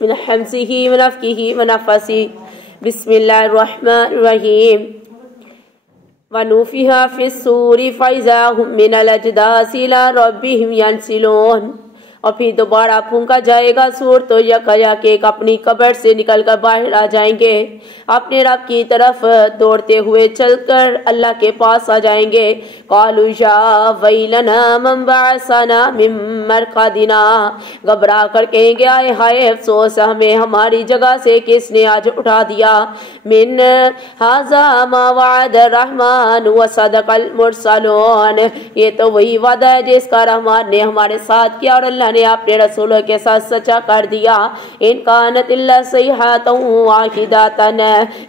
من حمزه ونفخه ونفثه بسم الله الرحمن الرحيم ونفخ في الصور فإذا هم من الأجداث إلى ربهم ينسلون اور پھر دوبارہ پھونکا جائے گا سور تو یک ایک اپنی قبر سے نکل کر باہر آ جائیں گے، اپنے رب کی طرف دوڑتے ہوئے چل کر اللہ کے پاس آ جائیں گے۔ قالوا یا ویلنا من بعثنا من مرقدنا، گھبرا کر کہیں گے آئے ہائے افسوس ہمیں ہماری جگہ سے کس نے آج اٹھا دیا۔ من ھذا ما وعد الرحمن وصدق المرسلون، یہ تو وہی وعدہ ہے جس کا رحمان نے ہمارے ساتھ کیا اور اللہ نے اپنے رسولوں کے ساتھ سچا کر دیا۔ ان کانت الا صیحۃ واحدۃ،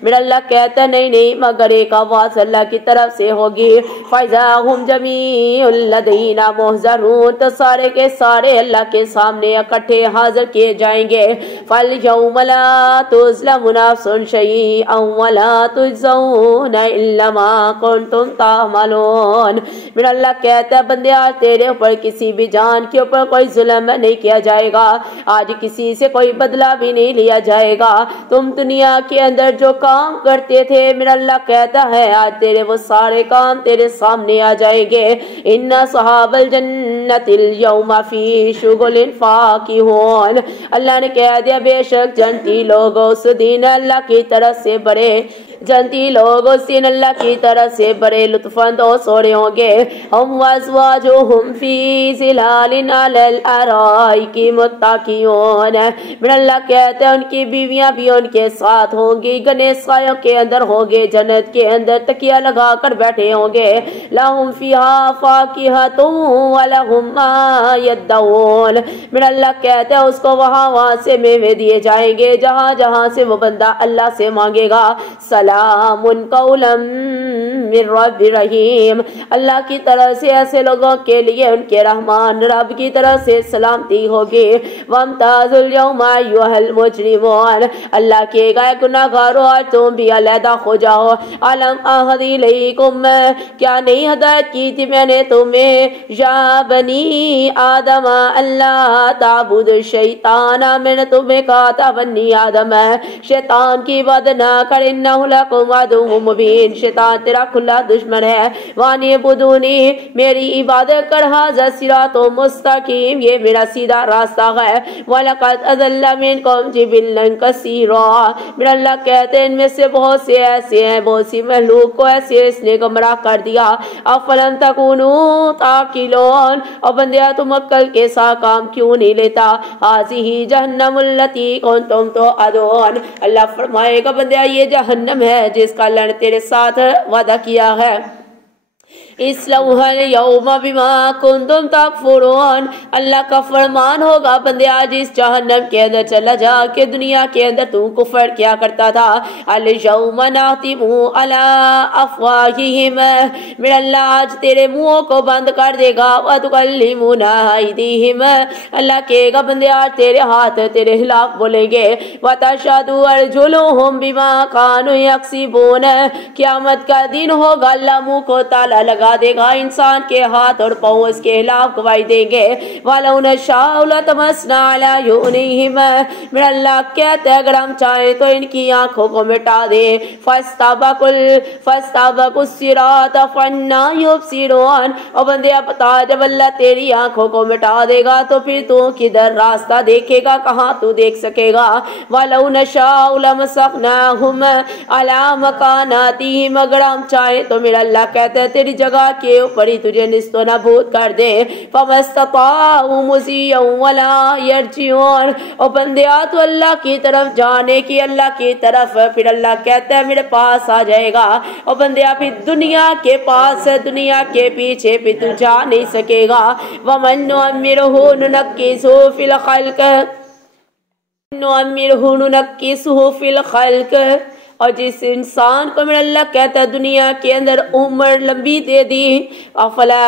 میرا اللہ کہتا نہیں مگر ایک آواز اللہ کی طرف سے ہوگی۔ فاذا هم جميع لدینا محضرون، تو سارے کے سارے اللہ کے سامنے اکٹھے حاضر کیے جائیں گے۔ فالیوم لا تظلم نفس شیئا ولا تجزون الا ما کنتم تعملون، میرا اللہ کہتا ہے بندے آج تیرے اوپر کسی بھی جان کے اوپر کوئی ظلم نہیں کیا جائے گا، آج کسی سے کوئی بدلہ بھی نہیں لیا جائے گا۔ تم دنیا کے اندر جو کام کرتے تھے میرا اللہ کہتا ہے آج تیرے وہ سارے کام تیرے سامنے آ جائیں گے۔ ان اصحاب الجنت اليوم فی شغل فاکہون، اللہ نے کہہ دیا بے شک جنتی لوگ اس دن اللہ کی طرف سے بڑے جنتی لوگ اس دن اللہ کی طرف سے بڑے لطف اندوز ہو رہے ہوں گے۔ ہم وازواجہم فی ظلال علی الارائک متکئون، میرا اللہ کہتے ہیں ان کی بیویاں بھی ان کے ساتھ ہوں گی، گھنے سایوں کے اندر ہوں گے، جنت کے اندر تکیہ لگا کر بیٹھے ہوں گے۔ لہم فیہا فاکہۃ ولہم ما یدعون، میرا اللہ کہتے ہیں اس کو وہاں سے میوے دیے جائیں گے جہاں سے وہ بندہ اللہ سے مانگے گا۔ سلام قولا من رب رحیم، اللہ کی طرف سے ایسے لوگوں کے لیے ان کے رحمان رب کی طرف سے سلامتی ہوگی۔ وامتاز اليوم ایھا المجرمون، اللہ کے گائے گناہگاروں آج تم بھی علیحدہ ہو جاؤ۔ علم اعہد الیکم، کیا نہیں ہدایت کی تھی میں نے تمہیں، یا بنی آدم اللہ تعبد الشیطان، میں نے تمہیں کہا تھا بنی آدم شیطان کی عبادت نہ کر، انہ لکم عدو مبین، شیطان تیرا کھلا دشمن ہے۔ وانی بدونی، میری عبادت کر، ھذا صراط مستقیم، یہ میرا سیدھا راستہ ہے۔ وَلَقَدْ أَضَلَّ مِنْكُمْ جِبِلًّا كَثِيرًا، میرا اللہ کہتے ہیں ان میں سے بہت سے ایسے ہیں، بہت سی مخلوق کو ایسے اس نے گمراہ کر دیا۔ أَفَلَمْ تَكُونُوا تَعْقِلُونَ، اور بندیا تم عقل کے ساتھ کام کیوں نہیں لیتا۔ هَذِهِ جَهَنَّمُ الَّتِي كُنْتُمْ تُوعَدُونَ، اللہ فرمائے گا بندیا یہ جہنم ہے جس کا اللہ نے تیرے ساتھ وعدہ کیا ہے۔ اصلوها اليوم بما کنتم تکفرون، اللہ کا فرمان ہوگا بندے آج اس جہنم کے اندر چلا جا کہ دنیا کے اندر تو کفر کیا کرتا تھا۔ اليوم نختم علی افواہہم، میرا اللہ آج تیرے منہوں کو بند کر دے گا۔ وتکلمنا ایدیہم، اللہ کہے گا بندے آج تیرے ہاتھ تیرے خلاف بولیں گے۔ وتشہد ارجلہم بما کانوا یکسبون، قیامت کا دن ہوگا اللہ منہ کو تالا لگا دے گا، انسان کے ہاتھ اور پاؤں اس کے خلاف گواہی دیں گے۔ وَلَوْ نَشَاءُ لَطَمَسْنَا عَلَىٰ عُيُونِهِمْ، میرا اللہ کہتے ہیں اگر ہم چاہیں تو ان کی آنکھوں کو مٹا دے۔ فَاسْتَبَقُوا الصِّرَاطَ فَأَنَّىٰ يُبْصِرُونَ، اور بندے بتا جب اللہ تیری آنکھوں کو مٹا دے گا تو پھر تو کدھر راستہ دیکھے گا، کہاں تو دیکھ سکے گا۔ وَلَوْ نَشَاءُ لَمَسَخْنَاهُمْ عَلَىٰ مَكَانَاتِهِمْ، اگر ہم چاہیں تو میرا اللہ کہتے ہیں تیری جگہ کے اوپر ہی تجھے نست و نابود کر دے۔ فَمَسْتَطَاعُوا مُضِيًّا وَلَا يَرْجِعُونَ، اور بندیا تو اللہ کی طرف جانے کی اللہ کی طرف پھر اللہ کہتا ہے میرے پاس آ جائے گا، اور بندیا پھر دنیا کے پاس دنیا کے پیچھے پھر تو جا نہیں سکے گا۔ وَمَن نُعَمِّرْهُ نُنَكِّسْهُ فِي الْخَلْقِ، نُعَمِّرْهُ نُنَكِّسْهُ فِي الْخَلْقِ، اور جس انسان کو میرا اللہ کہتا ہے دنیا کے اندر عمر لمبی دے دی افلا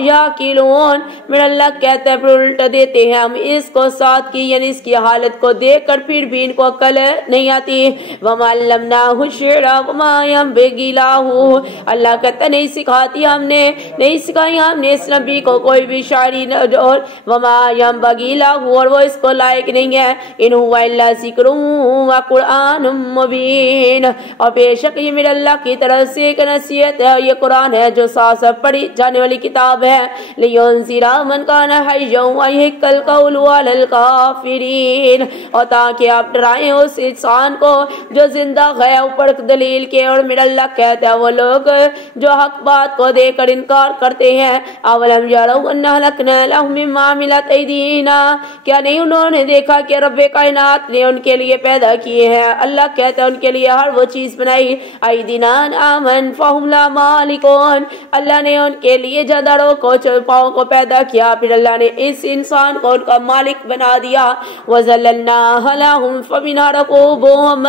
یاقلون میرا اللہ کہتا ہے پھر الٹا دیتے ہیں ہم اس کو ساتھ کی یعنی اس کی حالت کو دیکھ کر پھر بھی ان کو عقل نہیں آتی وما علمناہ الشعر وما ينبغي له اللہ کہتا نہیں سکھاتی ہم نے نہیں سکھائی ہم نے اس نبی کو کوئی بھی شاعری اور وما ينبغي له اور وہ اس کو لائق نہیں ہے ان هو الا ذکر و قرآن مبین اور بے شک یہ میرے اللہ کی طرف سے ایک نصیحت ہے یہ قرآن ہے جو صاف صاف پڑھی جانے والی کتاب ہے لِيُنذِرَ مَن كَانَ حَيًّا وَيَحِقَّ الْقَوْلُ عَلَى الْكَافِرِينَ اور تاکہ آپ ڈرائیں اس انسان کو جو زندہ ہے اوپر دلیل کے اور میرا اللہ کہتا ہے وہ لوگ جو حق بات کو دے کر انکار کرتے ہیں اولم یروا انا خلقنا لهم مما عملت ایدینا کیا نہیں انہوں نے دیکھا کہ رب کائنات نے ان کے لیے پیدا کیے ہیں اللہ کہتا ہے ان کے لیے ہر وہ چیز بنائی ایدینا آمن فهم لا مالکون اللہ نے ان کے لیے جانوروں کو پاؤں کو پیدا کیا پھر اللہ نے اس انسان کو ان کا مالک بنا دیا وَذَلَّلْنَاهَ لَهُمْ فَمِنْهَا رَكُوبُهُمْ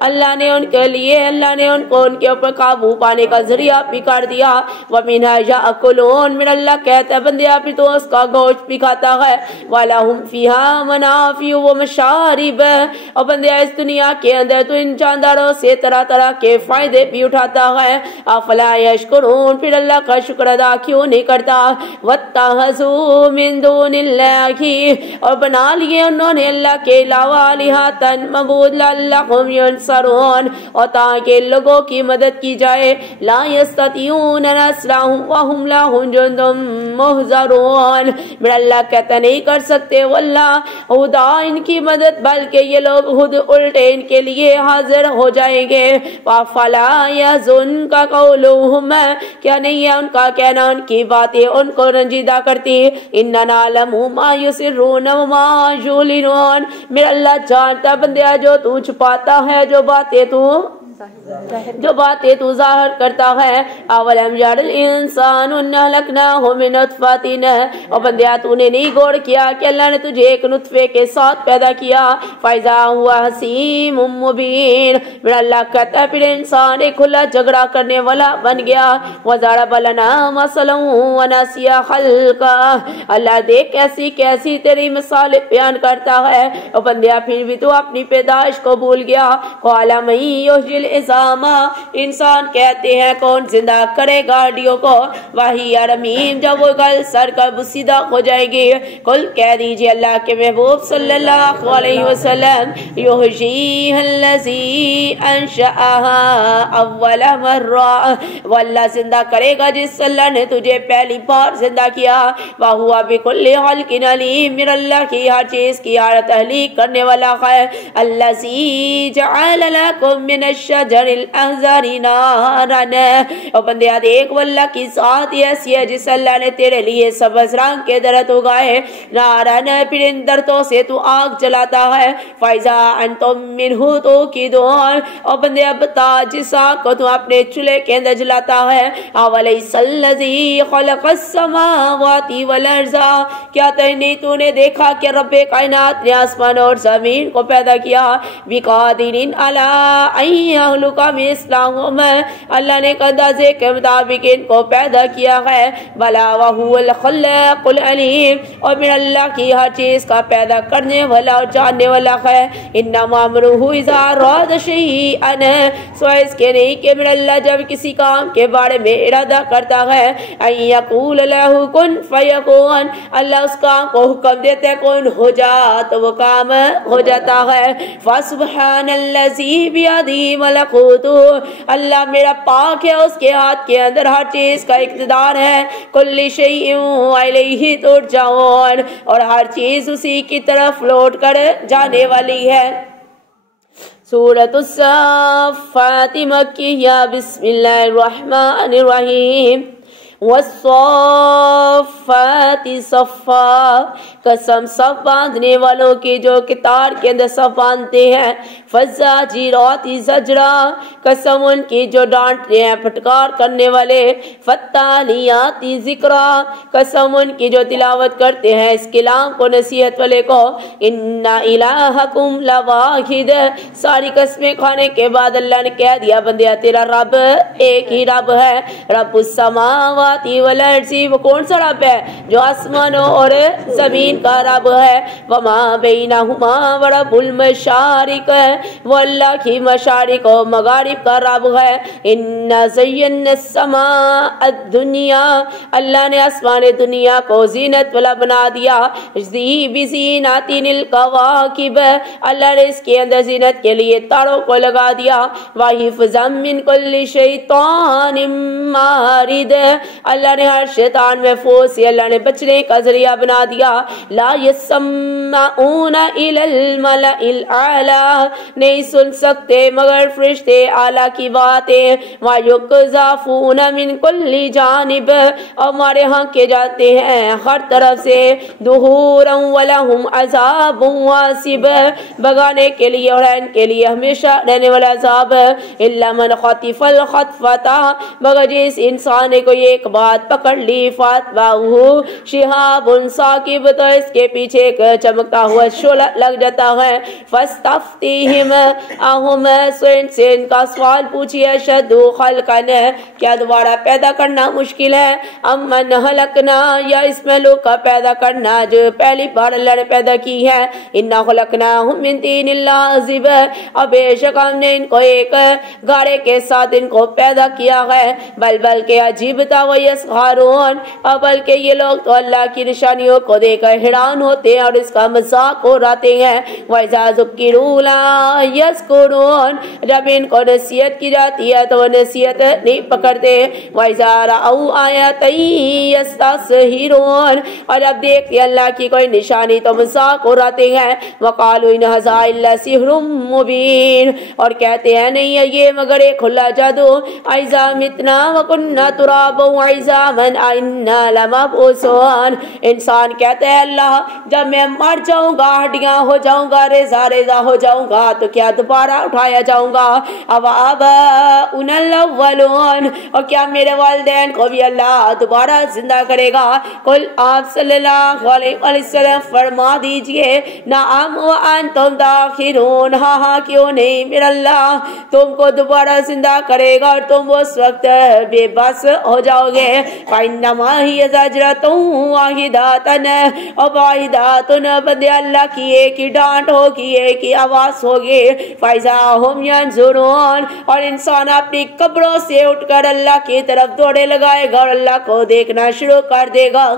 اللہ نے ان کے لیے اللہ نے ان کو ان کے اوپر قابو پانے کا ذریعہ بھی کر دیا وَمِنْهَا يَأْكُلُونَ میرا اللہ کہتا ہے بندے آپ تو اس کا گوشت بھی کھاتا ہے وَلَهُمْ فِيهَا مَنَافِعُ وَمَشَارِبُ اور بندے اس دنیا کے اندر تو ان جانداروں سے طرح طرح کے فائدے بھی اٹھاتا ہے افلا یشکرون پھر اللہ کا شکر ادا کیوں نہیں کرتا واتخذوا من دون اللہ اور بنا لیے انہوں نے اللہ کے علاوہ آلہۃ معبود لعلہم ینصرون اور تاکہ لوگوں کی مدد کی جائے لا یستطیعون نصرہم وہم لہم جند محضرون میرا اللہ کہتا نہیں کر سکتے واللہ خدا ان کی مدد بلکہ یہ لوگ خود الٹے ان کے لیے حاضر ہو جائیں گے فلا یحزنک قولہم کیا نہیں ہے ان کا کہنا ان کی باتیں ان کو رنجیدہ کرتی اننا نعلم ما یسرون وما یعلنون میرا اللہ جانتا بندیا جو تو چھپاتا ہے جو باتیں تو ظاہر کرتا ہے اولم یر الانسان انا خلقناہ من نطفۃ اور بندیا تو نے نہیں غور کیا کہ اللہ نے تجھے ایک نطفے کے ساتھ پیدا کیا فاذا هو حسیم مبین میرا اللہ کہتا ہے پھر انسان ایک کھلا جھگڑا کرنے والا بن گیا وضرب لنا مثلا ونسی خلقا اللہ دیکھ کیسی کیسی تیری مثال بیان کرتا ہے اور بندیا پھر بھی تو اپنی پیدائش کو بھول گیا قال من یحیی العظام انسان کہتے ہیں کون زندہ کرے گا ہڈیوں کو وہی رمیم جب وہ گل سر کا بسیدہ ہو جائے گی کل کہہ دیجئے اللہ کے محبوب صلی اللہ علیہ وسلم یحییھا الذی انشأھا اول مرہ واللہ زندہ کرے گا جس اللہ نے تجھے پہلی بار زندہ کیا وہو بکل خلق علیم میرا اللہ کی ہر چیز کی تحلیق کرنے والا ہے الذی جعل لکم من الشجر الاخضر نارا اور بندیا دیکھ واللہ کی ذات ایسی ہے جس اللہ نے تیرے لیے سبز رنگ کے درخت اگائے نارا پھر ان درختوں سے تو آگ جلاتا ہے فائزا انتم منہ توقدون اور بندیا بتا جس آگ کو تو اپنے چولہے کے اندر جلاتا ہے اولیس الذی خلق السماوات والارض کیا تو نے دیکھا کہ رب کائنات نے آسمان اور زمین کو پیدا کیا بقادر علی ان یخلق مثلہم اللہ نے اندازے کے مطابق ان کو پیدا کیا ہے بلا وہو الخلاق العلیم اور میرا اللہ کی ہر چیز کا پیدا کرنے والا اور جاننے والا ہے انما امرہ اذا اراد شیئا سو اس کے نہیں کہ میرا اللہ جب کسی کام کے بارے میں ارادہ کرتا ہے ان یقول لہ کن فیکون اللہ اس کام کو حکم دیتا ہے کون ہو جا تو وہ کام ہو جاتا ہے فسبحان الذی بیدہ ملکوت اللہ میرا پاک ہے اس کے ہاتھ کے اندر ہر چیز کا اقتدار ہے کل شیء الیہ ترجعون اور ہر چیز اسی کی طرف لوٹ کر جانے والی ہے سورۃ الصافات مکیہ بسم اللہ الرحمن الرحیم वस्सफ़ाति सफ़ा, कसम सब बांधने वालों की जो कितार के अंदर सब बांधते हैं। फ़ज़्ज़ाजिराति ज़ज्रा, कसम उनकी जो डांटते हैं फटकार करने वाले। फ़त्तालियाति ज़िक्रा, कसम उनकी जो तिलावत करते हैं इस कलाम को नसीहत वाले को। इन्ना इलाहकुम लवाहिद, सारी कस्में खाने के बाद अल्लाह ने कह दिया बंदिया तेरा रब एक ही रब है। रब्बुस समावाति वल अर्ज़ि, वो कौन सा रब है? जो आसमानों और जमीन का रब है। वमा बैनहुमा व रब्बुल मशारिक, वो अल्लाह की मशारिक और मगारिब का रब है। इन्ना ज़य्यना समाअ दुनिया, अल्लाह ने आसमान दुनिया को जीनत वाला बना दिया। बिज़ीनातिनिल कवाकिब, अल्लाह ने इसके अंदर जीनत के लिए तारों को लगा दिया। वहिफ़्ज़म मिन कुल्लि शैतानिम मारिद, अल्लाह ने हर शैतान महफूज से अल्लाह ने बचने का जरिया बना दिया। ला यस्मऊना इलल मलाइल आला, नहीं सुन सकते मगर फरिश्ते आला की बातें। वायुक़ज़फ़ूना मिन कुल्लि जानिब, और मारे हाँके जाते हैं हर तरफ से। दुहूरन वलहुम अज़ाबुन वासिब, भगाने के लिए और इनके लिए हमेशा रहने वाला अज़ाब। इल्ला मन खतिफल खतफता, मगर जिस इंसान ने कोई एक बात पकड़ ली। फातबाहु शिहाबुन साकिब, तो इसके पीछे एक चमकता हुआ शोला लग जाता है। फस्तफ्तिहिम अहुम, सो इनसे इनका सवाल पूछिए। शद्दु खल्कन, क्या दोबारा पैदा करना मुश्किल है? अम्मन हलकना, या इसमें लोग का पैदा करना जो पहली बार अल्लाह ने पैदा की है। इन्ना खलकनाहुम मिन तीनिल लाज़िब, अब बेशक हमने इनको एक गारे के साथ इनको पैदा किया है। बल के अजीब था वह यस्खरून, और बल्कि ये लोग तो अल्लाह की निशानियों को देखकर हैरान होते हैं और इसका मजाक उड़ाते हैं। वइज़ा ज़ुक्किरू ला यज़कुरून, जब इनको नसीहत की जाती है तो वो नसीहत नहीं पकड़ते। वइज़ा रअऊ आयतन यस्तस्हिरून, और जब देखते अल्लाह की कोई निशानी तो मजाक उड़ाते हैं। वक़ालू इन हज़ा इल्ला सिहरुम मुबीन, और कहते हैं नहीं है ये मगर एक खुला जादू। ऐज़ा मितना व कुन्ना तुराबन व इज़ामन इन्ना लमबऊसून, इंसान कहता है अल्लाह जब मैं मर जाऊंगा, हड्डियां हो जाऊंगा, रेजा रेजा हो जाऊंगा, तो क्या दोबारा उठाया जाऊंगा? अब आबाउनल अव्वलून, और क्या मेरे वालिदैन को भी अल्लाह दोबारा जिंदा करेगा? कुल आप सल्लल्लाहु अलैहि वसल्लम फरमा दीजिए नाअम व अंतुम दाखिरून, हाँ हाँ क्यों नहीं, मेरा अल्लाह तुमको दोबारा जिंदा करेगा और तुम उस वक्त बेबस हो जाओगे। फइन्नमा हिय ज़जरतुन वाहिदातन, और वाहिदातुन बंदे अल्लाह की एक ही डांट होगी, एक ही आवाज होगी। फइज़ा हुम यंज़ुरून, और इंसान अपनी कब्रों से उठकर अल्लाह की तरफ दौड़े लगाएगा और अल्लाह को देखना शुरू कर देगा।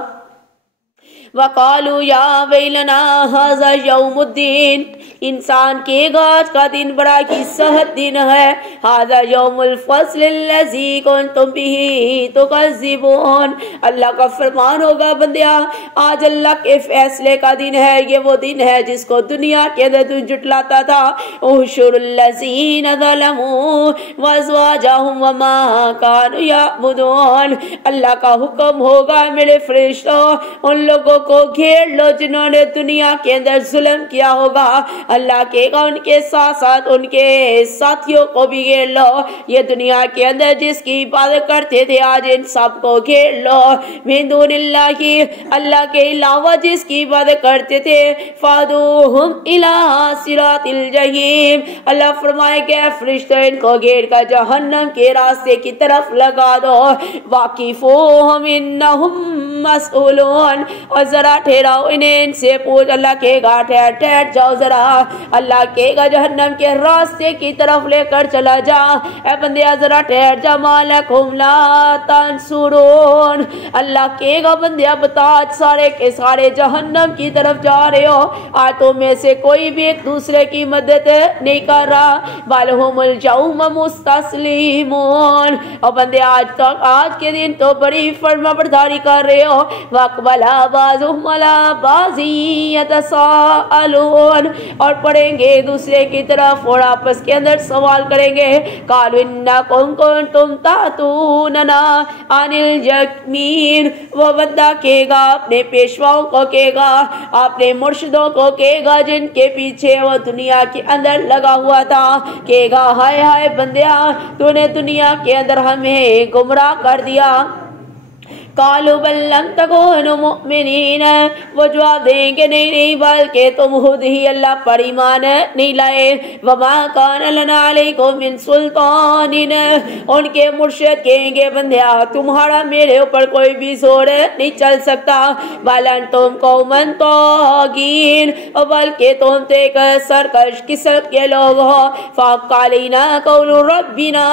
वक़ालू या वैलना हाज़ा यौमुद्दीन, इंसान के गाज का दिन बड़ा ही सहत दिन है। हाज़ा यौमुल फ़स्ल लज़ी कुन्तुम बिही तुकज़्ज़िबून, अल्लाह का फरमान होगा बंदिया आज अल्लाह के फैसले का दिन है। ये वो दिन है जिसको दुनिया के अंदर तू जुटलाता था। उहशुरुल लज़ीना ज़लमू वअज़वाजहुम वमा कानू यअबुदून, अल्लाह का हुक्म होगा मेरे फरिश्तों उन लोगों को घेर लो जिन्होंने दुनिया के अंदर जुल्म किया होगा। अल्लाह कहेगा उनके साथ साथ उनके साथियों को भी घेर लो। ये दुनिया के अंदर जिसकी इबादत करते थे आज इन सब को घेर लो। मिन दुनिल्लाहि, अल्लाह के अलावा जिसकी इबादत करते थे। फादूहुम इला सिरातिल जहीम, अल्लाह फरमाएगा फरिश्तों इनको घेर कर जहन्नम के रास्ते की तरफ लगा दो। वाकिफूहुम इन्नहुम मसऊलून, और जरा ठहराओ इन्हें, इनसे पूछ। अल्लाह कहेगा ठहर ठहर जाओ जरा। अल्लाह कहेगा जहन्नम के रास्ते की तरफ लेकर चला जा। ए बंदिया जरा ठहर जा। मालकुम ला तंसुरून, अल्लाह कहेगा बंदिया बता आज सारे के सारे जहन्नम की तरफ जा रहे हो, आज तुम में से कोई भी एक दूसरे की मदद नहीं कर रहा। बलहुमुल यौम मुस्तस्लिमून, और बंदे आज तक आज के दिन तो बड़ी फर्माबरदारी कर रहे हो। वक़बला बाज़ुहुम अला बाज़ि यतसाअलून, और पढ़ेंगे दूसरे की तरफ और आपस के अंदर सवाल करेंगे। क़ालू इन्नकुम कुंतुम तातूनना अनिल यमीन, वो बंदा कहेगा अपने पेशवाओं को कहेगा, अपने मुर्शिदों को कहेगा जिनके पीछे वो दुनिया के अंदर लगा हुआ था, कहेगा हाय हाय बंदिया, तूने दुनिया के अंदर हमें गुमराह कर दिया। कालू बल्लम तकूनु मुमिनीन, वो जवाब देंगे नहीं नहीं, बल्कि तुम खुद ही अल्लाह पर ईमान नहीं लाए। वमा कान लना अलैकुम मिन सुल्तानिन, उनके मुर्शिद कहेंगे बंदिया तुम्हारा मेरे ऊपर कोई भी जोर नहीं चल सकता। बलन तुम कौमन तागीन, बल्कि तुम तो एक सरकश किस्म के लोग हो। फ़क़ालिना कौलु रब्बिना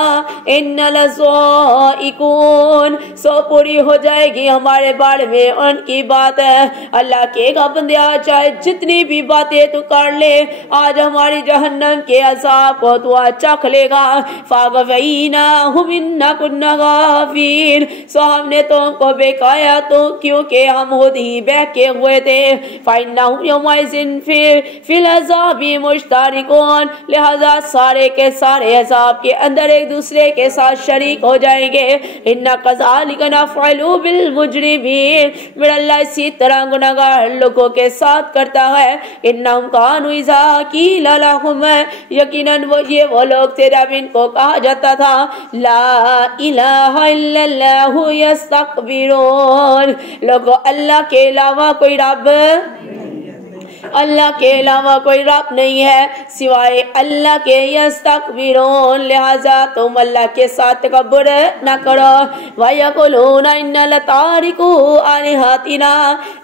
इन्ना लज़ाइकून, सो पूरी हो जाएगी हमारे बारे में उनकी बात है। अल्लाह कहेगा बंदिया चाहे जितनी भी बातें तू कर ले, आज हमारी जहन्नम के अज़ाब को तू चख लेगा। फ़ग़वैनाहुम इन्ना कुन्ना गाफ़िलीन, सो हमने तुमको बेकाया तो क्योंकि हम खुद ही बहके हुए थे। फ़इन्नहुम यौमइज़िन फ़िल अज़ाबि मुश्तरिकून, लिहाजा सारे के सारे अज़ाब के अंदर एक दूसरे के साथ शरीक हो जाएंगे। इन्ना कज़ालिका नफ़अलु बिल मुजरिमीन, मेरा अल्लाह इसी तरह गुनाहगार लोगों के साथ करता है। इन्नहुम कानू इज़ा क़ील लहुम, यकीनन वो लोग थे जब इनको कहा जाता था ला इलाहा इल्लल्लाहु यस्तकबिरून, लोगों अल्लाह के अलावा कोई रब, अल्लाह के अलावा कोई रब नहीं है सिवाय अल्लाह के, यस्तकबिरून, लिहाजा तुम अल्लाह के साथ तकब्बुर न करो। वयक़ूलूना इन्ना लतारिकू आलिहातिना,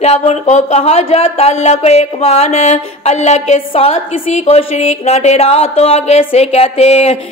जब उनको कहा जाता अल्लाह को एक मान, अल्लाह के साथ किसी को शरीक न ठहरा, तो आगे से कहते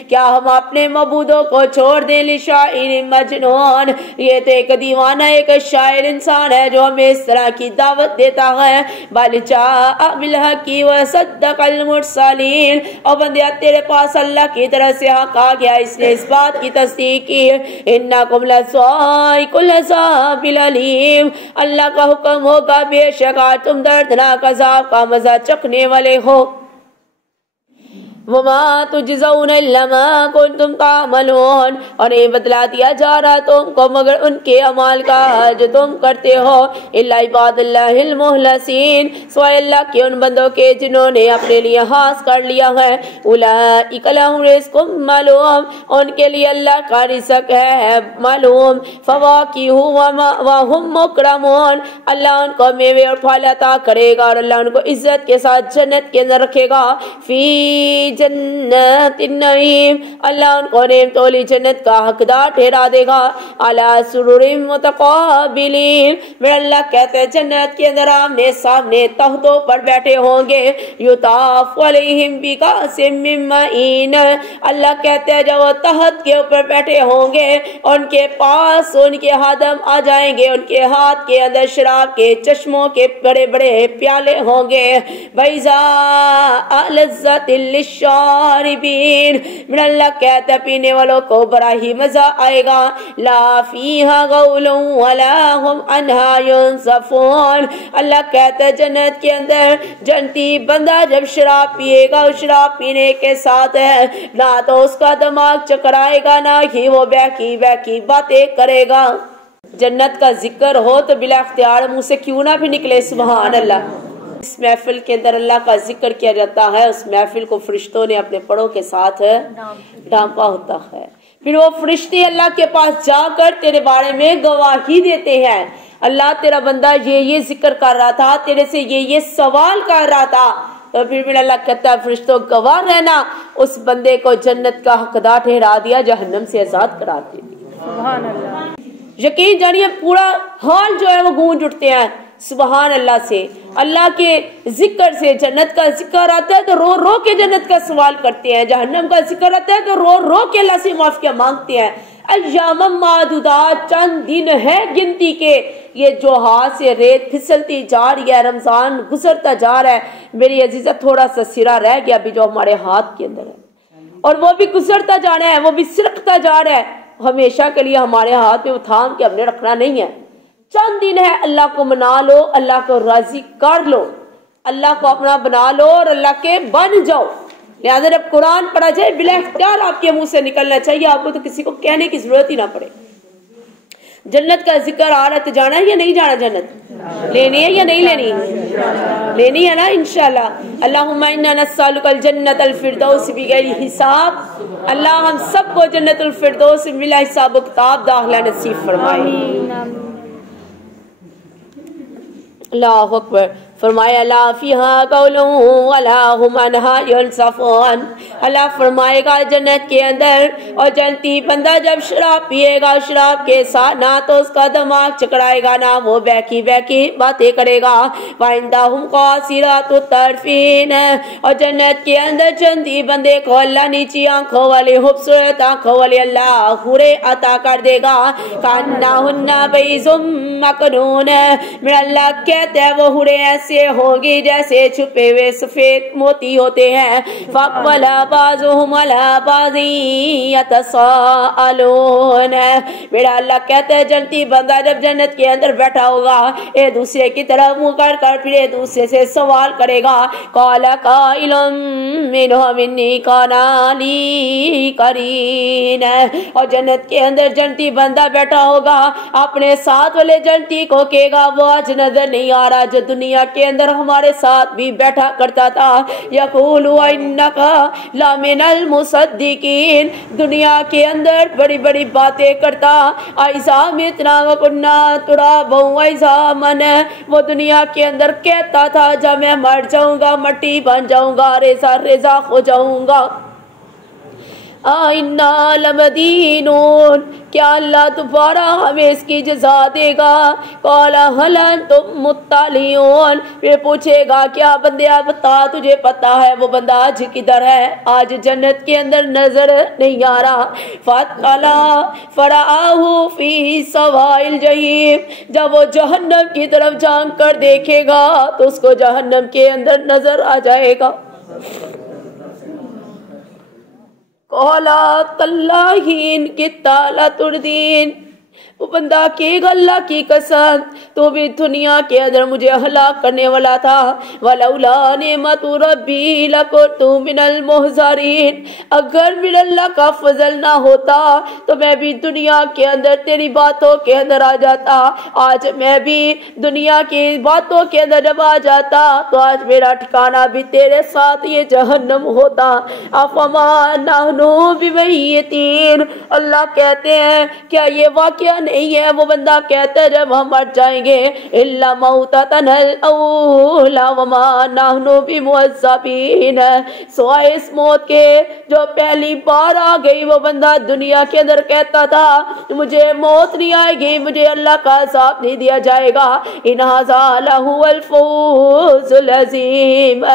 क्या हम अपने मबूदों को छोड़ दें। लिशाइर मजनून, ये तो एक दीवाना एक शायर इंसान है जो हमें इस तरह की दावत देता है। बलचा बिलहकी व सद्दक़ल मुरसलीन, और बंदिया तेरे पास अल्लाह की तरफ से हक आ गया, इसने इस बात की तस्दीक की। इन्नकुम लज़ाइकुल अज़ाबिल अलीम, अल्लाह का हुक्म होगा बेशक आज तुम दर्दनाक अज़ाब का मजा चखने वाले हो। वमा तुजज़ौना इल्ला मा कुंतुम तामलून, और नहीं बतला दिया जा रहा तुमको मगर उनके अमाल का जो तुम करते हो। इल्ला इबादुल्लाहिल मुखलसीन, सिवाय अल्लाह के उन बंदों के जिन्होंने अपने लिए हास कर लिया है। उलाइका लहुम रिज़्क़ुम मालूम, उनके लिए अल्लाह का रिज़्क़ है मालूम। फ़वाकिहु व हुम मुकरमून, अल्लाह उनको मेवे और फल अता करेगा और अल्लाह उनको इज्जत के साथ जन्नत के अंदर रखेगा। फी जन्नतिन नईम, अल्लाह उनको नेमतोली जन्नत का हकदार ठहरा देगा। अला सुरुरिम मुतक़ाबिलीन, मेरा अल्लाह कहते हैं जन्नत के अंदर आमने सामने तख्तों पर बैठे होंगे। युताफ़ु अलैहिम बिकासिम मिन मईन, अल्लाह कहते हैं जब वो तख्त के ऊपर बैठे होंगे उनके पास उनके हाथम आ जाएंगे, उनके हाथ के अंदर शराब के चश्मों के बड़े बड़े प्याले होंगे। बैज़ा अलज़्ज़तिल शारिबीन, मेरा अल्लाह कहता है पीने वालों को बड़ा ही मजा आएगा। ला फीहा गौलुन वला हुम अन्हा युनज़फून, अल्लाह कहता है जन्नत के अंदर जन्नती बंदा जब शराब पिएगा उस शराब पीने के साथ है ना तो उसका दिमाग चकराएगा ना ही वो बहकी बहकी बातें करेगा। जन्नत का जिक्र हो तो बिला इख्तियार मुंह से क्यों ना भी निकले सुभान अल्लाह। इस महफिल के अंदर अल्लाह का जिक्र किया जाता है, उस महफिल को फरिश्तों ने अपने परों के साथ ढांपा होता है। फिर वो फरिश्ते अल्लाह के पास जाकर तेरे बारे में गवाही देते हैं। अल्लाह तेरा बंदा ये जिक्र कर रहा था, तेरे से ये सवाल कर रहा था, तो फिर मेरा अल्लाह कहता है फरिश्तों गवाह रहना, उस बंदे को जन्नत का हकदार ठहरा दिया, जहन्नम से आजाद करा दिया। सुभान अल्लाह। यकीन जानिए पूरा हाल जो है वो गूंज उठते हैं सुभान अल्लाह से, अल्लाह के जिक्र से। जन्नत का जिक्र आता है तो रो रो के जन्नत का सवाल करते हैं, जहन्नम का जिक्र आता है तो रो रो के अल्लाह से माफिया मांगते हैं। अय्याम मादूदात, चंद दिन है गिनती के, ये जो हाथ से रेत फिसलती जा रही है, रमजान गुजरता जा रहा है मेरी अजीजा, थोड़ा सा सिरा रह गया अभी जो हमारे हाथ के अंदर है और वो भी गुजरता जा रहा है, वो भी सिरकता जा रहा है। हमेशा के लिए हमारे हाथ में वो थाम के हमने रखना नहीं है। चंद दिन है, अल्लाह को मना लो, अल्लाह को राजी कर लो, अल्लाह को अपना बना लो और अल्लाह के बन जाओ। लिहाजा जब कुरान पढ़ा जाए बिला इख्तियार आपके मुंह से निकलना चाहिए, आपको तो किसी को कहने की जरूरत ही ना पड़े। जन्नत का जिक्र आ रहा है तो जाना है या नहीं जाना? जन्नत लेनी है या नहीं लेनी? लेनी है ना इंशाल्लाह। अल्लाहुम्मा इन्ना नस्अलुकल जन्नतल फिरदौस बिगैरि हिसाब। अल्लाह हम सबको जन्नतुल फिरदौस बिला हिसाब किताब दाखिला नसीब फरमाए। अल्लाहु अकबर। फरमाया ला फीहा कौलुन वला हुम अन्हा युनसफून। अल्लाह फरमाएगा जन्नत के अंदर और जन्नती बंदा जब शराब पिएगा, शराब के साथ ना तो उसका दिमाग चकराएगा, ना वो बैकी बैकी बातें करेगा। वाइंदाहुम कासिरातुत तर्फीन। और जन्नत के अंदर जन्नती बंदे को अल्लाह नीची आंखों वाले, खूबसूरत आंखों वाले अल्लाह हुरे अता कर देगा। कान्नाहुन्ना बैज़ुम मकनून। मेरा अल्लाह कहते हैं वो हुरे ऐसे होगी जैसे छुपे हुए सफेद मोती होते हैं। फक़बला बाज़ुहुम अला बाज़ी यतसाअलून। मेरा अल्लाह कहते हैं जन्नती बंदा जब जन्नत के अंदर बैठा होगा, एक दूसरे की तरफ मुंह कर फिर एक दूसरे से सवाल करेगा। क़ाला क़ाइलुम मिनहुम इन्नी काना ली क़रीन। और जन्नत के अंदर जन्नती बंदा बैठा होगा, अपने साथ वाले जन्नती को कहेगा वो आज नजर नहीं आ रहा जो दुनिया के अंदर हमारे साथ भी बैठा करता था। यक़ूलु इन्नका लमिनल मुसद्दिकीन। दुनिया के अंदर बड़ी बड़ी बातें करता। ऐसा मितना वकुन्ना तुराबा ऐसा मन। वो दुनिया के अंदर कहता था जब मैं मर जाऊंगा, मट्टी बन जाऊंगा, रेजा रेजा हो जाऊंगा। आइन्ना लमदीनून। क्या अल्लाह दोबारा हमें इसकी जज़ा देगा? क़ाला हल अंतुम मुत्तलिऊन। फिर पूछेगा क्या बंदे आप बता, तुझे पता है वो बंदा आज किधर है? आज जन्नत के अंदर नजर नहीं आ रहा। फतला फराहु फी सवाइल जहीम। जब वो जहन्नम की तरफ झांक कर देखेगा तो उसको जहन्नम के अंदर नजर आ जाएगा। कौला तल्लाहीन की ताला तुर्दीन। वो बंदा के अल्लाह की कसम तो भी दुनिया के अंदर मुझे हलाक करने वाला था। वलौला नेमतु रब्बी लकुन्तु मिनल मुहज़रीन। अगर मेरे अल्लाह का फजल ना होता तो मैं भी दुनिया के अंदर तेरी बातों के अंदर आ जाता। आज मैं भी दुनिया की बातों के अंदर जब आ जाता तो आज मेरा ठिकाना भी तेरे साथ ये जहन्नम होता। अफमा नहनु बिमय्यतीन। अल्लाह कहते हैं क्या ये वाकया नहीं है? वो बंदा कहता है जब हम मर जाएंगे इल्ला मौततनल औला वमा नहनु बिमुअज़्ज़बीन। सिवाय इस मौत के जो पहली बार आ गई, वो बंदा दुनिया के अंदर कहता था मुझे मौत नहीं आएगी, मुझे अल्लाह का अज़ाब नहीं दिया जाएगा। इन हाज़ा लहुवल फौज़ुल अज़ीम।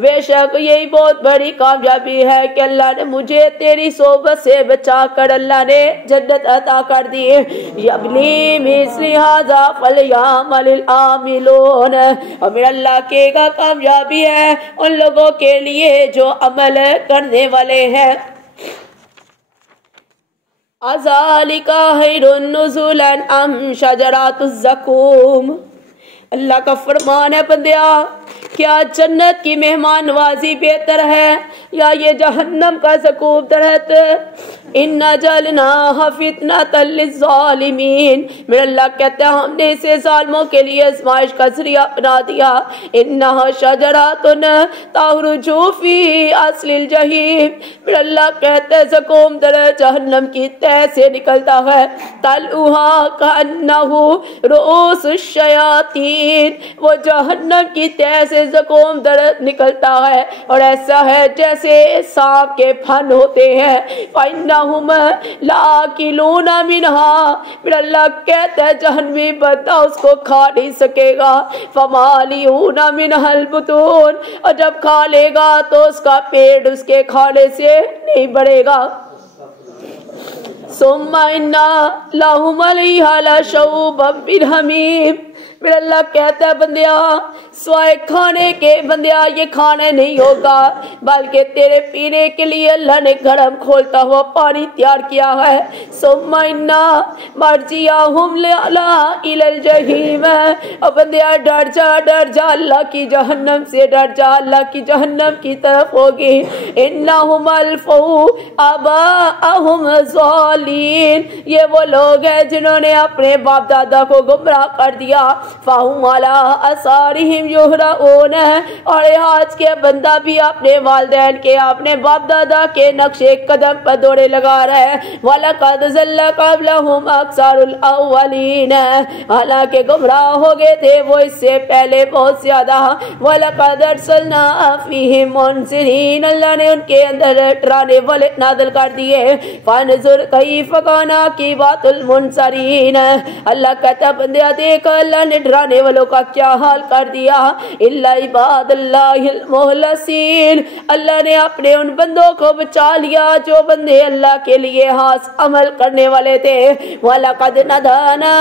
बेशक यही बहुत बड़ी कामयाबी है कि अल्लाह ने मुझे तेरी सोबत से बचा कर अल्लाह ने जन्नत अता कर दी। यबली मिस्ली हाज़ा फलयामलिल आमिलून। और मेरा अल्लाह कहेगा कामयाबी है उन लोगों के लिए जो अमल करने वाले हैं। अज़ालिका खैरुन नुज़ुलन अम शजरातुज़ ज़क़ूम। अल्लाह का फरमान है बंदिया, क्या जन्नत की मेहमान नवाजी बेहतर है या ये जहन्नम का ज़क़ूम दरख्त? इन्ना जअलनाहा फितनतल लिज़्ज़ालिमीन। मेरा अल्लाह कहता है हमने इसे ज़ालिमों के लिए आज़माइश का ज़रिया बना दिया। इन्नहा शजरतुन तख़रुजु फ़ी अस्लिल जहीम। मेरा अल्लाह कहता है ज़क़ूम दरख्त जहन्नम की तह से निकलता है। तलउहा कअन्नहु रुऊसुश शयातीन। वो जहन्नम की तह से ज़क़ूम दरख्त निकलता है और ऐसा है जैसे सांप के फन होते हैं। फ़इन्नहुम लाकिलूना मिनहा। मेरा अल्लाह कहता है जहन्नमी बंदा उसको खा नहीं सकेगा। फ़मालिऊना मिनहल बुतून। और जब खा लेगा तो उसका पेट उसके खाने से नहीं बढ़ेगा। सुम्मा इन्ना लहुम अलैहा लशौबम मिन हमीम। मेरा अल्लाह कहता है बंदिया سوائے کھانے کے بندیا یہ کھانا نہیں ہوگا، بلکہ تیرے پینے کے لیے اللہ نے گرم کھولتا ہوا پانی تیار کیا ہے۔ ثم انا مرجعہم الی الجحیم، اور بندیا ڈر جا اللہ کی جہنم سے، ڈر جا اللہ کی جہنم کی طرف ہوگی۔ انہم الفوا آباءہم ضالین، یہ وہ لوگ ہیں جنہوں نے اپنے باپ دادا کو گمراہ کر دیا۔ فہم علی آثارہم یہرعون، اور آج کے بندہ بھی اپنے والدین کے، اپنے باپ دادا کے نقش قدم پر دوڑے لگا رہے۔ وَلَقَدْ ضَلَّ قَبْلَهُمْ أَكْثَرُ الْأَوَّلِينَ، حالانکہ گمراہ ہو گئے تھے وہ اس سے پہلے بہت زیادہ۔ وَلَقَدْ أَرْسَلْنَا فِيهِمْ مُنذِرِينَ، اللہ نے ان کے اندر ڈرانے والے نازل کر دیے۔ فَانظُرْ كَيْفَ كَانَ عَاقِبَةُ الْمُنذَرِينَ، اللہ کہتا بندیا دیکھ اللہ نے ڈرانے والوں کا کیا حال کر دیا۔ إِلَّا عِبَادَ اللَّهِ الْمُخْلَصِينَ، اللہ نے اپنے ان بندوں کو بچا لیا جو بندے اللہ کے لیے خاص عمل کرنے والے تھے۔ وَلَقَدْ نَادَانَا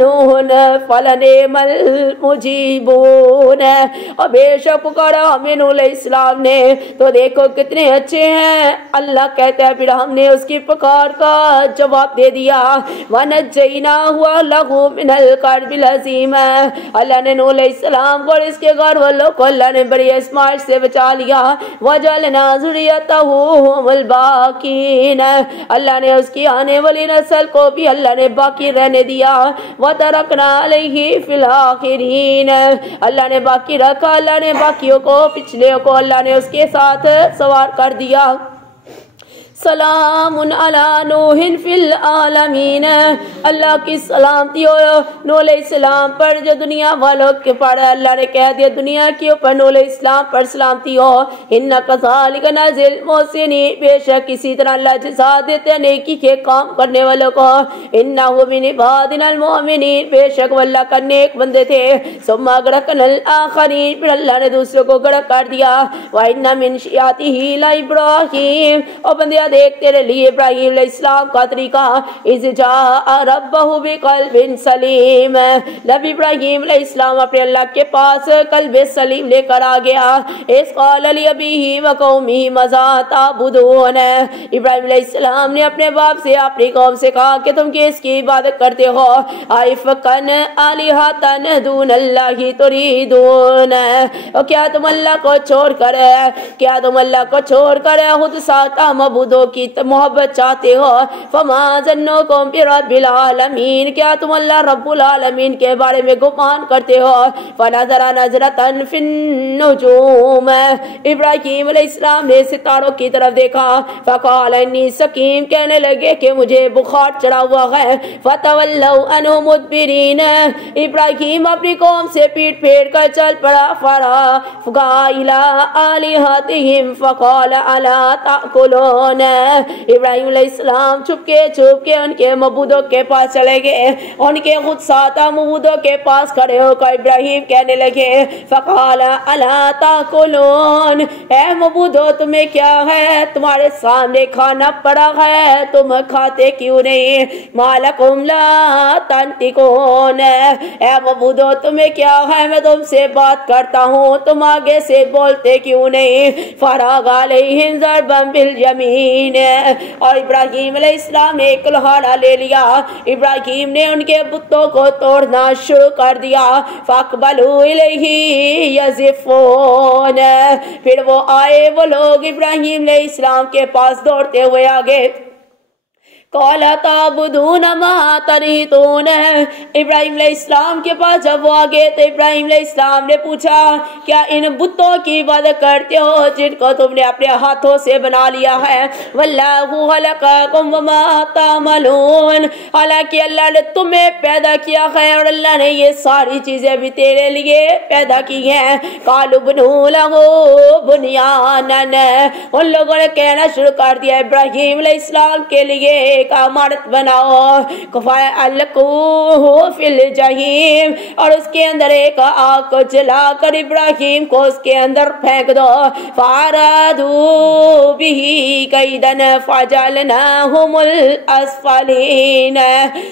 نُوحٌ فَلَنِعْمَ الْمُجِيبُونَ، اور بے شک پکارا ہمیں نوح علیہ السلام نے تو دیکھو کتنے اچھے ہیں۔ اللہ کہتا ہے پھر ہم نے اس کی پکار کا جواب دے دیا۔ وَنَجَّيْنَاهُ وَأَهْلَهُ مِنَ الْكَرْبِ الْعَظِيمِ، اللہ نے نوح علیہ السلام کو اور اس کے گھر والوں کو اللہ نے بڑی آزمائش سے بچا لیا۔ وَجَعَلْنَا ذُرِّيَّتَهُ هُمُ الْبَاقِينَ، اللہ نے اس کی آنے والی نسل کو بھی اللہ نے باقی رہنے دیا۔ وَتَرَكْنَا عَلَيْهِ فِي الْآخِرِينَ، اللہ نے باقی رکھا، اللہ نے باقیوں کو، پچھلے کو اللہ نے اس کے ساتھ سوار کر دیا۔ سلام علی نوح فی العالمین، اللہ کی سلامتی ہو نوح علیہ السلام پر جو دنیا والوں کے پر، اللہ نے کہہ دیا دنیا کے اوپر نوح علیہ السلام پر سلامتی ہو۔ اِنَّا كَذَلِكَ نَجْزِي الْمُحْسِنِينَ، بے شک اسی طرح اللہ جزا دیتے ہیں نیکی کے کام کرنے والوں کو۔ إِنَّهُ مِنْ عِبَادِنَا الْمُؤْمِنِينَ، بے شک وہ اللہ کا نیک بندے تھے۔ ثُمَّ أَغْرَقْنَا الْآخَرِينَ، پھر اللہ نے دوسروں کو غرق کر دیا۔ وَإِنَّ مِنْ شِيعَتِهِ لَإِبْرَاهِيمَ، اور بندیا دیکھ تیرے لیے ابراہیم علیہ السلام کا طریقہ۔ اذ جاء ربہ بقلب سلیم، جب ابراہیم علیہ السلام اپنے اللہ کے پاس قلب سلیم لے کر آ گیا۔ اذ قال لأبیہ وقومہ ماذا تعبدون، ابراہیم علیہ السلام نے اپنے باپ سے اپنی قوم سے کہا کہ تم کس کی عبادت کرتے ہو؟ ائفکن آلہۃ دون اللہ تریدون، اور کیا تم اللہ کو چھوڑ کر خود ساتھ معبودوں کی محبت چاہتے ہو؟ فما ظنکم برب العالمین، کیا تم اللہ رب العالمین کے بارے میں گمان کرتے ہو؟ فنظر نظرۃ فی النجوم، ابراہیم علیہ السلام نے ستاروں کی طرف دیکھا۔ فقال انی سقیم، کہنے لگے کہ مجھے بخار چڑھا ہوا ہے۔ فتولوا عنہ مدبرین، ابراہیم اپنی قوم سے پیٹ پھیر کر چل پڑا۔ فرغا الی آلہتہم فقال الا تأکلون، ابراہیم علیہ السلام چھپ کے ان کے معبودوں کے پاس چلے گئے، ان کے خود ساتھ معبودوں کے پاس کھڑے ہو کر ابراہیم کہنے لگے فقال الا تاکلون، اے معبودو تمہیں کیا ہے، تمہارے سامنے کھانا پڑا ہے تم کھاتے کیوں نہیں؟ مالکم لا تنطقون، اے معبودو تمہیں کیا ہے، میں تم سے بات کرتا ہوں تم آگے سے بولتے کیوں نہیں؟ فراغ علیہم ضربا بالیمین، اور ابراہیم علیہ السلام نے ایک لوہارا لے لیا، ابراہیم نے ان کے بتوں کو توڑنا شروع کر دیا۔ فاقبلوا الیہ یزفون، پھر وہ آئے وہ لوگ ابراہیم علیہ السلام کے پاس دوڑتے ہوئے آگے۔ قال تعبدون ما تنحتون، ابراہیم علیہ السلام کے پاس جب وہ آگے تو ابراہیم علیہ السلام نے پوچھا کیا ان بتوں کی عبادت کرتے ہو جن کو تم نے اپنے ہاتھوں سے بنا لیا ہے؟ واللہ خلقکم وما تعملون، حالانکہ اللہ نے تمہیں پیدا کیا ہے اور اللہ نے یہ ساری چیزیں بھی تیرے لیے پیدا کی ہیں۔ قالوا بنوا لہ بنیانا، ان لوگوں نے کہنا شروع کر دیا ابراہیم علیہ السلام کے لیے ایک عمارت بناؤ۔ فَأَلْقُوهُ فِي الْجَحِيمِ، اور اس کے اندر ایک آگ کو جلا کر ابراہیم کو اس کے اندر پھینک دو۔ فَأَرَادُوا बिही कैदन फजअलनाहुमुल अस्फलीन।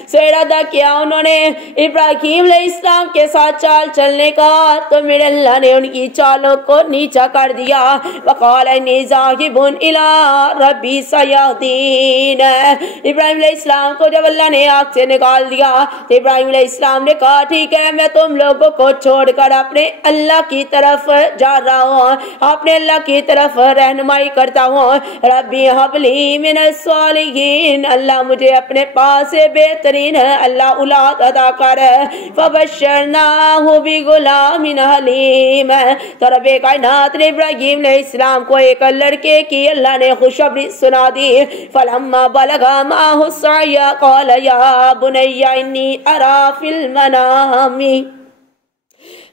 सो इरादा किया उन्होंने इब्राहिम अलैहिस्सलाम के साथ चाल चलने का, तो मेरे अल्लाह ने उनकी चालों को नीचा कर दिया। वक़ाल इन्नी ज़ाहिबुन इला रब्बी सयहदीन। इब्राहिम अलैहिस्सलाम को जब अल्लाह ने आग से निकाल दिया तो इब्राहिम अलैहिस्सलाम ने कहा ठीक है, मैं तुम लोगों को छोड़कर अपने अल्लाह की तरफ जा रहा हूँ, अपने अल्लाह की तरफ रहनुमाई करता हूँ। रब्बी हबली मिनस सालिहीन, अल्लाह मुझे अपने पास से बेहतरीन अल्लाह औलाद अता कर। फबश्शरनाहु बिगुलामिन हलीम। तो रब्बे कायनात ने इब्राहिम अलैहिस्सलाम को एक लड़के की अल्लाह ने खुशखबरी सुना दी। फलम्मा बलगा माहु सअय क़ाल या बुनय्या इन्नी अरा फिल मनामी।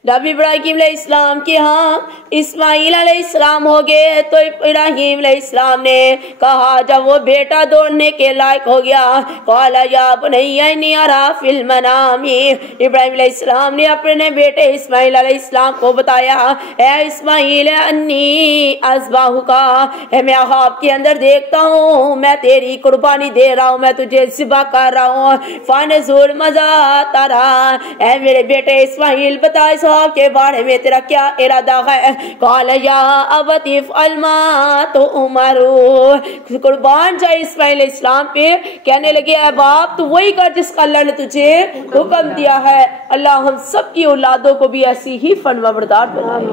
जब इब्राहिम अलैहिस्सलाम के यहाँ इस्माइल अलैहिस्सलाम हो गए तो इब्राहिम अलैहिस्सलाम ने कहा, जब वो बेटा दौड़ने के लायक हो गया, क़ाल या बुनय्या इन्नी अरा फिल मनामी। इब्राहिम अलैहिस्सलाम ने अपने बेटे इस्माइल अलैहिस्सलाम को बताया, ए इस्माइल अन्नी अज़बाहुका, मैं ख्वाब के अंदर देखता हूँ मैं तेरी कुर्बानी दे रहा हूँ, मैं तुझे ज़िबा कर रहा हूँ। फनज़ुर मज़ा तरा, ए मेरे बेटे इस्माइल बता इस के बारे में तेरा क्या इरादा है। काल या अबती फ़अल मा तुअमरू, कुर्बान जाए इस्माइल इस्लाम पे। कहने लगे है बाप तू वही कर जिसका अल्लाह ने तुझे हुक्म दिया है। अल्लाह हम सब की औलादों को भी ऐसी ही फरमाबरदार बनाए,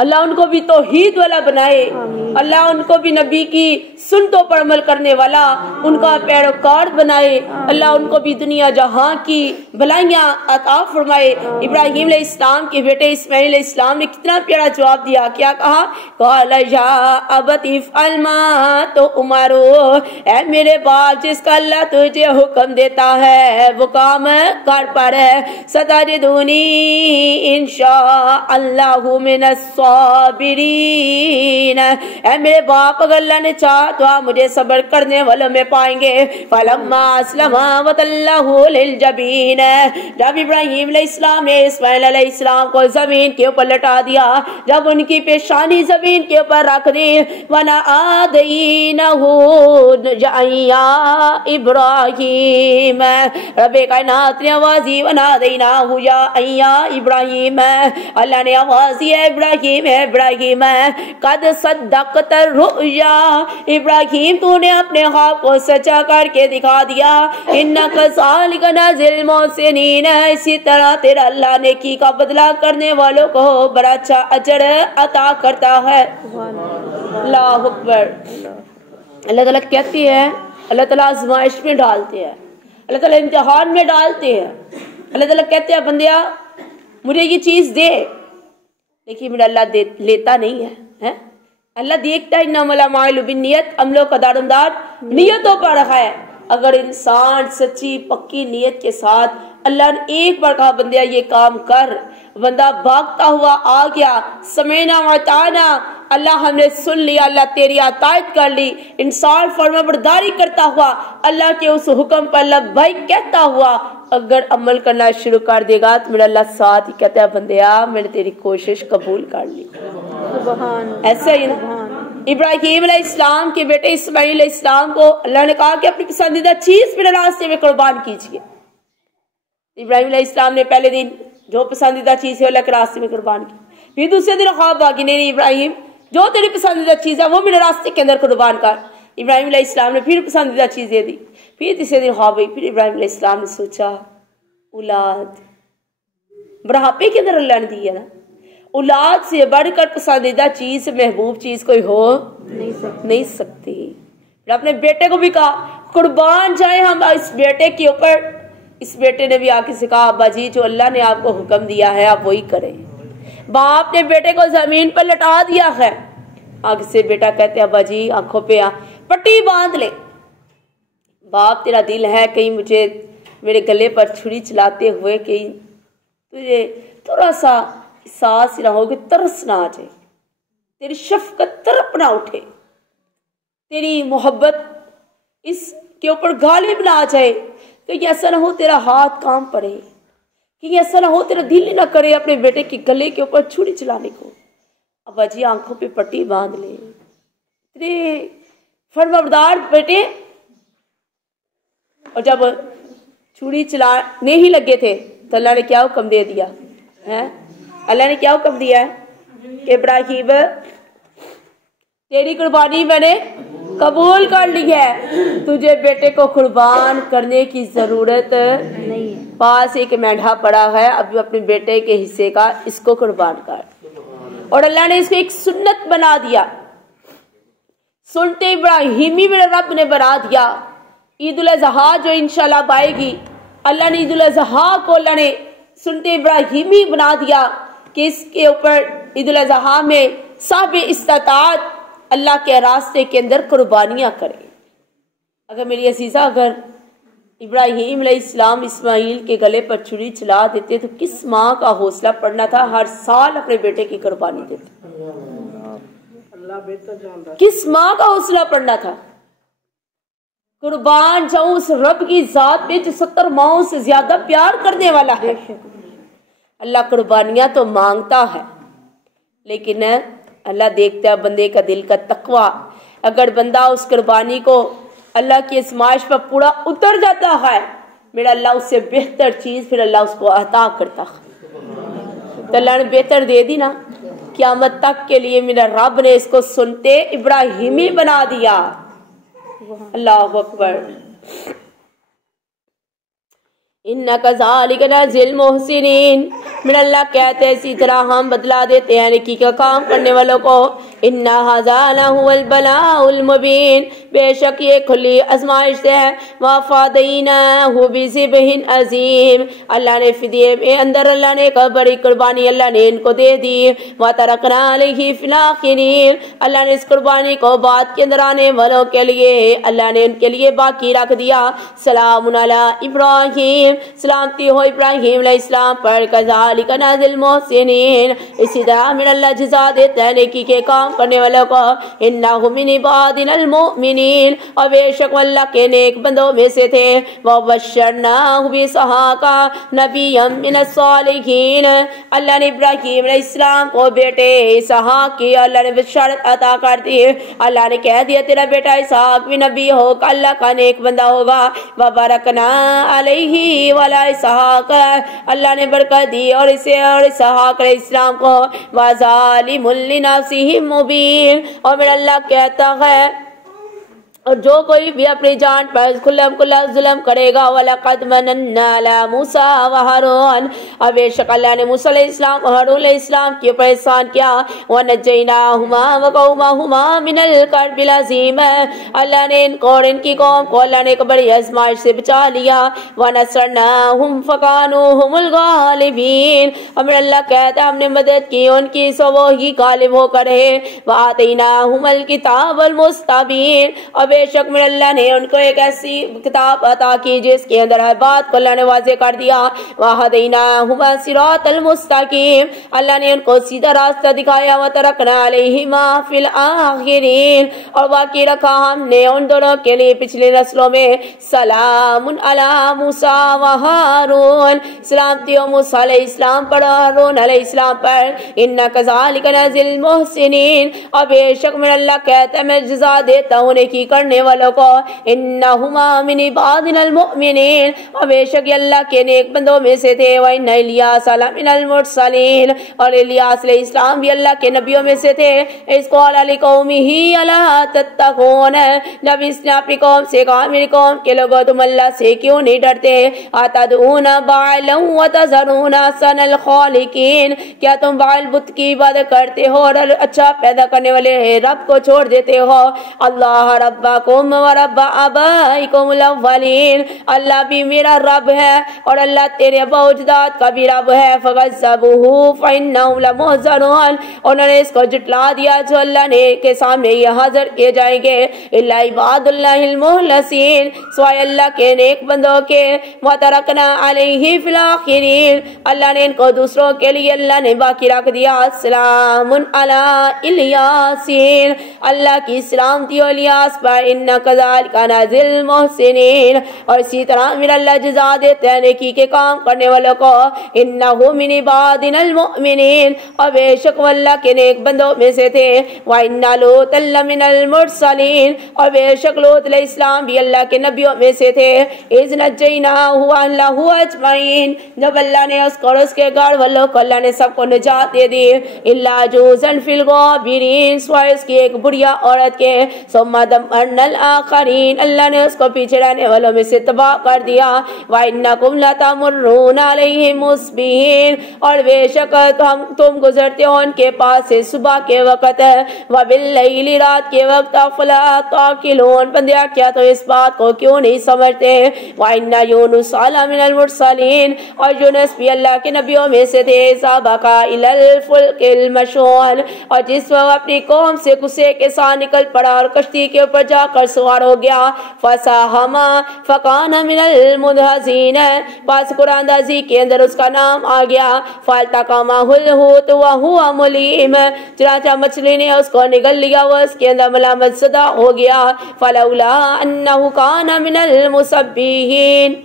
अल्लाह उनको भी तौहीद वाला बनाए, अल्लाह उनको भी नबी की सुन्नतों पर अमल करने वाला उनका पैरोकार बनाए, अल्लाह उनको भी दुनिया जहां की भलाइयां अता फरमाए। इब्राहिम अलैहिस्सलाम के बेटे इस्माइल अलैहिस्सलाम ने कितना प्यारा जवाब दिया, क्या कहा, क़ाल या अबती फ़अल मा तुअमरू, ऐ मेरे बाप जिसका अल्लाह तुझे हुक्म देता है वो काम कर पर। सताजिदूनी इंशाअल्लाहु मिनस साबिरीन, ऐ मेरे बाप अगर अल्लाह ने चाहा तो आप मुझे सब्र करने वालों में पाएंगे। फलम्मा अस्लमा वतल्लहु लिलजबीन, जब इब्राहिम अलैहिस्सलाम ने इस्माइल अलैहिस्सलाम को जमीन के ऊपर लटा दिया, जब उनकी पेशानी जमीन के ऊपर रख दी, वना आदैनहु या इब्राहिम, रब्बे कायनात ने आवाज दी, वना आदैनहु या इब्राहिम, अल्लाह ने आवाज दी है इब्राहिम है इब्राहिम कद सद्दक़त रुया, इब्राहिम तूने अपने ख्वाब को सच्चा करके दिखा दिया। इन्नका ज़ालिका नज़िल मोहसिनीन, इसी तरह तेरा अल्लाह नेकी का बदला करने वालों को बड़ा अच्छा अजर अता करता है। अल्लाहु अकबर। अल्लाह ताला कहती है, अल्लाह ताला आज़माइश में डालते हैं, अल्लाह ताला इम्तिहान में डालते हैं। अल्लाह ताला कहते हैं बंदिया मुझे ये चीज़ दे, लेकिन मेरा अल्लाह लेता नहीं है, अल्लाह देखता है। इन्नमल अमालु बिन्नियत, अमलों का दारोमदार नियतों पर है। अगर इंसान सच्ची पक्की नियत के साथ अल्लाह ने एक बार कहा बंदिया ये काम कर, बंदा भागता हुआ आ गया, समेना वताना, अल्लाह हमने सुन लिया, अल्लाह तेरी अतायत कर ली, इंसान फरमाबरदारी करता हुआ अल्लाह के उस हुक्म पर लब्बैक कहता हुआ अगर अमल करना शुरू कर देगा तो मेरा अल्लाह साथ ही कहता है बंदिया मैंने तेरी कोशिश कबूल कर ली। ऐसे ही ना इब्राहिम अलैहिस्सलाम के बेटे इस्माइल अलैहिस्सलाम को अल्लाह ने कहा कि अपनी पसंदीदा चीज मेरे रास्ते में कुर्बान कीजिए। इब्राहिम अलैहिस्सलाम ने पहले दिन जो पसंदीदा चीज है अल्लाह के रास्ते में कुर्बान की। फिर दूसरे दिन ख्वाब आ गई, नहीं इब्राहिम जो तेरी पसंदीदा चीज है वो मेरे रास्ते के अंदर कुर्बान कर। इब्राहिम अलैहिस्सलाम ने फिर पसंदीदा चीज दे दी। फिर तीसरे दिन ख्वाब आई। फिर इब्राहिम अलैहिस्सलाम ने सोचा औलाद बुढ़ापे के अंदर अल्लाह ने दी है ना, औलाद से बढ़कर पसंदीदा चीज महबूब चीज कोई हो नहीं सकती। अपने बेटे को भी कहा कुर्बान जाए हम इस बेटे के ऊपर। इस बेटे ने भी आके से कहा अब्बा जी जो अल्लाह ने आपको हुक्म दिया है आप वही करें। बाप ने बेटे को जमीन पर लटा दिया है। आगे से बेटा कहते अब्बा जी आंखों पे पट्टी बांध ले। बाप तेरा दिल है कहीं मुझे मेरे गले पर छुरी चलाते हुए कहीं तुझे थोड़ा सा सांस ना हो कि तरस ना आ जाए, तेरी शफकत तड़प ना उठे, तेरी मोहब्बत इसके ऊपर गालिब ना आ जाए। कहीं ऐसा ना हो तेरा हाथ काम पड़े, कहीं ऐसा ना हो तेरा दिल ना करे अपने बेटे के गले के ऊपर छुरी चलाने को। अब्बा जी आंखों पे पट्टी बांध ले। اتنے فرمانبردار بیٹے، اور جب چھری چلانے ہی لگے تھے تو اللہ نے کیا حکم دے دیا ہے؟ اللہ نے کیا حکم دیا ہے کہ ابراہیم تیری قربانی میں نے قبول کر لی ہے، تجھے بیٹے کو قربان کرنے کی ضرورت نہیں ہے، پاس ایک مینڈھا پڑا ہے، اب اپنے بیٹے کے حصے کا اس کو قربان کر۔ اور اللہ نے اس کو ایک سنت بنا دیا، سنت ابراہیمی میرے رب نے بنا دیا۔ عید الاضحیٰ جو انشاءاللہ اب آئے گی، اللہ نے عید الاضحیٰ کو اللہ نے سنت ابراہیمی بنا دیا کہ اس کے اوپر عید الاضحیٰ میں صاحب استطاعت اللہ کے راستے کے اندر قربانیاں کریں۔ اگر میری عزیزہ، اگر ابراہیم علیہ السلام اسماعیل کے گلے پر چھری چلا دیتے تو کس ماں کا حوصلہ پڑنا تھا ہر سال اپنے بیٹے کی قربانی دیتے؟ کس ماں کا حوصلہ پڑنا تھا؟ قربان جاؤں اس رب کی ذات پہ جو 70 ماؤں سے زیادہ پیار کرنے والا ہے۔ اللہ قربانیاں تو مانگتا ہے، لیکن اللہ دیکھتا ہے بندے کا دل کا تقویٰ۔ اگر بندہ اس قربانی کو اللہ کی آزمائش پر پورا اتر جاتا ہے، میرا اللہ اس سے بہتر چیز پھر اللہ اس کو عطا کرتا ہے۔ تو اللہ نے بہتر دے دی نا، قیامت تک کے لیے میرا رب نے اس کو سنتے ابراہیمی بنا دیا۔ اللہ اکبر۔ اِنَّا كَذَلِكَ نَجْزِي الْمُحْسِنِينَ، میرا اللہ کہتے ہیں اسی طرح ہم بدلا دیتے ہیں نیکی کا کام کرنے والوں کو۔ اِنَّا هَذَا لَهُوَ الْبَلَاءُ الْمُبِينُ، بے شک یہ کھلی آزمائش ہے۔ وَفَدَيْنَاهُ بِذِبْحٍ عَظِيمٍ، اللہ نے فدیے میں اندر اللہ نے ایک بڑی قربانی اللہ نے ان کو دے دی۔ وَتَرَكْنَا عَلَيْهِ فِي الْآخِرِينَ، اللہ نے اس قربانی کو بعد کے اندر آنے والوں کے لیے اللہ نے ان کے لیے باقی رکھ دیا۔ سلام علی ابراہیم، سلامتی ہو ابراہیم علیہ السلام پر۔ کذالک نجزی المحسنین، اسی طرح من اللہ جزا دیتا ہے نیکی کے کام کرنے والوں کو۔ انہ من عبادنا المؤمنین، اور بے شک اللہ کے نیک بندوں میں سے تھے۔ وبشرناہ باسحاق نبیا من الصالحین، اللہ نے ابراہیم علیہ السلام کو بیٹے اسحاق کی اللہ نے بشارت عطا کر دی۔ اللہ نے کہہ دیا تیرا بیٹا اسحاق بھی نبی ہوگا، اللہ کا نیک بندہ ہوگا۔ وبارکنا علیہ والا اسحاق، اللہ نے برکت دی اور اسے اور اسحاق علیہ السلام کو۔ وَظَالِمٌ لِنَفْسِهِ مُبِينٌ، اور میرا اللہ کہتا ہے اور جو کوئی بھی اپنی جان پر کھلا ظلم کرے گا، وَلَقَدْ مَنَنَّا عَلَى مُوسَىٰ وَهَارُونَ، اور بے شک اللہ نے موسیٰ علیہ السلام اور ہارون علیہ السلام کے اوپر احسان کیا۔ وَنَجَّيْنَاهُمَا وَقَوْمَهُمَا مِنَ الْكَرْبِ الْعَظِيمِ، اللہ نے ان کو اور ان کی قوم کو اللہ نے ایک بڑی آزمائش سے بچا لیا۔ وَنَصَرْنَاهُمْ فَكَانُوا هُمُ الْغَالِبِينَ، اور میرا اللہ کہتا ہے ہم نے مدد کی ان کی سو وہی غالب ہو کر رہے۔ وَآتَيْنَاهُمَ الْكِتَابَ الْمُسْتَبِينَ، اور بے شک میرے اللہ نے ان کو ایک ایسی کتاب عطا کی جس کے اندر ہر بات کو اللہ نے واضح کر دیا۔ وَهَدَيْنَاهُمَا الصِّرَاطَ الْمُسْتَقِيمَ، اللہ نے ان کو سیدھا راستہ دکھایا۔ وَتَرَكْنَا عَلَيْهِمَا فِي الْآخِرِينَ، اور باقی رکھا ہم نے ان دونوں کے لیے پچھلی نسلوں میں۔ سلام علی موسیٰ وہارون، سلامتی ہو موسیٰ علیہ السلام پر اور ہارون علیہ السلام پر۔ اِنَّا كَذَلِكَ نَجْزِي الْمُحْسِنِينَ، اور بے شک میرا اللہ کہتا ہے میں جزا دیتا ہوں نیکی کرنے والوں کو۔ انہما من عبادنا المؤمنین، اور بے شک اللہ کے نیک بندوں میں سے تھے۔ وَإِنَّ إِلْيَاسَ لَمِنَ الْمُرْسَلِينَ، اور الیاس علیہ السلام بھی اللہ کے نبیوں میں سے تھے۔ اِذْ قَالَ لِقَوْمِهِ أَلَا تَتَّقُونَ، جب اس نے اپنی قوم سے کہا میری قوم کے لوگوں تم اللہ سے کیوں نہیں ڈرتے؟ أَتَدْعُونَ بَعْلًا وَتَذَرُونَ أَحْسَنَ الْخَالِقِينَ، کیا تم بعل بت کی عبادت کرتے ہو اور اچھا پیدا کرنے والے رب کو چھوڑ دیتے ہو؟ اللہ ربکم و رب آبائکم الاولین، اللہ بھی میرا رب ہے اور اللہ تیرے ابا اجداد کا بھی رب ہے۔ فَغَزَّبُوهُ فَإِنَّهُمْ لَمُحْضَرُونَ، انہوں نے اس کو جھٹلا دیا جو اللہ نے کے سامنے یہ حاضر کیے جائیں گے۔ إِلَّا عِبَادُ اللَّهِ الْمُخْلَصِينَ، سوائے اللہ کے نیک بندوں کے۔ وَتَرَكْنَا عَلَيْهِ فِي الْآخِرِينَ، اللہ نے ان کو دوسروں کے لیے اللہ نے باقی رکھ دیا۔ سلام علی الیاسین، اللہ کی سلامتی ہو الیاس پر۔ इन्ना कज़ालिका नाज़िल मुहसिनीन, और इसी तरह मेरा अल्लाह जज़ा देते हैं नेकी के काम करने वालों को। इन्नहु मिन इबादिनल मुमिनीन, और बेशक वो अल्लाह के नेक बंदों में से थे। व इन्ना लूतन लमिनल मुरसलीन, और बेशक लूत अलैहिस्सलाम भी अल्लाह के नबियों में से थे। इज़ नज्जैनाहु व अहलहु अजमईन, जब अल्लाह ने उसको और उसके घर वालों को अल्लाह ने सबको निजात दे दी। इल्ला जुज़न फिल गाबिरीन, सिवाय उसकी एक बुढ़िया औरत के। सुम्मा दमरनल आखरीन, अल्लाह ने उसको पीछे रहने वालों में से तबाह कर दिया। व इन्नकुम लतमुर्रून अलैहिम मुस्बिहीन, और बेशक तुम गुजरते हो उनके पास से सुबह के वक्त। व बिल्लैली, रात के वक्त। अफला ताकिलून, बंदिया क्या तो इस बात को क्यों नहीं समझते। व इन्ना यूनुस मिनल मुरसलीन, और यूनुस भी अल्लाह के नबियों में से थे। सबका इलल फुल्किल मशहून, और जिस वक्त अपनी कौम से गुस्से के साथ निकल पड़ा और कश्ती के ऊपर जाकर सवार हो गया। फसाहमा फकान मिनल मुदहजीन, बस कुरानदाजी के अंदर उसका नाम आ गया। फल्तकमाहुल हुत व हुवा मुलीम, चनाचा मछली ने उसको निगल लिया, वो उसके अंदर मलामत सदा हो गया। फलौला अन्नहु कान मिनल मुसब्बिहीन,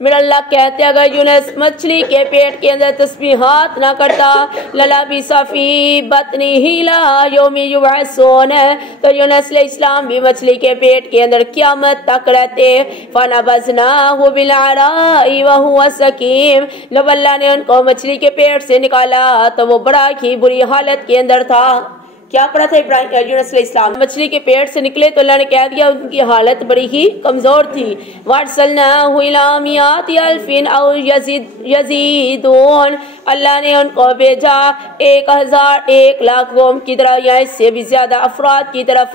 मेरा अल्लाह कहते अगर यूनुस मछली के पेट के अंदर तस्बीहात ना करता, लला भी सफी बतनी हिला योमी युबअसून, तो यूनुस अलैहिस्सलाम भी मछली के पेट के अंदर क़यामत तक रहते। फनबज़नाहु बिलअराई व हुवा सकीम, जब अल्लाह ने उनको मछली के पेट से निकाला तो वो बड़ा ही बुरी हालत के अंदर था। क्या पड़ा था यूनुस अलैहिस्सलाम, मछली के पेट से निकले तो अल्लाह ने कह दिया उनकी हालत बड़ी ही कमजोर थी। वरसलनाहु इला मियाति अल्फिन औ यज़ीदून, अल्लाह ने उनको भेजा 1001 कौम की तरफ या इससे भी ज्यादा अफराद की तरफ।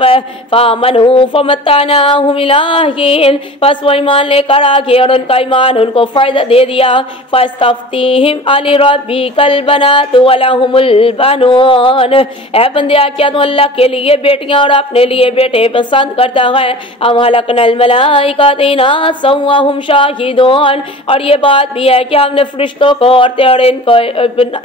फामनहु फमत्तानाहुम इला हीन, बस वो ईमान लेकर आ गए और उनका ईमान उनको फायदा दे दिया। फस्तफ्तीहिम अली रब्बिकल बनातु व लहुमुल बनून, ऐ बंदिया क्या तुम अल्लाह के लिए बेटियां और अपने लिए बेटे पसंद करता है। अम हलकनल मलाइकात इनासन व हुम शाहिदून, और ये बात भी है कि हमने फरिश्तों को औरतें और इनको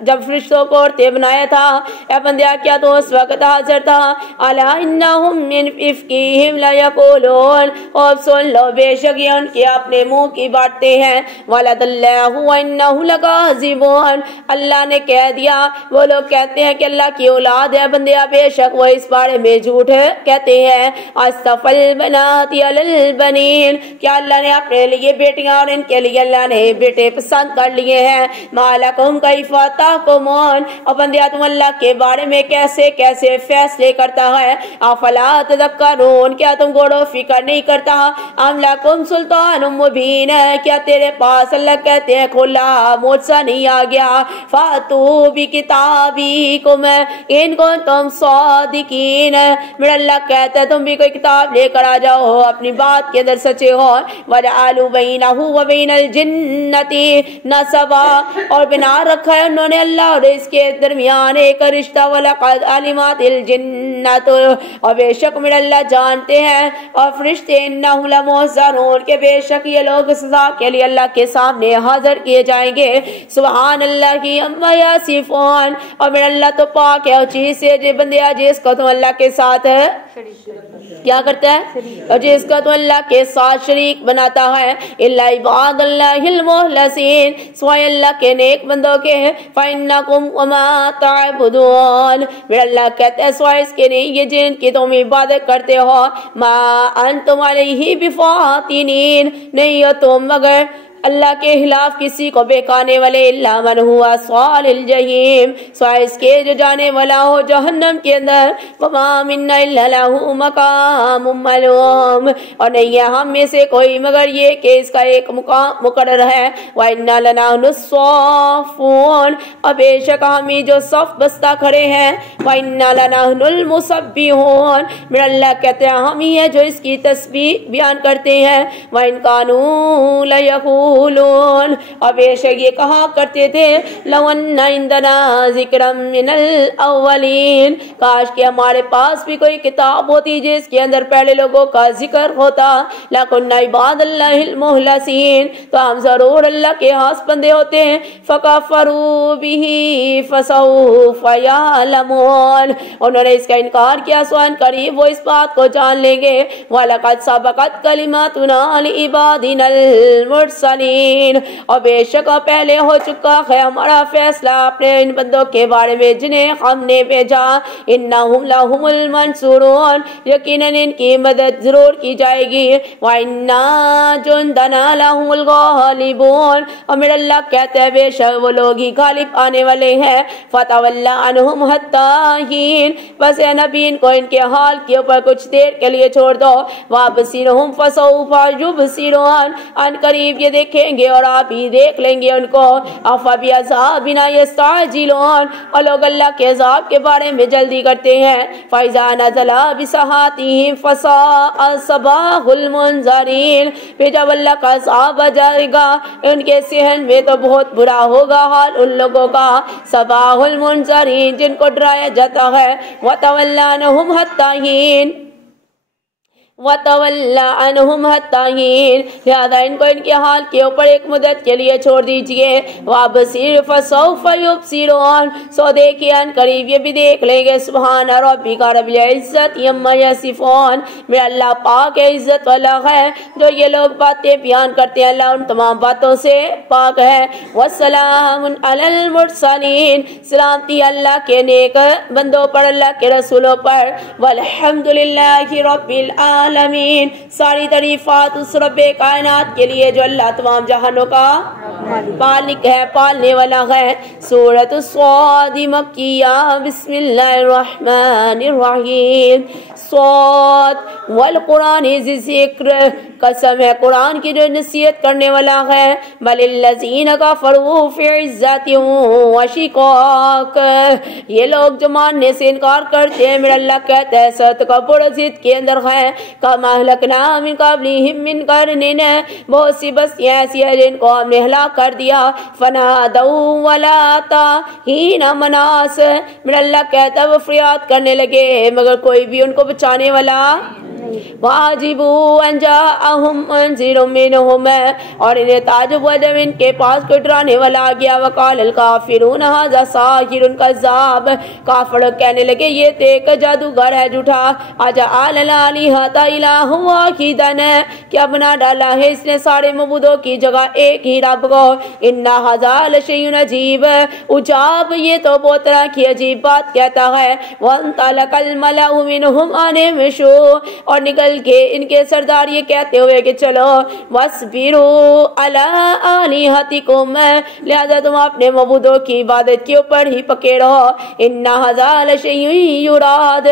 जब फरिश्तों को औरतें बनाया था, ऐ बंदिया क्या तो उस वक्त हाजिर था। अला इन्नहुम मिन इफ्किहिम लयक़ूलून, और सुन लो बेशक ये उनके अपने मुंह की बातें हैं। वलदल्लाहु व इन्नहु लकाज़िबून, अल्लाह ने कह दिया वो लोग कहते हैं कि अल्लाह की औलाद है, बंदिया बेशक वो इस बारे में झूठ कहते हैं। अस्तफल बनाती अलल बनीन, क्या अल्लाह ने अपने लिए बेटियां और इनके लिए अल्लाह ने बेटे पसंद कर लिए हैं। मालकुम कैफा तहकुमून, और बंदिया तुम अल्लाह के बारे में कैसे कैसे फैसले करता है। अफला तज़क्करून, क्या तुम गौर फिक्र नहीं करता। अम लकुम सुल्तान मुबीन, क्या तेरे पास अल्लाह कहते हैं खुला मोर्चा नहीं आ गया। फातू भी किताबिकुम इनको तुम सादिकीन, मेरा अल्लाह कहता है तुम भी कोई किताब लेकर आ जाओ, अपनी बात के अंदर सच्चे हो। वजअलू बैनहु व बैनल जिन्नति नसबा, और बना रखा है उन्होंने अल्लाह और इसके दरमियान एक रिश्ता। वलक़द अलिमातिल जिन्नतु, और बेशक मेरा अल्लाह जानते हैं और फरिश्ते इन्नहुम लमुहज़रून, के बेशक ये लोग सजा के लिए अल्लाह के सामने हाजिर किए जाएंगे। सुभान अल्लाह की अम्मा यासिफून, और मेरा अल्लाह तो पाक है चीज से जे बंदिया जिसको तुम अल्लाह के साथ क्या करता है और जिसको तो अल्लाह के साथ शरीक बनाता है। इल्ला इबादल्लाहिल मुखलसीन, सिवाय अल्लाह के नेक बंदों के। फइन्नकुम वमा तअबुदून, मेरा अल्लाह कहता है सिवाय इसके नहीं ये जिनकी तुम इबादत करते हो। मा अंतुम अलैहि बिफातिनीन, नहीं हो तुम मगर अल्लाह के खिलाफ किसी को बेकाने वाले। इल्ला मन हुआ सालिल जहीम, सिवाय इसके जो जाने वाला हो जहन्नम के अंदर। वमा मिन्ना इल्ला लहु मकामुम मालूम, और नहीं है हम में से कोई मगर ये कि इसका एक मुकाम मुकर्रर है। व इन्ना लनहनु साफून, और बेशक हम ही जो सफ बस्ता खड़े हैं। व इन्ना लनहनुल मुसब्बिहून, मेरा अल्लाह कहते हैं हम ही है जो इसकी तस्बीह बयान करते हैं। व इन कानू लयकू यकूलून, और बेशक ये कहा करते थे लौ अन्ना इंदना ज़िक्रम मिनल अव्वलीन, काश कि हमारे पास भी कोई किताब होती जिसके अंदर पहले लोगों का जिक्र होता, लकुन्ना इबादल्लाहिल मुखलसीन, तो हम जरूर अल्लाह के खास बंदे होते हैं। फकफरू बिही फसौफ यअलमून, उन्होंने इसका इनकार किया, स्वान करीब वो इस बात को जान लेंगे। वलक़द सबक़त कलिमातुना लिइबादिनल मुरसलीन, और बेशक पहले हो चुका है हमारा फैसला अपने इन बंदों के बारे में जिन्हें हमने भेजा। इन्नहुम लहुमुल मंसूरून, यकीनन इनकी मदद जरूर की जाएगी। व इन्ना जुंदना लहुमुल गालिबून, और मेरा अल्लाह कहते हैं बेशक वो लोग ही गालिब आने वाले हैं। फतवल्ला अन्हुम हत्ता हीन, बस ए नबी इनको इनके हाल के ऊपर कुछ देर के लिए छोड़ दो। वाबसिरहुम फसौफा युबसिरून, अन करीब ये देखेंगे और आप ही देख लेंगे उनको। अफबिअज़ाबिना यस्तअजिलून, और लोग अल्लाह के अज़ाब के बारे में जल्दी करते हैं। फइज़ा नज़ला बिसहातिहिम फसाअ सबाहुल मुनज़रीन, फिर जब अल्लाह का अज़ाब आ जाएगा उनके सहन में तो बहुत बुरा होगा हाल उन लोगों का। सबाहुल मुनज़रीन, जिनको डराया जाता है। वतवल्ला अन्हुम हत्ता हीन, वतवल्ला अन्हुम हत्ता हीन, लिहाजा इनको इनके हाल के ऊपर एक मुद्दत के लिए छोड़ दीजिए। वाबसिर फसौफ युबसिरून, सो देखिए अन करीब ये भी देख लेंगे। सुभान रब्बिका रब्बिल इज्जति अम्मा यसिफून, मेरा अल्लाह पाक है, इज्जत वाला है। जो ये लोग बातें बयान करते हैं अल्लाह उन तमाम बातों से पाक है। वस्सलामुन अलल मुरसलीन, सलामती अल्लाह के नेक बंदों पर, अल्लाह के रसूलों पर। वल्हम्दुलिल्लाहि रब्बिल आलमीन, सारी तारीफात उस रब्बे कायनात के लिए जो अल्लाह तमाम जहानों का मालिक है, पालने वाला है। सूरत स्वाद मक्किया, बिस्मिल्लाहिर रहमानिर रहीम। स्वाद वल कुरान ज़िक्र, कसम है कुरान की जो नसीहत करने वाला है। बलिल्लज़ीन कफ़रू फ़ी इज़्ज़तिन व शिक़ाक़, ये लोग जो मानने से इनकार करते हैं मेरा अल्लाह कहता है सत कपूर जिद के अंदर है। कमा अहलकना मिन क़ब्लिहिम मिन क़रनिन, बहुत सी बस्तियां ऐसी है जिनको हमने हलाक कर दिया। फनादौ वला ताहीना मनास, मेरा अल्लाह कहता है वो फरियाद करने लगे मगर कोई भी उनको बचाने वाला। वाजिबू अंजाअहुम मुनज़िरुम मिनहुम, और इन्हें ताजुब हुआ जब इनके पास कोई डराने वाला आ गया। वक़ालल काफ़िरून हाज़ा साहिरुन कज़्ज़ाब, काफिर कहने लगे ये तो एक जादूगर है झूठा। अजअलल आलिहता इलाहन वाहिदन, क्या बना डाला है इसने सारे मबूदों की जगह एक ही रब को। इन्ना हाज़ा लशैउन अजीब, उजाब ये तो बहुत तरह की अजीब बात कहता है। वंतलकल मलाउ मिनहुम अन इमशू, और निकल के इनके सरदार ये कहते हुए कि चलो वस्बिरू अला आलिहतिकुम, लिहाजा तुम अपने मबूदों की इबादत के ऊपर ही पके रहो। इन्ना हाज़ा लशैउन युराद,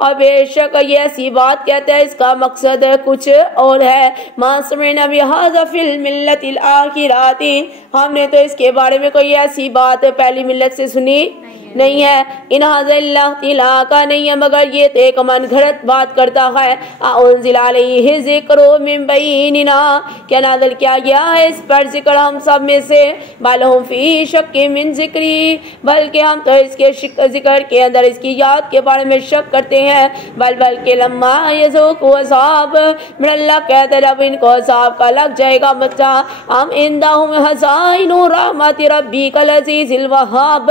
और बेशक ये ऐसी बात कहता है इसका मकसद कुछ और है। मा समिअना बिहाज़ा फिल मिल्लतिल आखिराती, हमने तो इसके बारे में कोई ऐसी बात पहली मिल्लत से सुनी नहीं है। इन हाज़ा इल्ला इख्तिलाका, नहीं है मगर ये तो एक मन घड़त बात करता है। उन्ज़िला अलैहि ज़िक्रु मिन बैनिना, क्या नाज़िल किया गया है इस पर जिक्र हम सब में से। बल हुम फ़ी शक्किन मिन ज़िक्री, बल्कि हम तो इसके जिक्र के अंदर इसकी याद के बारे में शक करते हैं। बल्कि लम्मा यज़ूक़ू अज़ाब, मेरा अल्लाह कहते जब इनको अज़ाब का लग जाएगा मचा। हम इंदहुम हज़ाइनु रहमति रब्बिकल अज़ीज़िल वहाब,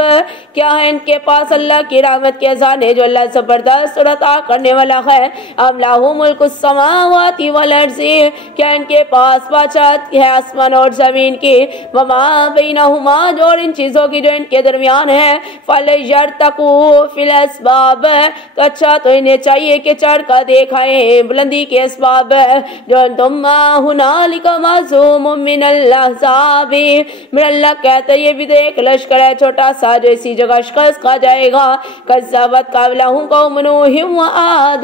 क्या है इनके पास अल्लाह की रहमत के खजाने जो अल्लाह जबरदस्त और अता करने वाला है। अब लाहु मुल्कुस समावाति वल अर्ज़ि, क्या इनके पास बादशाहत है आसमान और जमीन की। वमा बैनहुमा, जो इन चीजों की जो इनके दरमियान है। फलयरतकू फिल अस्बाब, तो अच्छा तो इन्हें चाहिए कि चढ़ कर देखाए बुलंदी के असबाब। जो तुम हुनालिका मासूम मिनल अहज़ाबी, मेरा अल्लाह कहता है ये भी देख लश्कर है छोटा सा जो इसी जगह शिकस्त खा जाएगा। कज़्ज़बत क़ब्लहुम कौम नूह व आद,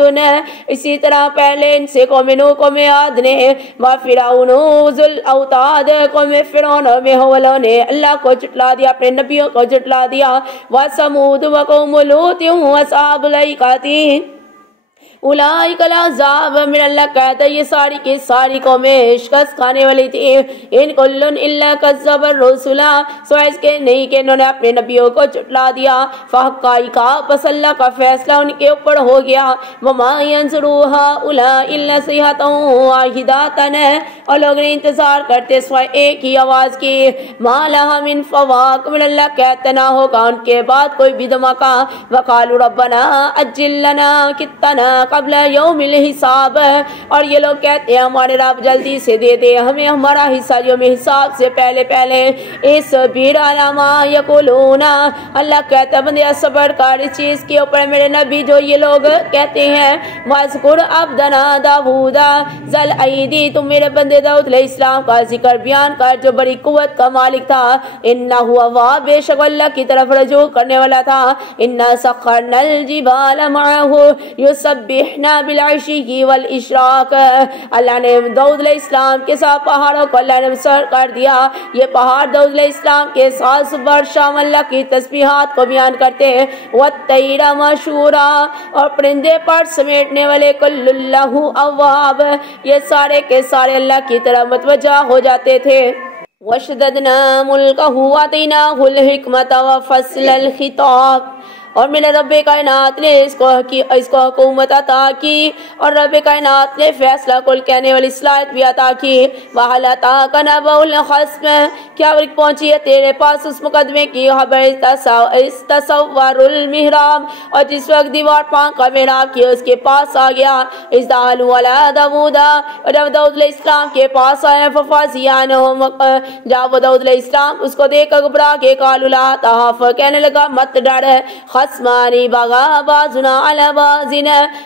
इसी तरह पहले इनसे कौम नूह कौम आद ने, व फ़िरऔन ज़ुल औताद, कौम फ़िरऔन में हमलों ने अल्लाह को झुटला दिया, अपने नबियों को झुटला दिया। व समूद व कौम लूत व असहाबुल ऐकाती, اولئک العذاب، میرا اللہ کہتا ہے یہ ساری کی ساری قومیں شکست کھانے والی تھی. ان کل الا کذب الرسل، سوائے اس کے نہیں کہ انہوں نے اپنے نبیوں کو جھٹلا دیا. فحقائق بس اللہ کا فیصلہ ان کے اوپر ہو گیا. وما ينظروا اولئک الا صیحۃ واحدۃ، اور لوگ نے انتظار کرتے سوائے ایک ہی آواز کی. ما لها من فواق، میرا اللہ کہتا نہ ہوگا ان کے بعد کوئی بھی دھماکہ. وقالوا ربنا اجل لنا قطنا قبل یوم الحساب، اور یہ لوگ کہتے ہیں ہمارے رب جلدی سے دے دے ہمیں ہمارا حصہ یوم حساب سے پہلے پہلے. اس بیر علامہ یقولون، اللہ کہتا ہے بندے صبر کر اس چیز کے اوپر میرے نبی جو یہ لوگ کہتے ہیں. واذکر عبدنا داؤد ذل ایدی، تم میرے بندے داؤد علیہ السلام کا ذکر بیان کر جو بڑی قوت کا مالک تھا. انہ اواب، بے شک اللہ کی طرف رجوع کرنے والا تھا. انا سخرنا الجبال معه یسبحنا بالعشی والاشراق، اللہ نے داؤد علیہ السلام کے ساتھ پہاڑوں کو اللہ نے مسخر کر دیا. یہ پہاڑ داؤد علیہ السلام کے ساتھ صبح اور شام اللہ کی تسبیحات کو بیان کرتے. والطیر مشورا، اور پرندے پر سمیٹنے والے کل اللہ اواب، یہ سارے کے سارے اللہ کی طرف متوجہ ہو جاتے تھے. وشددنا ملکہ وآتیناہ الحکمت وفصل الخطاب، اور میرے رب کائنات نے اس کو حکومت عطا کی اور رب کائنات نے فیصلہ کل کہنے والی صلاحیت بھی عطا کی. وَهَلْ أَتَاكَ نَبَأُ الْخَصْمِ، کیا پہنچی ہے تیرے پاس اس مقدمے کی خبر استصور المحراب، اور جس وقت دیوار پانک کا محراب کی اس کے پاس آ گیا. اذ دخلوا علی داؤد، اور جب داؤد علیہ السلام کے پاس آئے ففزع عنہم، جب وہ داؤد علیہ السلام اس کو دیکھ کر گھبرا کے قالوا لا تخف، کہنے لگا مت ڈر، خصمانی بغا بعضنا علی بعض،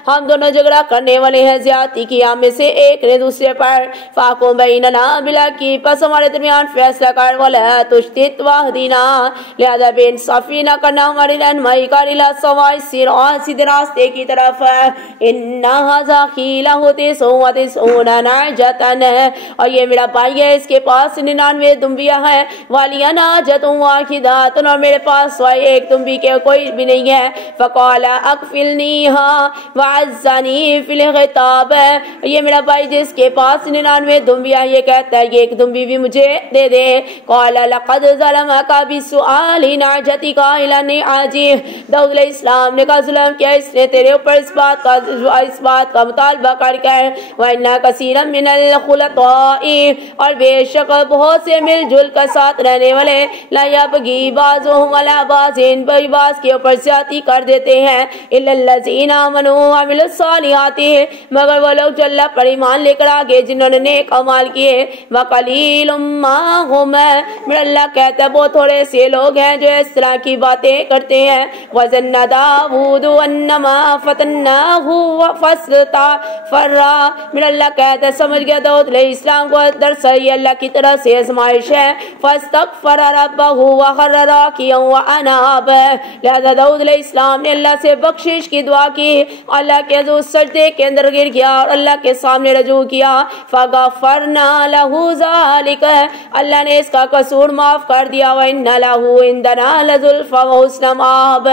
ہم دونوں جھگڑا کرنے والے ہیں زیادتی کی ہم میں سے ایک نے دوسرے پر. فاحکم بیننا بالحق، پس ہمارے درمیان فیصلہ کر. ولا تشتت واہدنا، لہذا بے انصافی نہ کرنا ہماری رہنمائی کر الی سواء الصراط، سیدھے راستے کی طرف. ان ھذا قیلہ تسعون نعجۃ، اور یہ میرا بھائی ہے اس کے پاس 99 دمبیاں ہیں. والی نعجۃ واحدۃ، اور میرے پاس سوائے ایک دمبی کے کوئی بھی نہیں ہے. فقال اکفلنیھا وعزنی فی الخطاب، یہ میرا بھائی جس کے پاس 99 دمبیاں یہ کہتا ہے یہ ایک دمبی بھی مجھے دے دے. قال لقد ظلمک بسؤال نعجتک الی نعاجہ، داؤد علیہ السلام نے کہا ظلم کیا اس نے تیرے اوپر اس بات کا مطالبہ کر کر. وان کثیرا من الخلطاء، اور بے شک بہت سے مل جل کر ساتھ رہنے والے لا یبغی بعضهم علی بعض، بعض کے اوپر زیادتی کر دیتے ہیں. الا الذین آمنوا وعملوا الصالحات، مگر وہ لوگ جو اللہ پر ایمان لے کر آگے جنہوں نے نیک اعمال کیے. وقلیل ما هم، میرا اللہ کہتا ہے بہت تھوڑے سے لوگ ہیں جو اس طرح کی باتیں کرتے ہیں. وظن داؤد انما فتناہ فاستغفر، میرا اللہ کہتا ہے سمجھ گیا داؤد علیہ السلام کو دراصل یہ اللہ کی طرف سے آزمائش ہے. فاستغفر ربہ وخر راکعا واناب، لہذا داؤد علیہ السلام نے اللہ سے بخشش کی دعا کی، اللہ کے حضور سجدے کے اندر گر گیا اور اللہ کے سامنے رجوع کیا. فغفرنا لہ ذلک، اللہ نے اس کا قصور معاف کر دیا. وان لہ عندنا لزلفی وحسن مآب،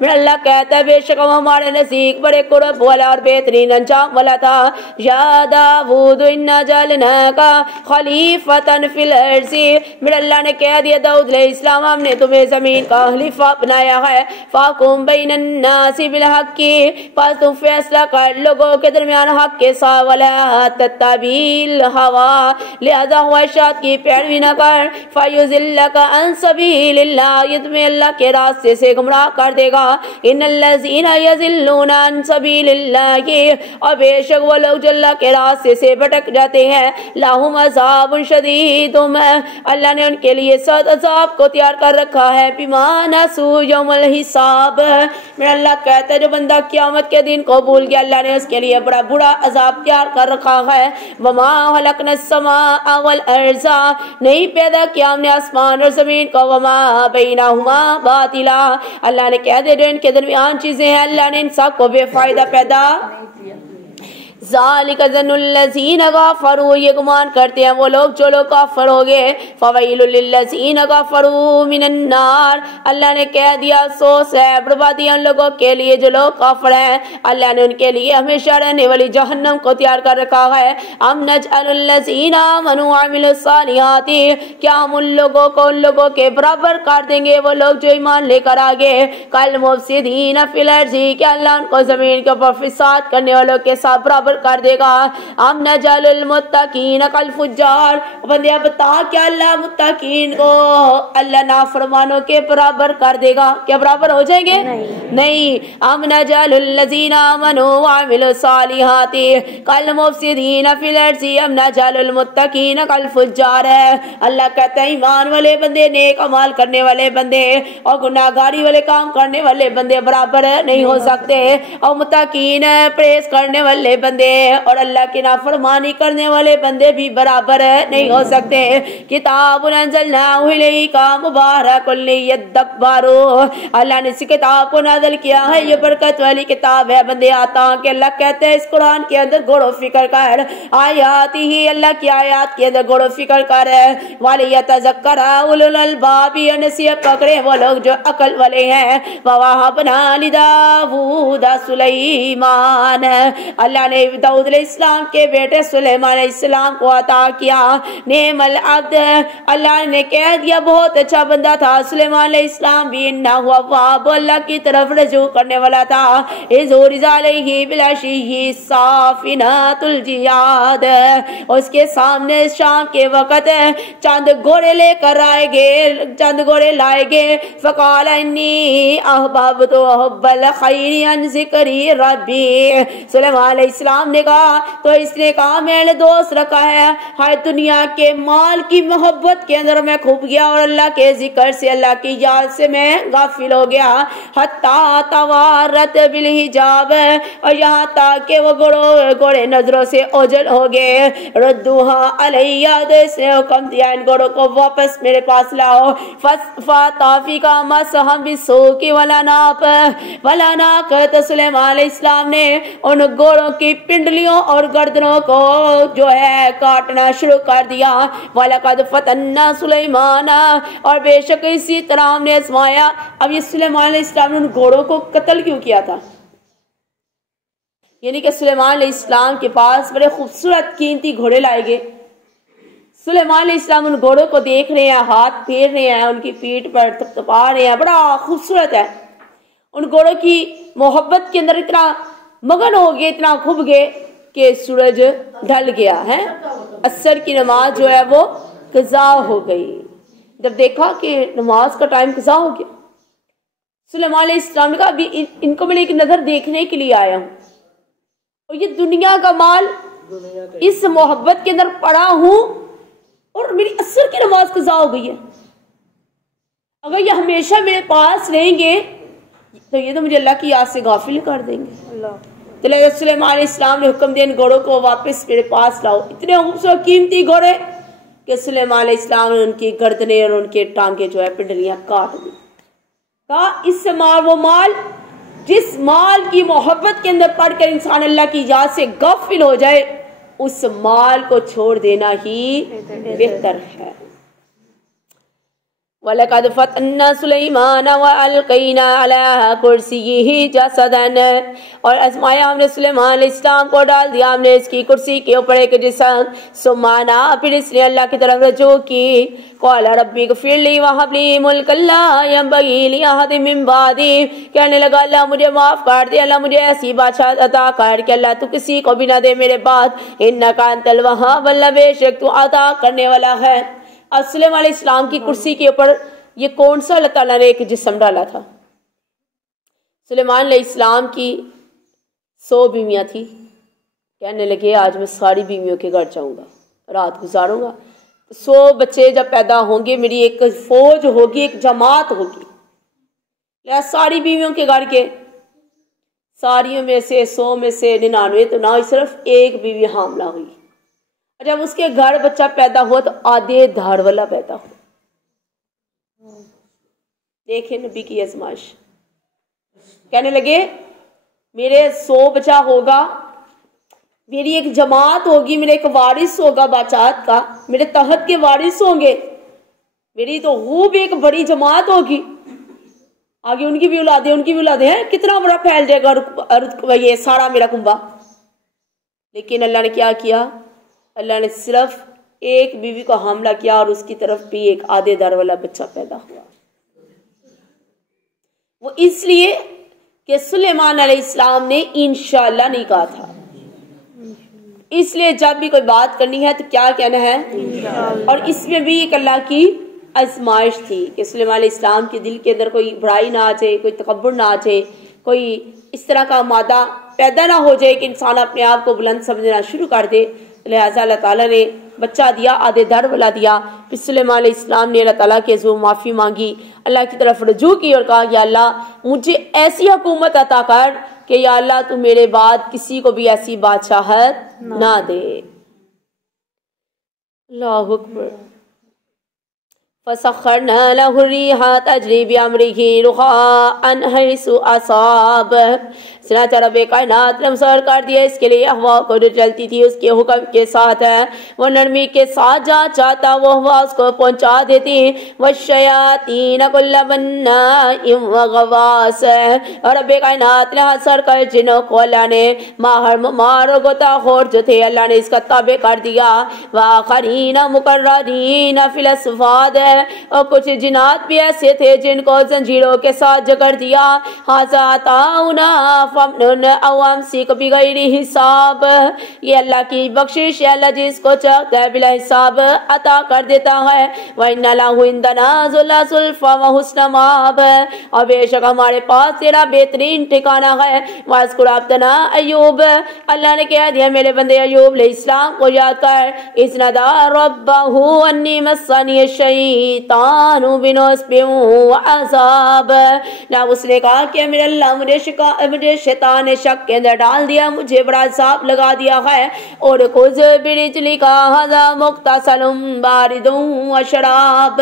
میرا اللہ کہتا ہے بے شک ہمارے نزدیک بڑے قرب والا اور بہترین انجام والا تھا. یا داؤد انا جعلناک خلیفۃ فی الارض، میرا اللہ نے کہہ دیا داؤد علیہ السلام ہم نے تمہیں زمین کا خلیفہ بنایا ہے. فاحکم بین الناس بالحق، پس تم فیصلہ کر لوگوں کے درمیان حق کے ساتھ. ولا تتبع الہوی، لہذا خواہشات کی پیروی نہ کر. فیضلک عن سبیل اللہ، یہ تمہیں اللہ کے راستے سے گمراہ کر دے گا. ان الذین یضلون عن سبیل اللہ، اور بے شک وہ لوگ جو اللہ کے راستے سے بھٹک جاتے ہیں. لہم عذاب شدید، اللہ نے ان کے لیے سخت عذاب کو تیار کر رکھا ہے. بما نسوا یوم الحساب، میرا اللہ کہتا ہے جو بندہ قیامت کے دن کو بھول گیا اللہ نے اس کے لیے بڑا برا عذاب تیار کر رکھا ہے. وما خلقنا السماء والارض، نہیں پیدا کیا ہم نے آسمان اور زمین کو. وما بینہما باطلا، اللہ نے کہہ دے جو ان کے درمیان چیزیں ہیں اللہ نے ان سب کو بے فائدہ پیدا ذالک ظن الذین کفروا، یہ گمان کرتے ہیں وہ لوگ جو لوگ کافر ہو گئے. فویل للذین کفروا من النار، اللہ نے کہہ دیا افسوس ہے، بربادی ان لوگوں کے لیے جو لوگ کافر ہیں، اللہ نے ان کے لیے ہمیشہ رہنے والی جہنم کو تیار کر رکھا ہے. ام نجعل الذین آمنوا وعملوا الصالحات، کیا ہم ان لوگوں کو ان لوگوں کے برابر کر دیں گے وہ لوگ جو ایمان لے کر آگے، کالمفسدین فی الارض، کیا اللہ ان کو زمین کے اوپر فساد کرنے والوں کے ساتھ برابر کر دے گا. ام نجعل المتقین کالفجار، بندے بتا کیا اللہ متقین کو اللہ نافرمانوں کے برابر کر دے گا؟ کیا برابر ہو جائیں گے؟ نہیں. ام نجعل الذین آمنوا وعملوا الصالحات کالمفسدین فی الارض ام نجعل المتقین کالفجار. اللہ کہتا ہے ایمان والے بندے، نیک اعمال کرنے والے بندے اور گناہگاری والے کام کرنے والے بندے برابر نہیں ہو سکتے، اور متقین پرہیز کرنے والے بندے اور اللہ کی نافرمانی کرنے والے بندے بھی برابر نہیں ہو سکتے. کتاب انزلناہ الیک مبارک لیدبروا، اللہ نے اس کتاب کو نازل کیا ہے، یہ برکت والی کتاب ہے بندے آتا کہ اللہ کہتے ہیں اس قرآن کے اندر غور و فکر کر، آیات ہی اللہ کی آیات کے اندر غور و فکر کر. وَلِيَتَذَكَّرَ أُولُو الْأَلْبَابِ، نصیحت پکڑے وہ لوگ جو عقل والے ہیں. وَوَهَبْنَا لِدَاوُودَ سُلَيْمَانَ، اللہ نے داؤد علیہ السلام کے بیٹے سلیمان علیہ السلام کو عطا کیا. نعم العبد، اللہ نے کہہ دیا بہت اچھا بندہ تھا سلیمان علیہ السلام بھی. انہ اواب، اللہ کی طرف رجوع کرنے والا تھا. اذ عرض علیہ بالعشی صافنات الجیاد، اس کے سامنے شام کے وقت چند گھوڑے لے کر آئے گے، چند گھوڑے لائے گے. فقال انی احببت حب الخیر عن ذکر ربی، سلیمان علیہ السلام نے کہا تو اس نے کہا میں نے دوست رکھا ہے ہر دنیا کے مال کی محبت کے اندر میں کھپ گیا اور اللہ کے ذکر سے، اللہ کی یاد سے میں غافل ہو گیا. حتی توارت بالحجاب، اور یہاں تک کہ وہ گھوڑے نظروں سے اوجھل ہو گئے. ردوہا علیہ، اس نے حکم دیا ان گھوڑوں کو واپس میرے پاس لاؤ. فاتافی کا مسحم بسوکی ولا ناقت، سلیمان علیہ السلام نے ان گھوڑوں کی پنڈلیوں اور گردنوں کو جو ہے کاٹنا شروع کر دیا. وَلَقَدْ فَتَنَّا سُلَيْمَانَ، اور بے شک اسی طرح ہم نے آزمایا. اب یہ سلیمان علیہ السلام نے ان گھوڑوں کو قتل کیوں کیا تھا؟ یعنی کہ سلیمان علیہ السلام کے پاس بڑے خوبصورت قیمتی گھوڑے لائے گئے. سلیمان علیہ السلام ان گھوڑوں کو دیکھ رہے ہیں، ہاتھ پھیر رہے ہیں، ان کی پیٹھ پر تھپتھپا رہے ہیں، بڑا خوبصورت ہے. ان گھوڑوں کی محبت کے اندر اتنا مگن ہو گئے، اتنا کھب گئے کہ سورج ڈھل گیا ہے. عصر کی نماز جو ہے وہ قضا ہو گئی. جب دیکھا کہ نماز کا ٹائم قضا ہو گیا، سلیمان علیہ السلام نے کہا ابھی ان کو میں ایک نظر دیکھنے کے لیے آیا ہوں، اور یہ دنیا کا مال اس محبت کے اندر پڑا ہوں اور میری عصر کی نماز قضا ہو گئی ہے. اگر یہ ہمیشہ میرے پاس رہیں گے تو یہ تو مجھے اللہ کی یاد سے غافل کر دیں گے. تو سلیمان علیہ السلام نے حکم دیا ان گھوڑوں کو واپس میرے پاس لاؤ. اتنے خوبصورت قیمتی گھوڑے کہ سلیمان علیہ السلام نے ان کی گردنیں اور ان کے ٹانگیں جو ہے پنڈلیاں کاٹ دی. کہا اس سے وہ مال جس مال کی محبت کے اندر پڑھ کر انسان اللہ کی یاد سے غافل ہو جائے، اس مال کو چھوڑ دینا ہی بہتر ہے. وَلَقَدْ فَتَنَّا سُلَيْمَانَ وَأَلْقَيْنَا عَلَىٰ كُرْسِيِّهِ جَسَدًا، اور آزمایا ہم نے سلیمان علیہ السلام کو، ڈال دیا ہم نے اس کی کرسی کے اوپر ایک جسم. سمانا، پھر اس نے اللہ کی طرف رجوع کی. قال ربی اغفر لی وہب لی ملکا لا ينبغی لأحد من بعدی، کہنے لگا اللہ مجھے معاف کر دے، اللہ مجھے ایسی بادشاہ عطا کر کہ اللہ تو کسی کو بھی نہ دے میرے بعد. انک انت الوہاب، اللہ بے شک تو عطا کرنے والا ہے. اب سلیمان علیہ السلام کی کرسی کے اوپر یہ کون سا اللہ تعالیٰ نے ایک جسم ڈالا تھا؟ سلیمان علیہ السلام کی 100 بیویاں تھی. کہنے لگے آج میں ساری بیویوں کے گھر جاؤں گا، رات گزاروں گا. 100 بچے جب پیدا ہوں گے میری ایک فوج ہوگی، ایک جماعت ہوگی. ساری بیویوں کے گھر کے ساریوں میں سے 100 میں سے 99 تو نہ ہوئی، صرف ایک بیوی حاملہ ہوئی. جب اس کے گھر بچہ پیدا ہوا تو آدھے دھاڑ والا پیدا ہوا. دیکھیں نبی کی آزمائش. کہنے لگے میرے 100 بچہ ہوگا میری ایک جماعت ہوگی، میرا ایک وارث ہوگا بادشاہت کا، میرے تحت کے وارث ہوں گے، میری تو خوب ایک بڑی جماعت ہوگی، آگے ان کی بھی اولادیں ہیں، کتنا بڑا پھیل جائے گا یہ سارا میرا کنبا۔ لیکن اللہ نے کیا کیا؟ اللہ نے صرف ایک بیوی کو حاملہ کیا اور اس کی طرف بھی ایک آدھے در والا بچہ پیدا ہوا۔ وہ اس لیے کہ سلیمان علیہ السلام نے انشاءاللہ نہیں کہا تھا، اس لیے جب بھی کوئی بات کرنی ہے تو کیا کہنا ہے؟ اور اس میں بھی ایک اللہ کی آزمائش تھی کہ سلیمان علیہ السلام کے دل کے اندر کوئی بڑائی نہ آ جائے، کوئی تکبر نہ آ جائے، کوئی اس طرح کا مادہ پیدا نہ ہو جائے کہ انسان اپنے آپ کو بلند سمجھنا شروع کر دے۔ لہٰذا اللہ تعالیٰ نے بچہ دیا، آدھے در والا دیا۔ پھر سلیمان علیہ السلام نے اللہ تعالیٰ کے حضور معافی مانگی، اللہ کی طرف رجوع کی اور کہا یا اللہ مجھے ایسی حکومت عطا کر کہ یا اللہ تو میرے بعد کسی کو بھی ایسی بادشاہت نہ دے۔ اللہ اکبر۔ فَسَخَّرْنَا لَهُ الرِّيحَ تَجْرِي بِأَمْرِهِ رُخَاءً حَيْثُ أَصَابَ۔ چنانچہ رب کائنات نے مسخر کر دیا اس کے لیے ہوا کو جو چلتی تھی اس کے حکم کے ساتھ، وہ نرمی کے ساتھ جہاں چاہتا وہ ہوا اس کو پہنچا دیتی۔ وَالشَّيَاطِينَ كُلَّ بَنَّاءٍ وَغَوَّاصٍ، اور رب کائنات نے حاصل کر جنوں کو اللہ نے ماہر ممار و غوطہ خور جو تھے اللہ نے اس کا تابع کر دیا۔ وَآخَرِينَ مُقَرَّنِينَ فِي الْأَصْفَادِ، اور کچھ جنات بھی ایسے تھے جن کو زنجیروں کے ساتھ جکڑ دیا۔ ہذا عطاؤنا فمنن او امسک بغیر حساب، یہ اللہ کی بخشش ہے، اللہ جس کو چاہتا ہے بلا حساب عطا کر دیتا ہے۔ وَإِنَّ لَهُ عِندَنَا زُلْفَىٰ وَحُسْنَ مَآبٍ، اور بے شک ہمارے پاس تیرا بہترین ٹھکانہ ہے۔ وَاذْكُرْ عَبْدَنَا ایوب، اللہ نے کہہ دیا میرے بندے ایوب علیہ السلام کو یاد کر، اذ نادى ربه انی مسنی الشیطان بنصب وعذاب، جب اس نے کہا کہ میرے اللہ مجھے شیطان نے شک کے اندر ڈال دیا، مجھے بڑا عذاب لگا دیا ہے۔ اور خذ برجلک ھذا مغتسل بارد وشراب،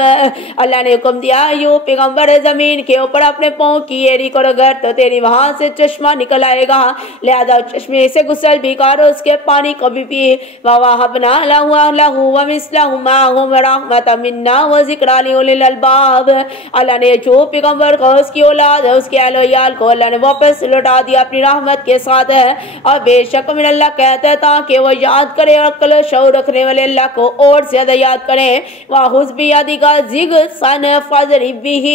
اللہ نے حکم دیا ایوب پیغمبر زمین کے اوپر اپنے پاؤں کی ایڑی کو رگڑ تو تیری وہاں سے چشمہ نکل آئے گا، لہذا چشمے سے غسل بھی کر اس کے پانی کو بھی پی۔ وَوَهَبْنَا لَهُ أَهْلَهُ وَمِثْلَهُمْ مَعَهُمْ رَحْمَةً مِنَّا وَذِكْرَىٰ لِأُولِي الْأَلْبَابِ، اللہ نے جو پیغمبر کو اس کی اولاد اس کے اہل و عیال کو اللہ نے واپس لوٹا دیا اپنی رحمت کے ساتھ ہے، اور بے شک من اللہ کہتا ہے تاکہ وہ یاد کرے اور عقل و شعور رکھنے والے اللہ کو اور زیادہ یاد کریں۔ وَخُذْ بِيَدِكَ ضِغْثًا فَاضْرِب بِّهِ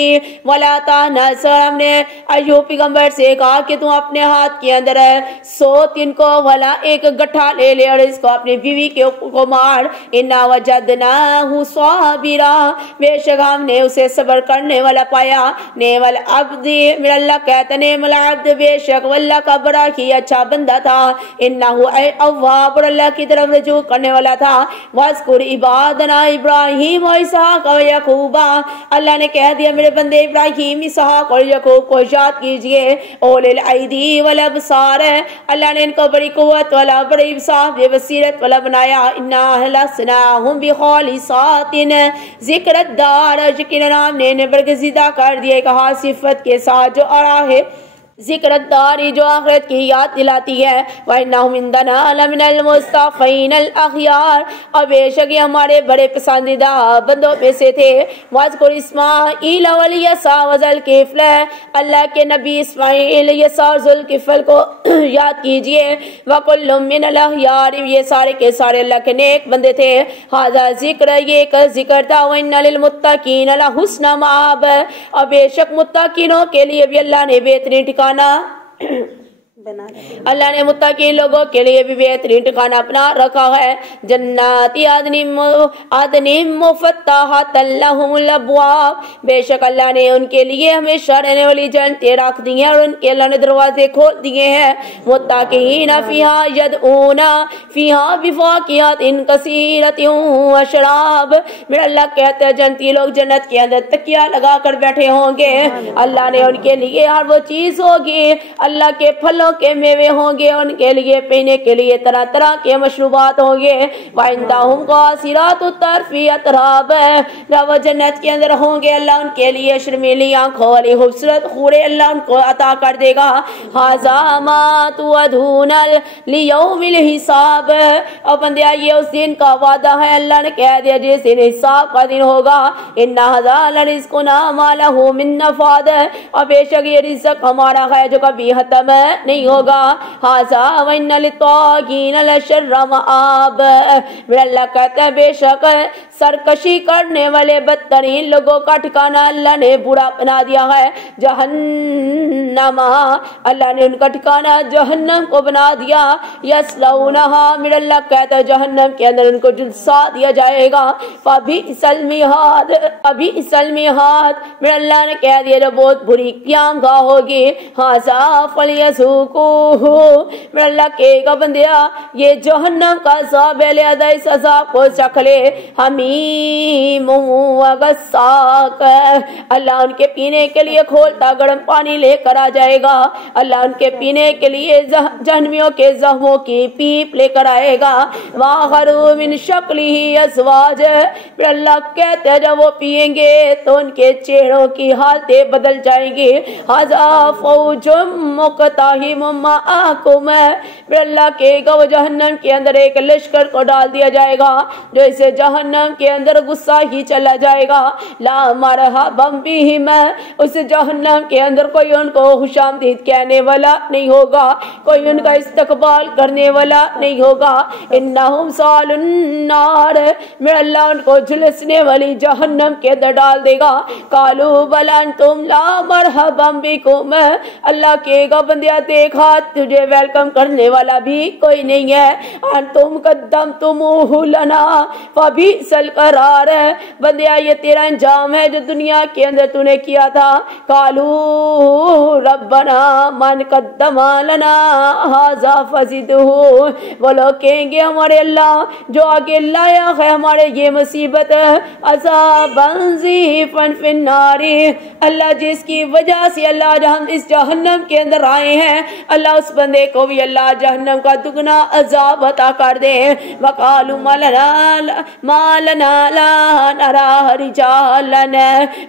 وَلَا تَحْنَثْ، ہم نے ایوب پیغمبر سے کہا کہ تم اپنے ہاتھ کے اندر ہے 103 کو والا ایک گٹھا لے لے اور اس کو اپنی بیوی کے کو مار۔ اِنَّا وَجَدْنَاهُ صَابِرًا، بے شک ہم نے اسے صبر کرنے والا پایا۔ نعم العبد، میرا اللہ کہتا نعم العبد، بے شک واللہ کا بڑا ہی اچھا بندہ تھا۔ انہ اواب، اور اللہ کی طرف رجوع کرنے والا تھا۔ واذکر عبادنا ابراہیم و اسحاق و یعقوب، اللہ نے کہہ دیا میرے بندے ابراہیم اسحاق اور یعقوب کو یاد کیجئے۔ اولِ الایدی والابصار، اللہ نے ان کو بڑی قوت والا بڑی صاحب بصیرت والا بنایا۔ انا اخلصناہم بخالصات ذکر الدار، یقیناً ہم نے انہیں برگزیدہ کر دیا ایک خاص صفت کے ساتھ جو آ رہا ہے ذکر الداری، جو آخرت کی یاد دلاتی ہے۔ وَإِنَّهُمْ عِندَنَا لَمِنَ الْمُصْطَفَيْنَ الْأَخْيَارِ، اور بے شک یہ ہمارے بڑے پسندیدہ بندوں میں سے تھے۔ وَاذْكُرْ إِسْمَاعِیلَ وَالْيَسَعَ وَذَا، اللہ کے نبی اسماعیل یسع اور ذوالکفل کو یاد کیجئے۔ وَكُلٌّ مِّنَ الْأَخْيَارِ، یہ سارے کے سارے اللہ کے نیک بندے تھے۔ هذا ذکر، یہ ایک ذکر تھا۔ وَإِنَّ لِلْمُتَّقِينَ لَحُسْنَ مَآبٍ، اور بے شک متقینوں کے لیے بھی اللہ نے بہترین ٹھکانہ اللہ نے متقی لوگوں کے لیے بھی بہترین ٹھکانہ اپنا رکھا ہے۔ جنات عدن مفتحۃ لہم الابواب، بے شک اللہ نے ان کے لیے ہمیشہ رہنے والی جنتیں رکھ دی ہیں اور ان کے اللہ نے دروازے کھول دیے ہیں۔ متقین فیہا یدعون फीहा बिफाकियातिन कसीरतिन व शराब। मेरा अल्लाह कहते हैं जन्नती लोग जन्नत के अंदर तकिया लगा कर बैठे होंगे, अल्लाह ने उनके लिए हर वो चीज होगी, अल्लाह के फलों के मेवे होंगे, उनके लिए पीने के लिए तरह तरह के मशरूबात होंगे। वाइंदाहुम कासिरातुत तरफी अतराब, वो जन्नत के अंदर होंगे, अल्लाह उनके लिए शर्मीली आंखों वाली खूबसूरत हूरें अल्लाह उनको अता कर देगा। हाज़ा मा तुअदूनल लियौमिल हिसाब, और बंदिया ये उस दिन का वादा है, अल्लाह ने कह दिया जिस दिन हिसाब का दिन होगा। इन्ना हाज़ा लरिज़्कुना मा लहू मिन नफ़ाद, और बेशक ये रिज़्क हमारा है जो कभी खत्म नहीं होगा। हाज़ा व इन्ना लित्तागीन लशर्र मआब, मेरा अल्लाह कहता है बेशक सरकशी करने वाले बदतरीन लोगों का ठिकाना अल्लाह ने बुरा बना दिया है, जहन्नमा, अल्लाह ने उनका ठिकाना जहन्नम को बना दिया। यस्लौनहा, मेरा अल्लाह कहता है जहन्नम के अंदर उनको झुलसा दिया जाएगा। फबिअसल मिहाद, अबिअसल मिहाद, मेरा अल्लाह ने कह दिया जो बहुत बुरी क़यामगाह होगी। हाज़ा फलियज़ूक़ूहु, मेरा अल्लाह कहेगा बंदिया ये जहन्नम का अज़ाब है, लिहाज़ा इस अज़ाब को चख ले। हमीम व गस्साक, अल्लाह उनके पीने के लिए खोलता गर्म पानी लेकर आ जाएगा, अल्लाह उनके पीने के लिए जहन्नमियों के जख्मों की पीप लेकर आएगा। वाखरू मिन शक्लिही अज़वाज, फिर अल्लाह कहते हैं जब वो पिएंगे तो उनके चेहरों की हालतें बदल जाएंगी। हाज़ा फौजुम मुक़ताहिमुम मअकुम, फिर अल्लाह कहेगा वो जहन्नम के अंदर एक लश्कर को डाल दिया जाएगा जो इसे जहन्नम के अंदर गुस्सा ही चला जाएगा। ला मरहबम बिहिम, उस जहन्नम के अंदर कोई उनको खुशामदीद कहने वाला नहीं होगा, कोई उनका इस्तकबाल करने वाला नहीं होगा। इन्नहुम सालुन नार, मेरा अल्लाह उनको झुलसने वाली जहन्नम के अंदर डाल देगा। कालू बल अंतुम ला मरहबम बिकुम, अल्लाह कहेगा बंदिया देखा तुझे वेलकम करने वाला भी कोई नहीं है। अंतुम कद्दमतुमूहु लना फबिअसल करार, बंदिया ये तेरा अंजाम है जो दुनिया के अंदर तूने किया था। कालू रब्बना मन कद्दमा लना हाज़ा फज़िदहु, वो लोग कहेंगे हमारे अल्लाह जो आगे लाया है हमारे ये मुसीबत। अज़ाबन ज़ीफ़न फिन्नारी, अल्लाह जिसकी वजह से अल्लाह हम इस जहन्नम के अंदर आए हैं, अल्लाह उस बंदे को भी अल्लाह जहन्नम का दुगना अज़ाब अता कर दे। वक़ालू मालना ला नरा रिजालन,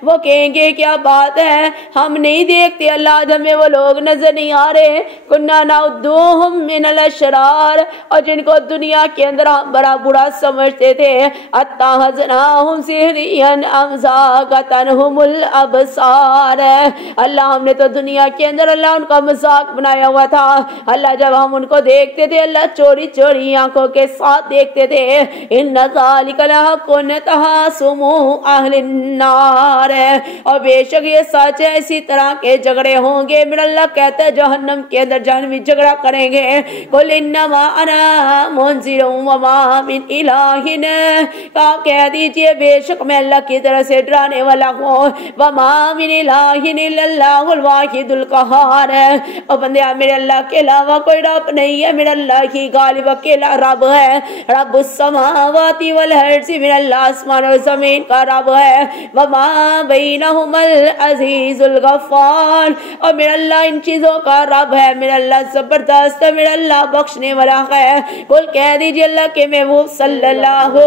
वो कहेंगे क्या बात है हम नहीं देखते अल्लाह हमें वो लोग नजर नहीं आ रहे। कुन्ना नउद्दुहुम मिनल अशरार, और जिनको दुनिया के अंदर हम बड़ा बुरा समझते थे। अत्तहज़नाहुम सिहरियन अम ज़ागतनहुमुल अबसार, अल्लाह हमने तो दुनिया के अंदर अल्लाह उनका मजाक बनाया हुआ था। अल्लाह जब हम उनको देखते थे अल्लाह चोरी चोरी आंखों के साथ देखते थे। इन्ना ज़ालिका लहक़्क़ुन तहासुमु अहलिन नार, और बेशक ये सच है इसी तरह के झगड़े होंगे। मेरा अल्लाह कहता है जहन्नम के अंदर जहन्नमी झगड़ा करेंगे। कुल इन्नमा अना मुनज़िरुम व मा मिन इलाहिन, आप कह दीजिए बेशक मैं अल्लाह की तरफ से डराने वाला हूँ। व मा मिन इलाहिन इल्लल्लाहुल वाहिदुल क़हार, और बंदे मेरे अल्लाह के अलावा कोई रब नहीं है, मेरा अल्लाह ही गालिब अकेला रब है। रब्बुस समावाति वल अर्ज़ि, मेरा अल्लाह आसमान और जमीन का रब है। व मा बैनहुमल अज़ीज़ुल गफ़्फ़ार, और मेरा अल्लाह इन चीजों का रब है, मेरा अल्लाह जबरदस्त है, मेरा अल्लाह बख्शने वाला है। कुल कह दीजिए अल्लाह के महबूब सल्लल्लाहु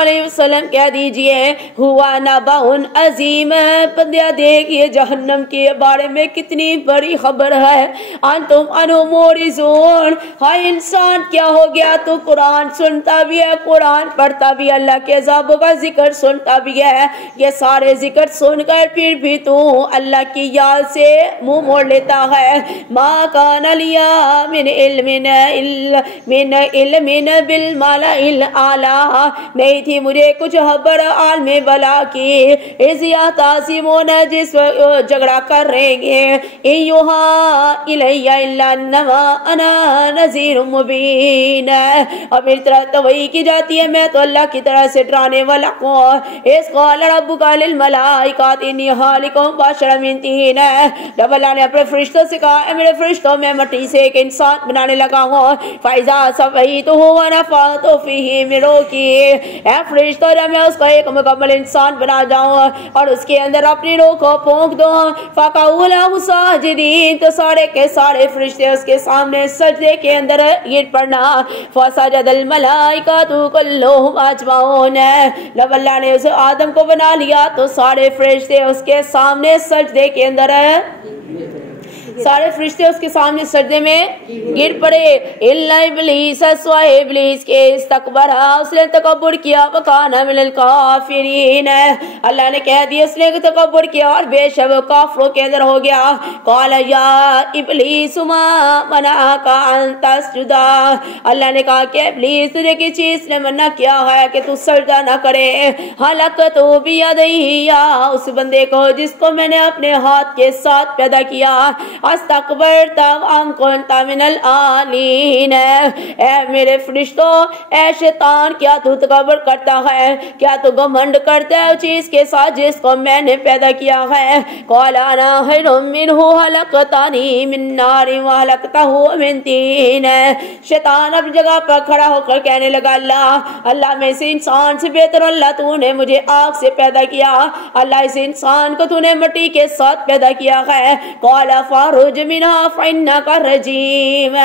अलैहि वसल्लम कह दीजिए हुआ नबाउन अजीम, बंदिया देखिए जहन्नम के बारे में कितनी बड़ी खबर है। अंतुम अनु मोरिज़ून, हाय इंसान क्या हो गया तू कुरान सुनता भी है, कुरान पढ़ता भी, अल्लाह के अज़ाबों का जिक्र सुनता भी है, ये सारे जिक्र सुनकर फिर भी तू अल्लाह की याद से मुंह मोड़ लेता है। मा कान लिया मिन इल्मिन बिल मालाइल आला, नहीं थी मुझे कुछ खबर आलमे बला की। इस यातासिमोन, जिस झगड़ा कर रहे हैं। युहा इलैया इल्ला अन्नमा अना नज़ीरुम मुबीन, और मेरी तरफ तो वही گوئی کی جاتی ہے میں تو اللہ کی طرح سے ڈرانے والا ہوں۔ اس قال ربک للملائکۃ انی خالق بشرا من طین، جب اللہ نے اپنے فرشتوں سے کہا اے میرے فرشتوں میں مٹی سے ایک انسان بنانے لگا ہوں، فاذا صفیتہ ونفخت فیہ من روحی، اے فرشتوں جب میں اس کو ایک مکمل انسان بنا جاؤں اور اس کے اندر اپنی روح کو پھونک دوں، فقعوا لہ ساجدین، تو سارے کے سارے فرشتے اس کے سامنے سجدے کے اندر گر پڑنا، فسجد الملائکۃ کلھم اجمعون، جب اللہ نے اسے آدم کو بنا لیا تو سارے فرشتے اس کے سامنے سجدے کے اندر سارے فرشتے اس کے سامنے سجدے میں گر پڑے، الا ابلیس، سوائے ابلیس کے استکبر، اس نے تکبر کیا، وکان من الکافرین، اللہ نے کہہ دیا اس نے تکبر کیا اور بے شک کافروں کے اندر ہو گیا۔ قال یا ابلیس ما منعک ان تسجد، اللہ نے کہا کہ ابلیس تجھے کس چیز نے منع کیا ہے کہ تو سجدہ نہ کرے، خلقت بیدی، اس بندے کو جس کو میں نے اپنے ہاتھ کے ساتھ پیدا کیا، استکبرت ام کنت من العالین، اے میرے فرشتوں، اے شیطان کیا تو تکبر کرتا ہے، کیا تو گھمنڈ کرتا ہے اس چیز کے ساتھ جس کو میں نے پیدا کیا ہے۔ قال انا خیر منہ خلقتنی من نار وخلقتہ من طین، شیطان اپنی جگہ پر کھڑا ہو کر کہنے لگا اللہ میں سے انسان سے بہتر، اللہ تو نے مجھے آگ سے پیدا کیا، اللہ اس انسان کو تو نے مٹی کے ساتھ پیدا کیا ہے۔ قال فاخرج منها فإنك رجیم،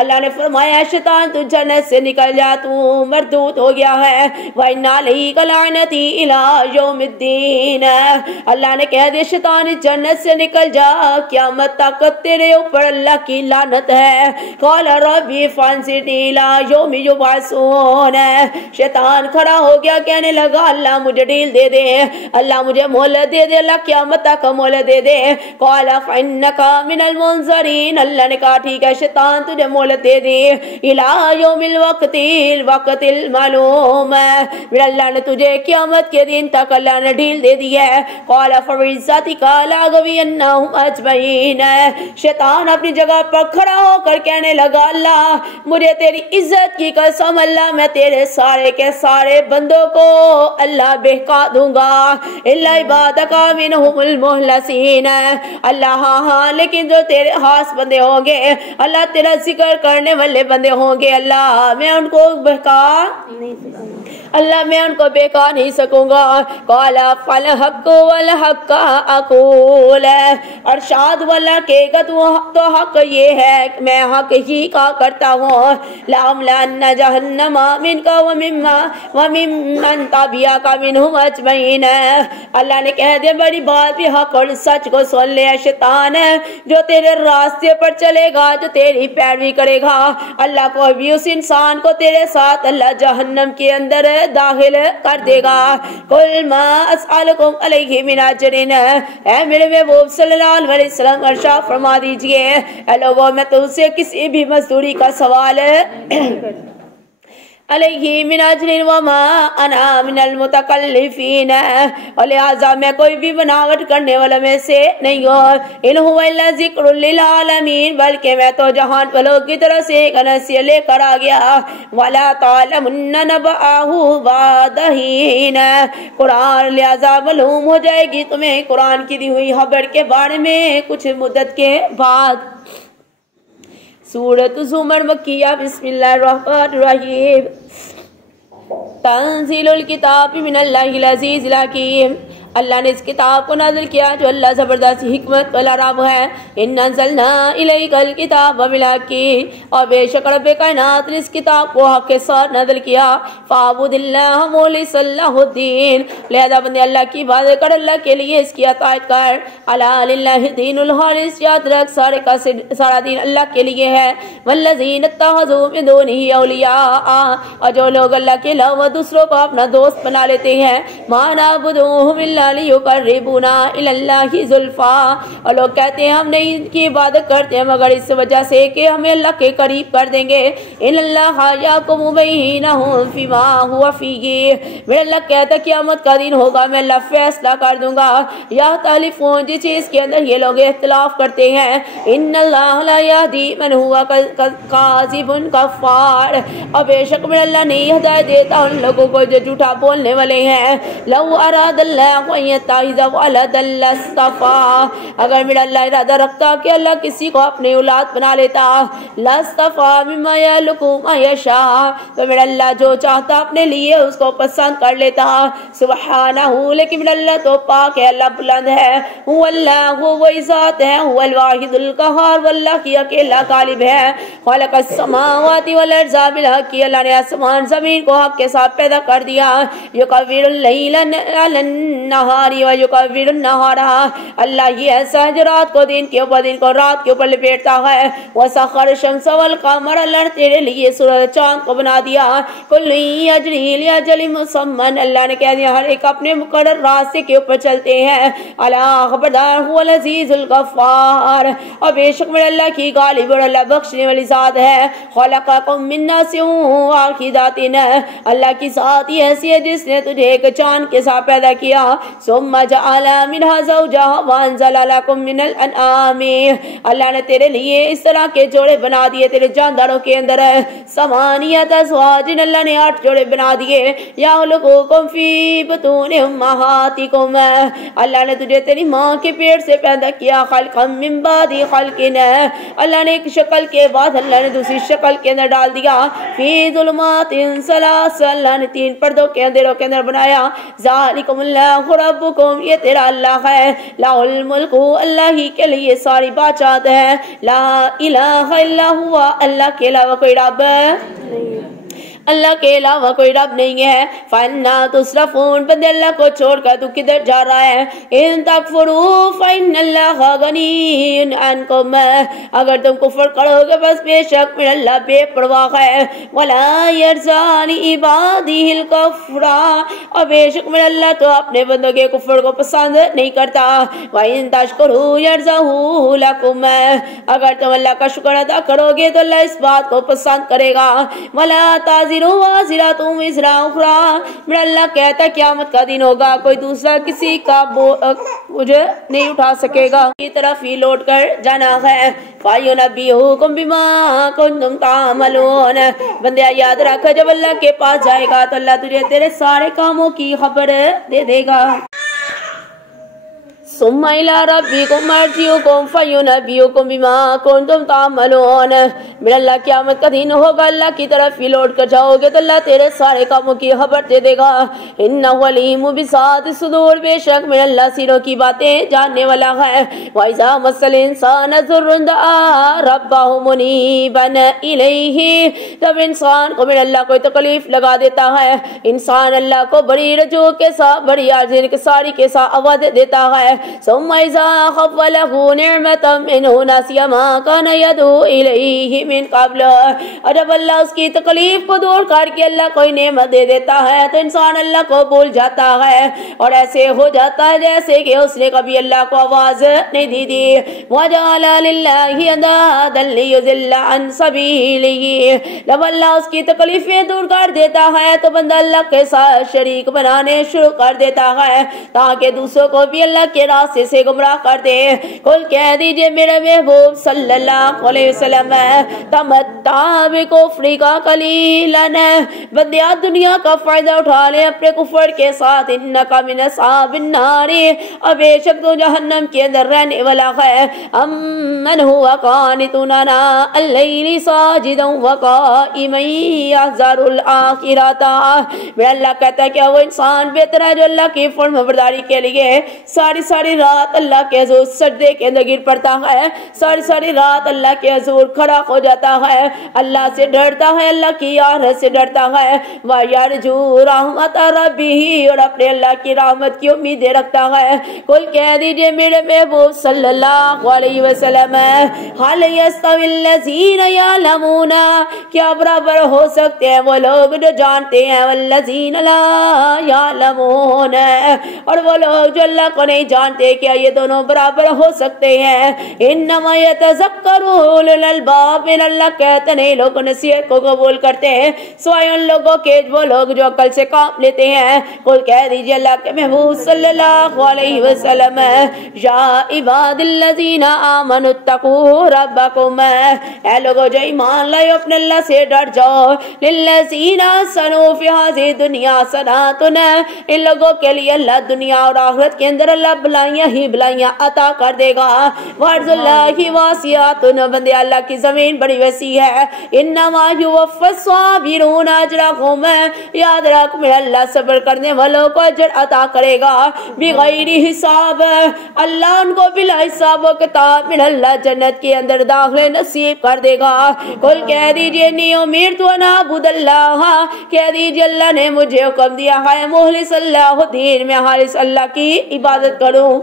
اللہ نے فرمایا شیطان تو جنت سے نکل جا، تو مردود ہو گیا ہے، وإن عليك لعنتي إلى يوم الدین، اللہ نے کہہ دیا شیطان جنت سے نکل جا، قیامت تک تیرے اوپر اللہ کی لعنت ہے۔ قال ربی فانظرنی إلى يوم يبعثون، شیطان کھڑا ہو گیا کہنے لگا اللہ مجھے ڈیل دے دے، اللہ مجھے مہلت دے دے، اللہ قیامت تک مہلت دے دے۔ قال فإنك من المنظرین، اللہ نے کہا ٹھیک ہے شیطان تجھے مہلت دے دی، إلى يوم الوقت المعلوم، پھر اللہ نے تجھے قیامت کے دن تک اللہ نے ڈھیل دے دی ہے۔ قال فبعزتك لأغوينهم أجمعين، شیطان اپنی جگہ پر کھڑا ہو کر کہنے لگا اللہ مجھے تیری عزت کی قسم اللہ میں تیرے سارے کے سارے بندوں کو اللہ بہکا دوں گا، إلا عبادك منهم المخلصین، اللہ ہاں لیکن جو تیرے خاص بندے ہوں گے، اللہ تیرا ذکر کرنے والے بندے ہوں گے، اللہ میں ان کو بہکا نہیں سکوں گا۔ قال فالحق والحق اقول، ارشاد والا کہے گا تو حق یہ ہے کہ میں حق ہی کا کرتا ہوں، لأملأن جہنم منک وممن تبعک منہم اجمعین، اللہ نے کہہ دیا بڑی بات بھی حق اور سچ کو سن لے، شیطان جو تیرے راستے پر چلے گا، جو تیری پیروی کرے گا، اللہ کو بھی اس انسان کو تیرے ساتھ اللہ جہنم کے اندر داخل کر دے گا۔ قل ما اسألکم علیہ من اجر، اے میرے محبوب صلی اللہ علیہ وسلم ارشاد فرما دیجئے اے لوگوں میں تم سے کسی بھی مزدوری کا سوال علیہ من اجر وما انا من المتکلفین، اور لہذا میں کوئی بھی بناوٹ کرنے والا میں سے نہیں ہوں، ان هو الا ذکر للعالمین، بلکہ میں تو جہان والوں کی طرف سے ایک نصیحت لے کر آ گیا، ولا تعلمن نبأہ بعد حین، قرآن لہذا معلوم ہو جائے گی تمہیں قرآن کی دی ہوئی خبر کے بارے میں کچھ مدت کے بعد۔ سورۃ زمر مکیہ، بسم اللہ الرحمن الرحیم، تنزیل الکتاب من اللہ العزیز الحکیم، اللہ نے اس کتاب کو نازل کیا جو اللہ زبردست حکمت والا رب ہے۔ ان انزلنا الیک الکتاب بالحق، اور بے شک رب کائنات نے اس کتاب کو حق کے ساتھ نازل کیا، فاعبد اللہ مخلصا لہ الدین، لہذا بندے اللہ کی عبادت کر، اللہ کے لیے اس کی اطاعت کر، الا للہ دین الخالص، یاد رکھ سارا دین اللہ کے لیے ہے، والذین اتخذوا من دونہ اولیاء، اور جو لوگ اللہ کے علاوہ دوسروں کو اپنا دوست بنا لیتے ہیں، ما نعبدوہم الا इल्ला लियुकर्रिबुना इलल्लाहि ज़ुल्फा, और लोग कहते हैं हम नहीं इनकी इबादत करते हैं मगर इस वजह से कि हमें अल्लाह के करीब कर देंगे। इन्नल्लाहा यहकुमु बैनहुम फीमा हुवा फीही, मेरा अल्लाह कहता है क़यामत का दिन होगा, मैं अल्लाह फैसला कर दूंगा। यह तालिफून जिस चीज के अंदर ये लोग इख्तिलाफ करते हैं। इन्नल्लाह ला यहदी मन हुआ काज़िबुन कफ़ार, और बेशक मेरा अल्लाह नहीं हिदायत देता उन लोगों को जो झूठा बोलने वाले हैं। लौ अरादल्लाहु अन यत्तखिज़ वलदन लस्तफ़ा, अगर मेरा अल्लाह इरादा रखता कि अल्लाह किसी को अपनी औलाद बना लेता, लस्तफ़ा मिम्मा यख्लुक़ु मा यशा, तो मेरा अल्लाह जो चाहता अपने लिए उसको पसंद कर लेता। सुब्हानहू, लेकिन मेरा अल्लाह तो पाक है, अल्लाह बुलंद है। हुवल्लाहु, वही ज़ात है, हुवल वाहिदुल क़हार, वल्लाह की अकेला गालिब है। खलक़स समावाति वल अर्ज़ बिल हक़, अल्लाह ने आसमान ज़मीन को हक के साथ पैदा कर दिया। युकव्विरुल लैला अलन नहारी व युकव्विरुन नहारा, अल्लाह ही ऐसा है जो रात को दिन के ऊपर, दिन को रात के ऊपर लपेटता है। वसख़र शम्स वल क़मर, अल्लाह ने तेरे लिए सूरज चांद को बना दिया। कुल्लुन यजरी लिअजलिन मुसम्मन, अल्लाह ने कह दिया हर एक अपने मुकर्रर रास्ते के ऊपर चलते हैं। अला खबरदार हुवल अज़ीज़ुल गफ़्फ़ार, और बेशक मेरे अल्लाह की गालिब और अल्लाह बख्शने वाली ज़ात है। खलक़कुम मिन नफ़्सिन वाहिदातिन, अल्लाह की ज़ात ही ऐसी है जिसने तुझे एक चांद के साथ पैदा किया। सुम्मा जअला मिनहा ज़ौजहा व अंज़ला लकुम मिनल अनआमि, अल्लाह ने तेरे लिए इस तरह के जोड़े बना दिए तेरे जानदारों के अंदर। समानियत अज़वाजिन, अल्लाह ने 8 जोड़े बना दिए। यख़्लुक़ुकुम फ़ी बुतूनि उम्महातिकुम, अल्लाह ने तुझे तेरी माँ के पेट से पैदा किया। खल्क़म मिन बादि खल्क़िन, अल्लाह ने एक शक्ल के बाद अल्लाह ने दूसरी शक्ल के अंदर डाल दिया। फ़ी ज़ुलुमातिन सलास, अल्लाह ने 3 पर्दों के अंधेरों के अंदर बनाया। ज़ालिकुमुल्लाहु रब्बुकुम, ये तेरा अल्लाह है। लाहुल मुल्कु, अल्लाह ही के लिए सारी बादशाहत है। ला इलाहा इल्ला हुवा, अल्लाह के अलावा कोई रब नहीं, अल्लाह के अलावा कोई रब नहीं है। फन्ना तुसरफून, बंदे अल्लाह को छोड़कर तू किधर जा रहा है। इन तकफुरू फइन्नल्लाहा गनिय्युन अन्कुम, अगर तुम कुफ्र करोगे बस बेशक मेरा अल्लाह बेपरवाह है। वला यरज़ा लिइबादिहिल कुफ्रा, और बेशक मेरा अल्लाह तो अपने बंदों के कुफ्र को पसंद नहीं करता। व इन तशकुरू यरज़हू लकुम, अगर तुम अल्लाह का शुक्र अदा करोगे तो अल्लाह इस बात को पसंद करेगा। वला ताज़िरू वाज़िरतुम विज़रा उख़रा, मेरा अल्लाह कहता है क़यामत का दिन होगा, कोई दूसरा किसी का मुझे नहीं उठा सकेगा, की तरफ ही लौट कर जाना है। फ़युनब्बिहुकुम बिमा कुन्तुम तामलून, बंदे याद रख जब अल्लाह के पास जाएगा तो अल्लाह तुझे तेरे सारे कामों की खबर दे देगा। सुम्मा इला रब्बिकुम मर्जिउकुम फ़युनब्बिउकुम बिमा कुन्तुम तामलून, मेरा अल्लाह क़यामत का दिन होगा, अल्लाह की तरफ ही लौट कर जाओगे तो अल्लाह तेरे सारे कामों की खबर दे देगा। इन्नहु अलीमुम बिज़ाति सुदूर, बेशक मेरा अल्लाह सीनों की बातें जानने वाला है। व इज़ा मस्सल इंसान ज़ुर्रुन दआ रब्बहु मुनीबन इलैहि, जब इंसान को मेरा अल्लाह कोई तकलीफ लगा देता है, इंसान अल्लाह को बड़ी रजू के साथ, बड़ी आजिज़ के सारी के साथ आवाज़ देता है। सुम्मा इज़ा खव्वलहु निअमतम मिन्हु नसिया मा कान यदू इलैहि मिन क़ब्ल, और जब अल्लाह उसकी तकलीफ को दूर करके अल्लाह कोई नेमत दे देता है तो इंसान अल्लाह को भूल जाता है, और ऐसे हो जाता है जैसे कि उसने कभी अल्लाह को आवाज नहीं दी थी। वजअला लिल्लाहि अंदादन लियुज़िल्ला अन सबीलिही, जब अल्लाह उसकी तकलीफें दूर कर देता है तो बंदा अल्लाह के साथ शरीक बनाने शुरू कर देता है ताकि दूसरों को भी अल्लाह के रास्ते से गुमराह कर दे। कुल कह दीजिए मेरे महबूब सल्लल्लाहु अलैहि वसल्लम, तमत्ता बिकुफ्री का कलीलन, बंदिया दुनिया का फायदा उठा ले अपने कुफर के साथ। इन्नका मिन अस्हाबिन नारी, और बेशक तो जहन्नम के अंदर रहने वाला है। अम्मन हुवा कानितुन आना अल-लैली साजिदन व काइमन यहज़रुल आखिरता, मेरा अल्लाह कहता है क्या वो इंसान बेहतर है जो अल्लाह की फरमाबरदारी के लिए सारी सारी रात अल्लाह के हुजूर सजदे के अंदर गिर पड़ता है, सारी सारी रात अल्लाह के हुजूर खड़ा हो जाता है, अल्लाह से डरता है, अल्लाह की यार से डरता है, व यरजू रहमत रब्बिही, और अपने अल्लाह की रहमत की उम्मीदें रखता है। कुल कह दीजिए मेरे महबूब सल्लल्लाहु अलैहि वसल्लम, हल यस्तविल्लज़ीना यअलमूना, क्या बराबर हो सकते हैं वो लोग जो जानते हैं, वल्लज़ीना ला यअलमून, और वो लोग जो अल्लाह को नहीं जानते, क्या ये दोनों बराबर हो सकते हैं? इन्नमा यतज़क्करू उलुल अलबाब, अल्लाह कहते नहीं लोग नसीहत को कबूल करते हैं सिवाय उन लोगों के वो लोग जो अकल से काम लेते हैं। कुल कह दीजिए अल्लाह के महबूब सल्लल्लाहु अलैहि वसल्लम, या इबादिल्लज़ीना आमनुत्तकू रब्बकुम, ऐ लोगों जो ईमान लाए अपने अल्लाह से डर जाओ, लिल्लज़ीना सनू फी हाज़िही दुनिया सनातुन, इन लोगों के लिए अल्लाह दुनिया और आखिरत के अंदर अल्लाह भलाइयां ही भलाइयां अता कर देगा। वर्जुल्लाहि वासियातुन, बंदे अल्लाह की जमीन बड़ी वसी है, इन्नमा युवफ़्फ़स साबिरून अजरहुम, याद रख मेरा अल्लाह सब्र करने वालों को अजर अता करेगा बिगैरी हिसाब, अल्लाह उनको बिला हिसाब व किताब मेरा अल्लाह जन्नत के अंदर दाखिले नसीब कर देगा। कुल कह दीजिए नी उमिरतु अन अअबुदल्लाह, कह दीजिए अल्लाह ने मुझे हुक्म दिया है मुखलिसल्लाहु दीन में हालिस अल्लाह की इबादत करूं।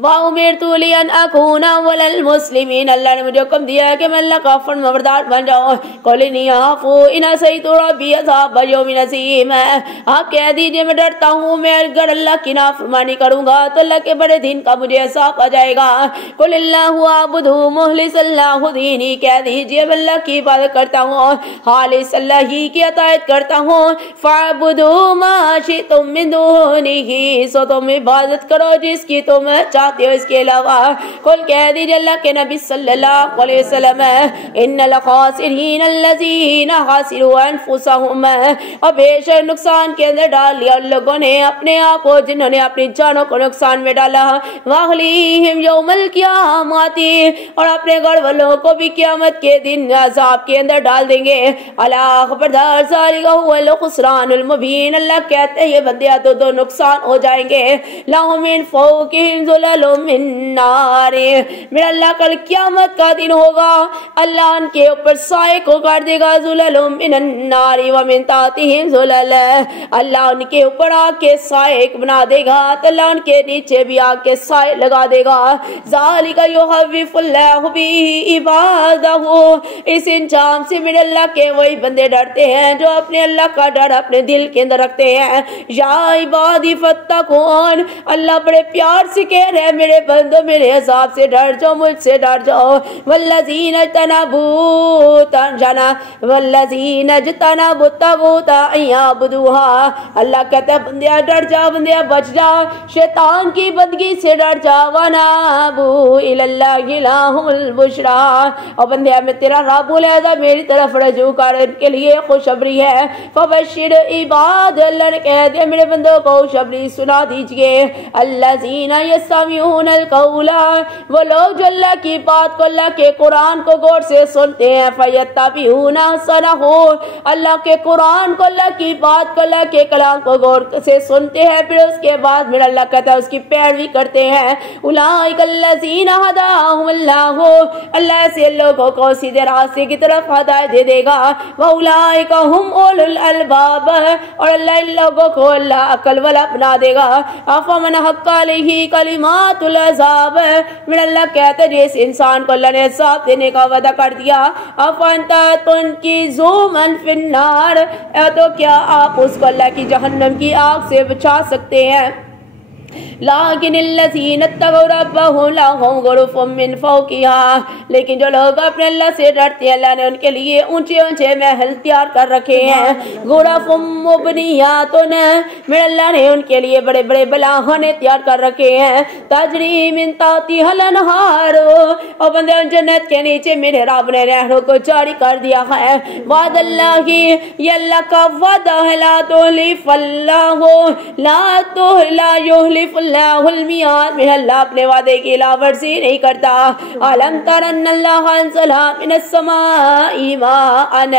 वाउमिरतु लिअन अकूना अव्वलल मुस्लिमीन, अल्लाह ने मुझे हुक्म दिया है कि मैं अल्लाह का फरमाबरदार बन जाऊं। कुल इन्नी अख़ाफ़ु इन असैतु रब्बी अज़ाब यौमिन अज़ीम, आप कह दीजिए मैं डरता हूँ मैं अगर अल्लाह की नाफरमानी करूंगा तो अल्लाह के बड़े दिन का मुझे एहसास आ जाएगा। कुल अल्लाहु अअबुदु मुखलिसल्लाहु दीनी, कह दीजिए मैं अल्लाह की इबादत करता हूँ, खालिस अल्लाह ही की अताअत करता हूँ। फ़अबुदू मा शिअ्तुम मिन दूनिही, सो तुम इबादत करो जिसकी तुम चाहते हो इसके अलावा। कुल कह दीजिए अल्लाह के नबी सल्लल्लाहु अलैहि वसल्लम, इन्नल खासिरीन अल्लज़ीना खासिरू अनफुसहुम, और बेशक नुकसान के अंदर डाल लिया उन लोगों ने अपने आप को जिन्होंने अपनी जानों को नुकसान में डाला। वअहलीहिम यौमल क़ियामती, और अपने घर वालों को भी क़यामत के दिन अज़ाब के अंदर डाल देंगे। अला खबरदार ज़ालिका हुवल खुसरानुल मुबीन, अल्लाह कहते हैं ये बंदे दो नुकसान हो जाएंगे। लहुम मिन फ़ौक़िहिम ज़ुललुम मिन नार, मेरा अल्लाह कल क़यामत का दिन होगा, अल्लाह उनके ऊपर साए को कर देगा, ज़ुललुम मिनन नार व मिन ताहतिहिम ज़ुलल, अल्लाह उनके ऊपर आग के साए बना देगा, तो अल्लाह उनके नीचे भी आग के साए लगा देगा। ज़ालिका युख़व्विफ़ुल्लाहु बिही इबादहु, इस इंजाम से मेरे अल्लाह के वही बंदे डरते हैं जो अपने अल्लाह का डर अपने दिल के अंदर रखते हैं। या इबादी फत्तकून, अल्लाह बड़े प्यार से कह रहे हैं मेरे बंदो मेरे अज़ाब से डर जाओ, मुझसे डर जाओ। वल्लज़ीना जतनबू तग़ूत अय्यअबुदूहा, अल्लाह कहता है बंदिया डर जा, बंदिया बच जा, शैतान की बंदगी से डर जा। वनाबू इलल्लाहि लहुल बुशरा, और बंदिया मैं तेरा रब हूं लिहाजा मेरी तरफ रजू कर, इनके लिए खुशखबरी है। फबश्शिर इबाद, अल्लाह ने कह दिया मेरे बंदों को खुशखबरी सुना दीजिए। अल्लज़ीना यस्तमिऊनल क़ौला, वो लोग जो अल्लाह की बात को अल्लाह के कुरान को गौर से सुनते हैं। फयत्तबिऊना अहसनहु, अल्लाह के कुरान को अल्लाह की बात को अल्लाह के कलाम को गौर से सुनते हैं, फिर उसके बाद मेरा अल्लाह कहता है उसकी पैरवी करते हैं। उलाइकल्लज़ीना हदाहुमुल्लाहु, अल्लाह ऐसे लोगों को सीधे रास्ते की तरफ हिदायत दे देगा। व उलाइका हुम उलुल अलबाब, और अल्लाह इन लोगों को अल्लाह अक्ल वाला बना देगा। अफमन हक्का अलैहि कलिमातुल अज़ाब, मेरा अल्लाह कहता है जिस इंसान को अल्लाह ने अज़ाब देने का वादा कर दिया, अफअंता तुनकिज़ुमन फिन्नार, तो क्या आप उसको अल्लाह की जहन्नम की आग से बचा सकते हैं। लाकिनिल्लज़ीना तक़ौ रब्बहुम लहुम ग़ुरुफ़ुम मिन फ़ौक़िहा, लेकिन जो लोग अपने अल्लाह से डरते हैं अल्लाह ने उनके लिए ऊंचे ऊंचे महल तैयार कर रखे हैं। ग़ुरफ़ुम मुबनियातुन, मेरे अल्लाह ने उनके लिए बड़े बड़े बलाखाने तैयार कर रखे हैं। तजरी मिन ताहतिहल अनहार, और बंदे जन्नत के नीचे मेरे रब ने नहरों को जारी कर दिया है। वादल्लाहि, ये अल्लाह का वादा है, ला तुहलिफल्लाहु ला युखलिफुल्लाहुल मियाद में अल्लाह अपने वादे की खिलाफवर्जी नहीं करता। अलम तरन अल्लाह अंज़ला मिनस समाई माअन,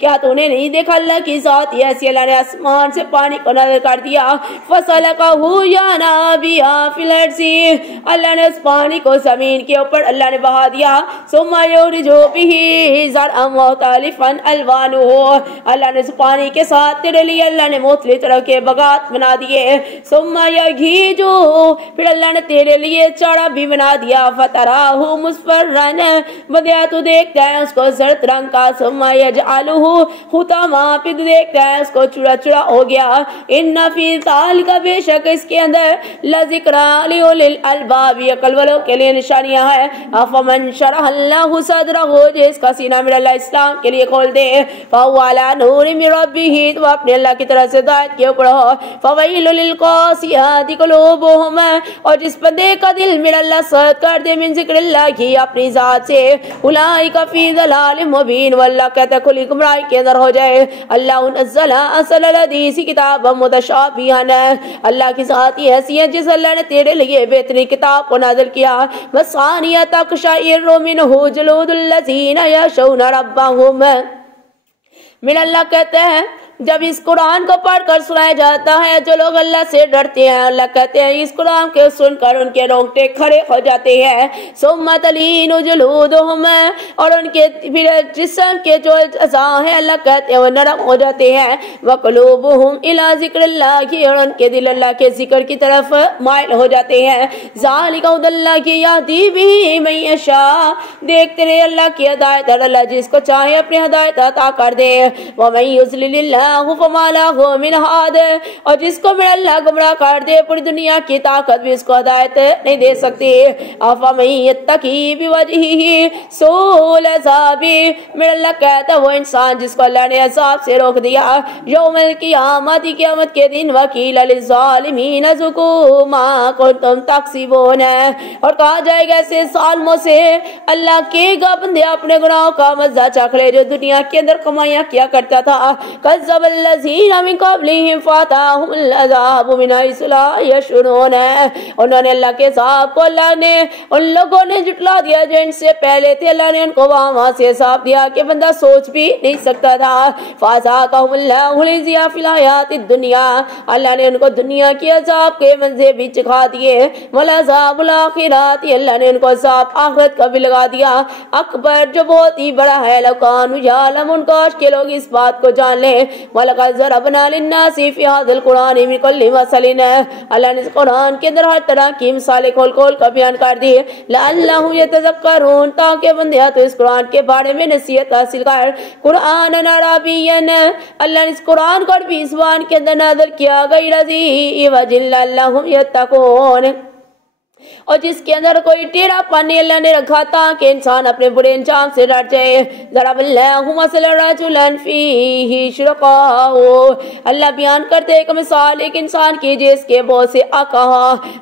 क्या तूने नहीं देखा अल्लाह की ज़ात ऐसी, अल्लाह ने आसमान से पानी को नाज़िल कर दिया। फसलकहु यनाबिया फिल अर्ज़ि, अल्लाह ने उस पानी को जमीन के ऊपर अल्लाह ने बहा दिया। सुम्मा युखरिजु बिही ज़रअन मुख्तलिफन अलवानुहु, अल्लाह ने उस पानी के साथ तेरे लिए अल्लाह ने मुख्तलिफ तरह के बगात बना दिए। सुम्मा यगीजु, फिर अल्लाह ने तेरे लिए चारा भी बना दिया। फतराहु मुस्फरन, बगैर तू देखता है उसको जर्द रंग का। सुम्मा यजअलुहु हुतामा, फिर तू देखता है उसको चूड़ा चूड़ा हो गया। इन्ना फी ज़ालिका, बेशक इसके अंदर लज़िक्रा लिउलिल अलबाब, अक्ल वालों के लिए निशानियां है। अफमन शरहल्लाहु सदरहु, जिसका सीना मेरा अल्लाह इस्लाम के लिए खोल दे। फहुवा अला नूरि मिन रब्बिही, तो अपने अल्लाह की तरफ से हिदायत के ऊपर हो। फवैलुल लिल क़ासियाति क़ुलूबुहुम, और जिस बंदे का दिल मेरा अल्लाह सख्त कर दे मिन ज़िक्रिल्लाह की, अपनी जात से, उलाइका फी ज़लालिम मुबीन, वल्लाह कहता है खुली गुमराही के अंदर हो जाए। अल्लाह नज़्ज़ला अहसनल हदीस किताबन मुतशाबिहन, अल्लाह की ज़ात ही ऐसी है जिस अल्लाह ने तेरे लिए बेहतरीन किताब को नाज़िल किया। वसानिया तक़शइरु मिन्हु जुलूदुल लज़ीना यख़शौना रब्बहुम, मेरा अल्लाह कहते हैं जब इस कुरान को पढ़कर सुनाया जाता है जो लोग अल्लाह से डरते हैं, अल्लाह कहते हैं इस कुरान को सुनकर उनके रोंगटे खड़े हो जाते हैं। सुम्मा तलीनु जुलूदुहुम, और उनके फिर जिस्म के जो अज़ा है अल्लाह कहते हैं वो नरम हो जाते हैं। वक़ुलूबुहुम इला ज़िक्रिल्लाह, और उनके दिल अल्लाह के जिक्र की तरफ माइल हो जाते हैं। ज़ालिका हुदल्लाह की यहदी बिही मन यशा, देखते रहे अल्लाह की हिदायत, अल्लाह जिसको चाहे अपनी हिदायत अता कर दे। व मन युज़लिलिल्लाह फमा लहु मिन हाद, और जिसको मेरा अल्लाह गुमराह कर दे पूरी दुनिया की ताकत भी उसको हिदायत नहीं दे सकती। अफमन यत्तकी बिवजहिही सूल अज़ाबी, मेरा अल्लाह कहता है वो इंसान जिसको अल्लाह ने अज़ाब से रोक दिया। यौमल क़ियामत, क़यामत के दिन, वकील लिज़्ज़ालिमीन ज़ुकू मा कुन्तुम तक्सिबून, और कहा जाएगा ऐसे ज़ालिमों से अल्लाह के बंदे अपने गुनाहों का मज़ा चख ले जो दुनिया के अंदर कमाइयां किया करता था। कज़्ज़बल्लज़ीना मिन क़ब्लिहिम फ़अताहुमुल अज़ाबु मिन हैसु ला यशऊरून, उन्होंने अल्लाह के अज़ाब को अल्लाह ने उन लोगों ने जुटला दिया जो इनसे पहले थे। अल्लाह ने उनको वहाँ से अज़ाब दिया कि बंदा सोच भी नहीं सकता था। फ़अज़ाक़हुमुल्लाहु ख़िज़्या फ़िल हयातिद दुनिया, अल्लाह ने उनको दुनिया के अज़ाब के मज़े भी चखा दिए। वल अज़ाबुल आख़िरति, अल्लाह ने उनको अज़ाब आखिरत का भी लगा दिया। अकबर, जो बहुत ही बड़ा है। लौ कानू यअलमून, काश के लोग इस बात को जान ले। वलक़द ज़रबना लिन्नासि फ़ी हाज़िल क़ुरआनि मिन कुल्लि मसलिन, अल्लाह ने इस कुरान के अंदर हर तरह की मिसालें खोल खोल कर बयान कर दी। लअल्लहुम यतज़क्करून, ताकि बंदे तो इस कुरान के बारे में नसीहत हासिल कर। कुरान अरबियन, अल्लाह ने इस कुरान को अरबी ज़ुबान के अंदर नाज़िल किया। गैर ज़ी वजिन लअल्लहुम यत्तक़ून, और जिसके अंदर कोई टेढ़ा पानी अल्लाह ने रखा था कि इंसान अपने बुरे अंजाम से डर जाए। ज़रबल्लाहु मसलन रजुलन फ़ीही शुरकाउ, अल्लाह बयान करते एक मिसाल एक इंसान की जिसके बहुत से आका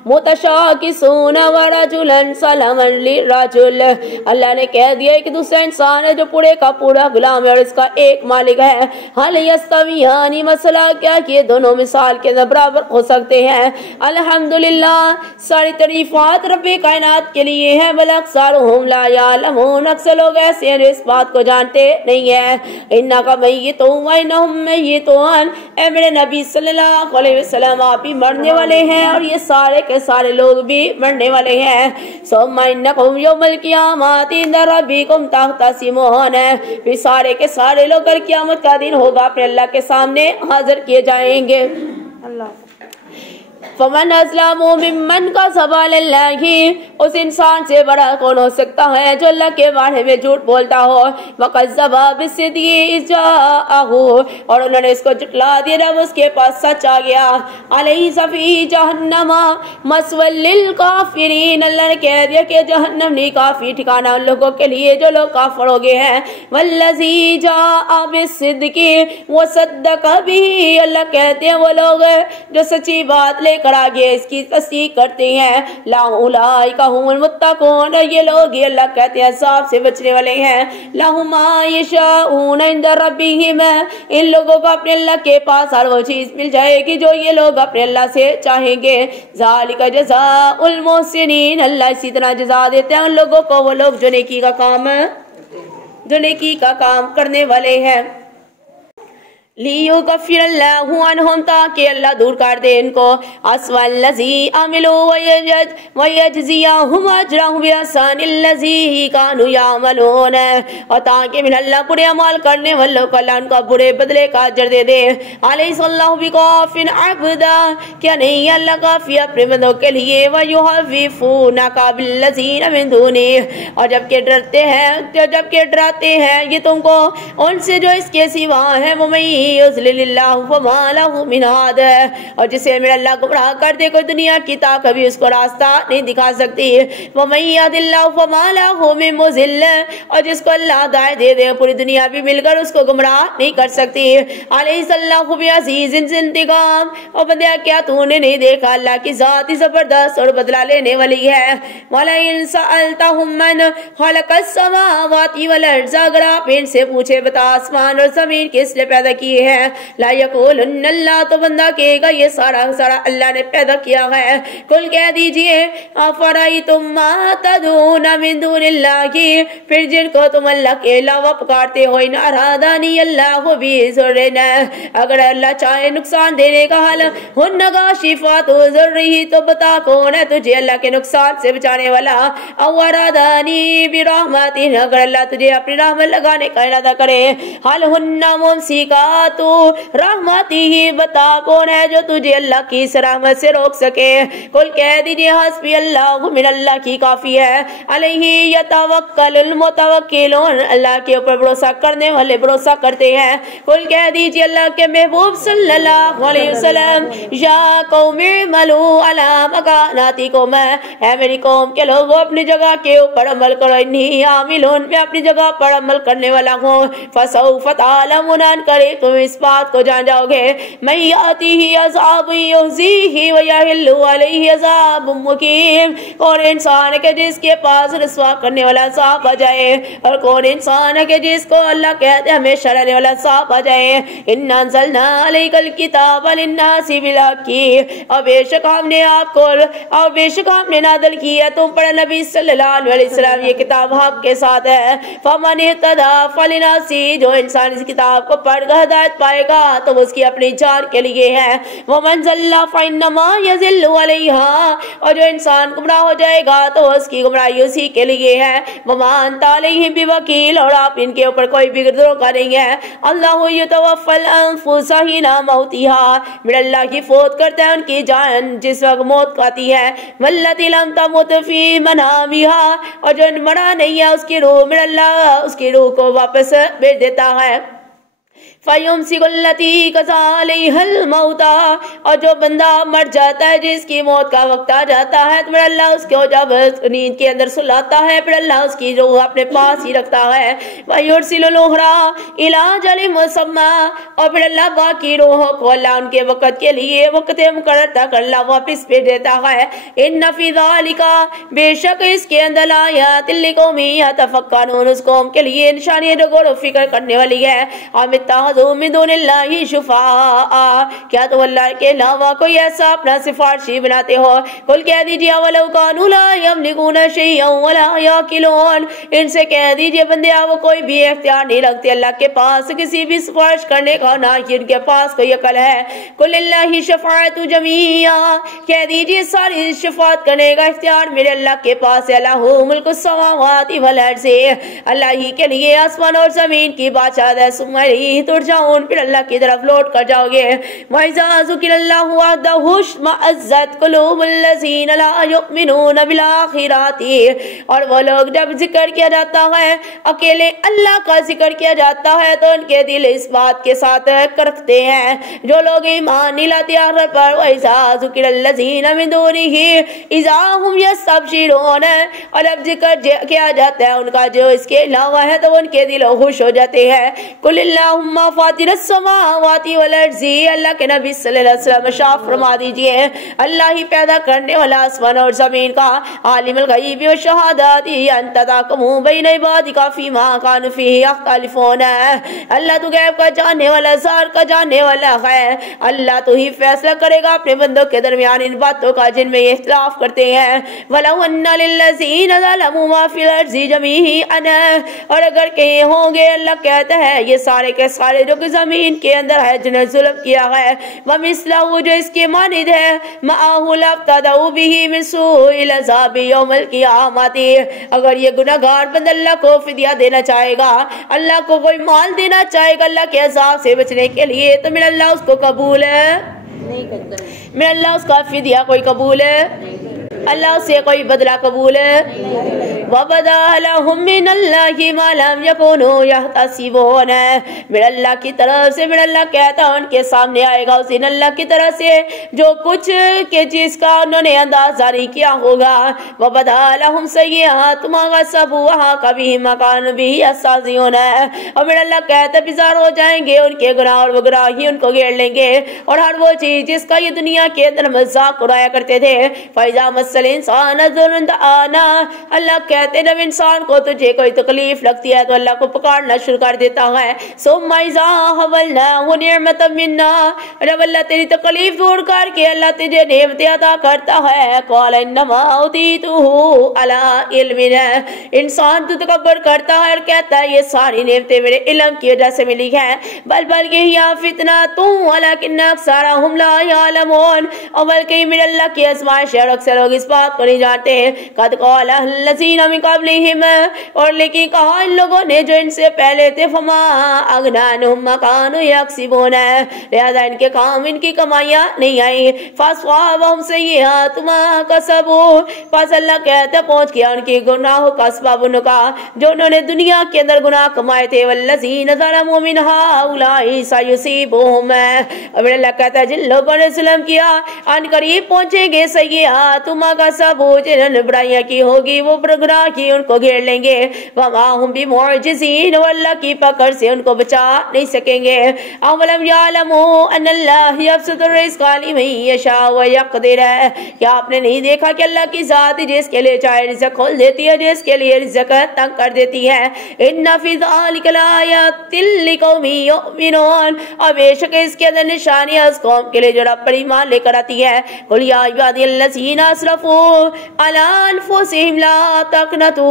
मुतशाकिसून व रजुलन सलमन लिरजुल, अल्लाह ने कह दिया कि दूसरा इंसान है जो पूरे का पूरा गुलाम है और इसका एक मालिक है। हल यस्तवियानी, मसला क्या कि ये दोनों मिसाल के अंदर बराबर हो सकते हैं। अल्हम्दुलिल्लाह, सारी तारीफात रब्बे कायनात के लिए है। बल अक्सरुहुम ला यअलमून, अक्सर लोग ऐसे हैं जो इस बात को जानते नहीं है। इन्नका मय्यितुन व इन्नहुम मय्यितून, ए मेरे नबी सल्लल्लाहु अलैहि वसल्लम आप भी मरने वाले हैं और ये सारे के सारे लोग भी मरने वाले हैं। सुम्मा इन्नकुम यौमल क़ियामति इंदा रब्बिकुम तख़्तसिमून, फिर सारे के सारे लोग कल क़यामत का दिन होगा अपने अल्लाह के सामने हाजिर किए जाएंगे। अल्लाह फमन अज़लमु मिम्मन कज़्ज़बा अलल्लाहि, उस इंसान से बड़ा कौन हो सकता है जो अल्लाह के बारे में झूठ बोलता हो। वक़ज़्ज़बा बिस्सिद्क़ि इज़ जाअहु, और उन्होंने इसको झुठला दिया जब उसके पास सच आ गया। अलैसा फ़ी जहन्नम मस्वल लिल काफ़िरीन, अल्लाह ने कह दिया कि जहन्नम नहीं काफ़ी ठिकाना उन लोगों के लिए जो लोग काफिर हो गए हैं। वल्लज़ी जाअ बिस्सिद्क़ि व सद्दक़ बिही, अल्लाह कहते हैं वो लोग जो सच्ची बात लेकर आगे इसकी तस्दीक करते हैं। ला उलाइका हुमुल मुत्तकून, ये लोग ये अल्लाह कहते हैं सांप से बचने वाले हैं। लहुम मा यशाऊन इंद रब्बिहिम, इन लोगों को अपने अल्लाह के पास हर वो चीज मिल जाएगी जो ये लोग अपने अल्लाह से चाहेंगे। ज़ालिका जज़ाउल मुहसिनीन, अल्लाह इसी तरह जज़ा देते हैं उन लोगों को, वो लोग जो नेकी का काम करने वाले हैं। लियुकफ्फिरल्लाहु अन्हुम, ताकि अल्लाह दूर कर दे इनको, अस्वल्लज़ी अमिलू वयजज़ियहुम अजरहुम बिअहसानिल्लज़ी कानू यअमलून, और ताकि मिन अल्लाह बुरे अमल करने वालों को अल्लाह उनका बुरे बदले का अजर दे दे। अलैहिस्सलाहु बिकाफिन अब्दा, क्या नहीं अल्लाह काफी अपने बंदों के लिए। वयुहव्विफूनका बिल्लज़ीना मिन दूनी, और जबकि डराते हैं ये तुमको उनसे जो इसके सिवा है। वो और जिसे मेरा अल्लाह गुमराह कर दे, कोई दुनिया की ताकत भी उसको रास्ता नहीं दिखा सकती। और जिसको अल्लाह हिदायत दे दे, पूरी दुनिया भी मिलकर उसको गुमराह नहीं कर सकती। इंतकाम, और बंदिया क्या तूने नहीं देखा अल्लाह की जात ही जबरदस्त और बदला लेने वाली है। अगर आप इनसे पूछे बता आसमान और जमीन किस लिए पैदा किए हैं, ला यक़ूलुन्न अल्लाह, तो बंदा कहेगा ये सारा अल्लाह ने पैदा किया है। कुल कह दीजिए अफ़रअय्तुम मा तदऊन मिन दूनिल्लाहि, फिर जिनको तुम अल्लाह के अलावा पुकारते हो, इन अरादानी अल्लाहु बिज़ुर्रिन, अगर अल्लाह चाहे नुकसान देने का हाल, हुन्न काशिफ़ातु ज़ुर्रिही, तो बता कौन है तुझे अल्लाह के नुकसान से बचाने वाला। औ अरादानी बिरहमतिन, अगर अल्लाह तुझे अपनी रहमत लगाने का इरादा करे, हल हुन्ना मुमसिकातु रहमतिही, बता कौन है जो तुझे अल्लाह की इस रहमत से रोक सके। कुल कह दीजिए हस्बी अल्लाहु, मिन अल्लाह की काफी है। अलैहि यतवक्कलुल मुतवक्किलून, अल्लाह के ऊपर भरोसा करने वाले भरोसा करते हैं। कुल कह दीजिए अल्लाह के महबूब सल्लल्लाहु अलैहि वसल्लम, या कौमी मलू अला मकानातिकुम, है मेरी कौम के लोगों अपनी जगह के ऊपर अमल करो। इन्नी आमिलून, मैं अपनी जगह पर अमल करने वाला हूँ। फसौफ तालमून, करे तुम इस बात को जान जाओगे। मैं यातिही अज़ाब युज़ीही व यहिल्लु अलैहि अज़ाब मुकीम, और इंसान के जिसके पास रसवा करने वाला अज़ाब आ जाए, और कौन इंसान है कि जिसको अल्लाह कहते हमेशा रहने वाला अज़ाब आ जाए। इन्ना अंज़लना अलैकल किताब लिन्नासि बिलहक़्क़ि, और बेशक हमने नाज़िल की है तुम पर नबी सल्लल्लाहु अलैहि वसल्लम ये किताब हक के साथ है। फमन इहतदा फलिनफ्सिही, जो इंसान इस किताब को पढ़कर हिदायत पाएगा तो उसकी अपनी जान के लिए है। वमन ज़ल्ला फइन्नमा यज़िल्लु अलैहा, और जो इंसान गुमराह हो जाएगा तो उसकी गुमराही उसी के लिए है। वमा अंता अलैहिम बिवकील, और आप इनके ऊपर कोई भी धोखा नहीं है। अल्लाहु युतवफ़्फ़ल अनफुसा हिना मौतिहा, मेरा अल्लाह की फौत करता है उनकी जान जिस वक्त मौत आती है। वल्लती लम तमुत फी मनामिहा, और जो मरा नहीं है उसकी रूह, मेरा अल्लाह उसकी रूह को वापस भेज देता है। फयुमसिकुल्लती कज़ा अलैहल मौता, और जो बंदा मर जाता है जिसकी मौत का वक्त आ जाता है, तो अल्लाह उसको जब नींद के अंदर सुलाता है फिर अल्लाह उसकी रूह अपने पास ही रखता है। वयुरसिलुल उखरा इला अजलिन मुसम्मा, और फिर अल्लाह बाकी रूहों को अल्लाह उनके वक्त के लिए वक्त मुकर्रर तक अल्लाह वापस भेज देता है। इन्न फी ज़ालिका, बेशक इसके अंदर आयातिल लिक़ौमिन यतफ़क्करून, उस कौम के लिए निशानियां जो गौर फिक्र करने वाली है। मिन दुनिल्लाहि शुफ़ाआ, क्या तुम अल्लाह के अलावा कोई ऐसा अपना सिफारिशी बनाते हो। कुल कह दीजिए वलौ कानू ला यमलिकून शैअन वला याकिलून, इनसे कह दीजिए बंदे वो कोई भी इख्तियार नहीं रखते अल्लाह के पास किसी भी सिफारिश करने का, ना ही इनके पास कोई अकल है। कुल लिल्लाहि शफ़ाअतु जमीआ, कह दीजिए सारी शफाअत करने का इख्तियार मेरे अल्लाह के पास है। लहू मुल्कुस समावाति वल अर्ज़, अल्लाह ही के लिए आसमान और जमीन की बादशाह है। सुम्मा इलैहि तुरजाऊन, फिर अल्लाह की तरफ लौट कर जाओगे। वइज़ा ज़ुकिरल्लाहु वहदहु इश्मअज़्ज़त क़ुलूबुल लज़ीना ला युमिनून बिल आखिरति, और वो लोग जब जिक्र किया जाता है, अकेले अल्लाह का जिक्र किया जाता है, तो उनके दिल इस बात के साथ करते हैं जो लोग ईमान नहीं लाते आखिरत पर। वइज़ा ज़ुकिरल लज़ीना मिन दूनिही इज़ा हुम यस्तबशिरून, और जब जिक्र किया जाता है उनका जो इसके अलावा है तो उनके दिल खुश हो जाते हैं। कुल अल्लाहुम्मा फातिर अस्समावाति वल अर्ज़ी, अल्लाह के नबी सल्लल्लाहु अलैहि वसल्लम इरशाद फरमा दीजिए अल्लाह ही पैदा करने वाला आसमान और जमीन का, आलिमुल गैब व शहादती अंत तहकुमु बैन इबादिका फीमा कानू फीही यख्तलिफून। अल्लाह तू गैब का जानने वाला, ज़ाहिर का जानने वाला है। अल्लाह तू ही फैसला करेगा अपने बंदों के दरमियान इन बातों का जिनमें ये इख्तिलाफ करते हैं। वलौ अन्ना लिल्लज़ीना ज़लमू मा फिल अर्ज़ि जमीअन, और अगर कहीं होंगे, अल्लाह कहता है ये सारे के सारे जो कि जमीन के अंदर है जिन्हें जुल्म किया है, व मिस्लहु जो इसके मानिद है, मअहु लफ्तदउ बिही मिन सूइल अज़ाबि यौमल क़ियामति, अगर ये गुनहगार बंदा अल्लाह को फिदिया देना चाहेगा, अल्लाह को कोई माल देना चाहेगा अल्लाह के अज़ाब से बचने के लिए, तो मेरा अल्लाह उसको कबूल नहीं करता, मेरा अल्लाह उसका फिदिया कोई कबूल अल्लाह से कोई बदला कबूल वबदा लहुम मिनल्लाहि मा लम यकुनू यहतसिबून। मेरे अल्लाह की तरफ से, मेरा अल्लाह कहता है उनके सामने आएगा उस दिन अल्लाह की तरफ से जो कुछ के चीज का उन्होंने अंदाजा नहीं किया होगा। वबदा लहुम सय्यिआतु मा कसबू वहा कभी मकान भी अस्साज़िऊन, और मेरा अल्लाह कहता है बिजार हो जाएंगे उनके गुनाह और वो गुनाह ही उनको घेर लेंगे, और हर वो चीज जिसका ये दुनिया के अंदर मजाक उड़ाया करते थे। फैजा मसल इंसान आना, अल्लाह कहते जब इंसान को तुझे कोई तकलीफ लगती है तो अल्लाह को पुकारना शुरू कर देता है। सुम्मा इज़ा हवलनाहु निअमतम मिन्ना, जब अल्लाह तेरी तकलीफ दूर करके अल्लाह तुझे नेमतें अता करता है, क़ाल इन्नमा उतीतुहु अला इल्मिन, इंसान तो तकब्बुर करता है और कहता है ये सारी नेमतें मेरे इल्म की वजह से मिली है। बल्कि हिया फितनतुन वलाकिन्न अक्सरहुम ला यअलमून, और बल्कि मेरे अल्लाह की आज़माइश है और अक्सर लोग इस बात को नहीं जानते। कद क़ाल अल्लज़ीना मिन क़ब्लिहिम, और लेकिन कहा इन लोगों ने जो इनसे पहले थे, फमा अग़ना अन्हुम मा कानू यक्सिबून, लिहाजा इनके काम इनकी कमाइयां नहीं आई। फ़अस्वाबहुम सय्यिआतु मा कसबू, बस अल्लाह कहता पहुंच गया उनके गुनाहों का असबाब उनका जो उन्होंने दुनिया के अंदर गुनाह कमाए थे। वल्लज़ीना ज़लमू मिन हाउलाइ सयुसीबुहुम, और अल्लाह कहता है जिन लोगों ने जुल्म किया अन करीब पहुंचेंगे सय्यिआतु मा कसबू, जिन्होंने बुराइयां की होगी वो गुनाह की उनको घेर लेंगे। वमा हुम बिमुअजिज़ीन, अल्लाह की पकड़ से उनको बचा नहीं सकेंगे। अवलम यअलमू अन्नल्लाह यबसुतुर रिज़्क़ लिमन यशाअ व यक़दिर, क्या आपने नहीं देखा कि अल्लाह की ज़ात जिसके लिए चाहे रिज़्क़ खोल देती है, जिसके लिए रिज़्क़ तंग कर देती है। इन्ना फ़ी ज़ालिका लआयातिन लिक़ौमिन युमिनून, और बेशक इसके अंदर निशानियां उस कौम के लिए जो रब पर ईमान लेकर आती है। कुल या इबादियल्लज़ीना असरफ़ू अला अनफुसिहिम ला तक़नतू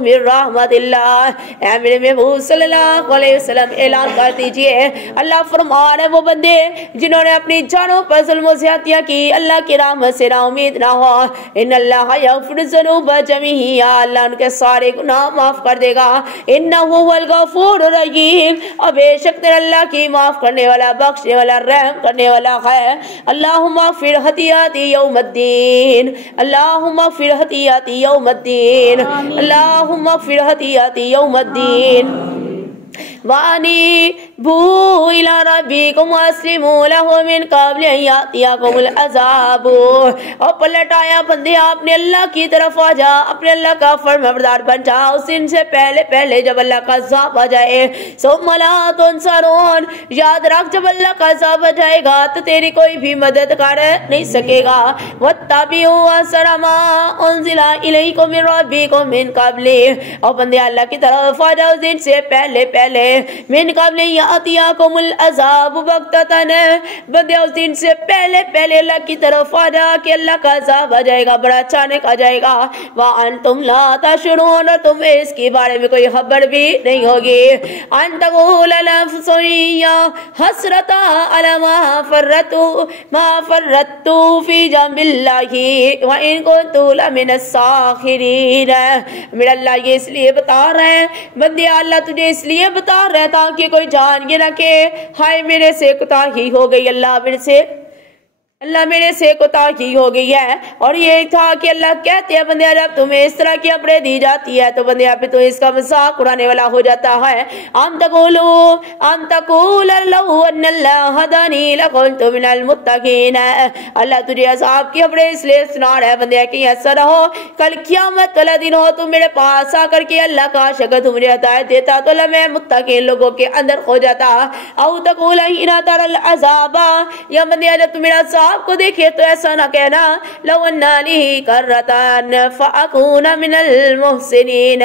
मिन रहमतिल्लाह, ऐ मेरे महबूब सल्लल्लाहु अलैहि वसल्लम ऐलान कर दीजिए अल्लाह फरमा रहे हैं वो बंदे जिन्होंने अपनी जानों पर जुल्म और ज़्यादतियां की, अल्लाह की रहमत से ना उम्मीद ना हो। इन्नल्लाह यग़फ़िरु ज़ुनूबा जमीआ, अल्लाह उनके सारे गुनाह माफ कर देगा। इन्नहु हुवल गफ़ूरुर रहीम, और बेशक तेरा अल्लाह की माफ करने वाला, बख्शने वाला, रहम करने वाला है। अल्लाहुम्मा फ़िर हतियाती यौमद्दीन, अल्लाहुम्मा फ़िर हतियाती यौमद्दीन, अल्लाहुम्मा फ़िर हतियाती यौमद्दीन। वानी बू इला रब्बिकुम वस्लिमू लहु मिन क़ब्ल अन यातियकुमुल अज़ाब, और पलट आया बंदे आपने अल्लाह की तरफ आ जा, अपने अल्लाह का फरमाबरदार बन जा उस दिन से पहले पहले जब अल्लाह का अज़ाब आ जाए। सुम्मा ला तुनसरून, याद रख जब अल्लाह का अज़ाब आ जाएगा तो तेरी कोई भी मदद कर नहीं सकेगा। वत्तबिउ अहसना मा उनज़िला इलैकुम मिन रब्बिकुम मिन क़ब्ल, और बंदे अल्लाह की तरफ आ जा उस दिन से पहले पहले मिन क़ब्ल यातियकुमुल अज़ाब बग़्ततन, बंदे उस दिन से पहले पहले अल्लाह की तरफ आ जा कि अल्लाह का अज़ाब आ जाएगा, बड़ा अचानक आ जाएगा। व अंतुम ला तशउरून, और तुम्हें इसके बारे में कोई खबर भी नहीं होगी। अन तक़ूल नफ़्सुन या हसरता अला मा फ़र्रतु फ़ी जंबिल्लाहि व इन कुन्तु लमिनस साख़िरीन, मेरा अल्लाह ये इसलिए बता रहे हैं बंदे, अल्लाह तुझे इसलिए बता रहा है ताकि कोई जान ये रखे हाय मेरे से कोताही हो गई, अल्लाह मेरे से اللہ میرے سے کوتاہی ہو گئی ہے. اور یہ تھا کہ اللہ کہتے ہیں بندے جب تمہیں اس طرح کی اپنے دی جاتی ہے تو بندے پہ تو اس کا مذاق اڑانے والا ہو جاتا ہے. ام تقول لو ان اللہ ہدانی لکنت من المتقین. اللہ تجھے عذاب کی اپنے اس لیے سنا رہا ہے بندے کہ ایسا نہ ہو کل قیامت والا دن ہو تم میرے پاس آ کر کے اللہ کا شکر تم مجھے ہدایت دیتا تو اللہ میں متقین لوگوں کے اندر ہو جاتا. او تقول حین تری العذاب یا بندے جب تم میرا آپ کو دیکھے تو ایسا نہ کہنا لو ان لی کرتان فاکون من المحسنین.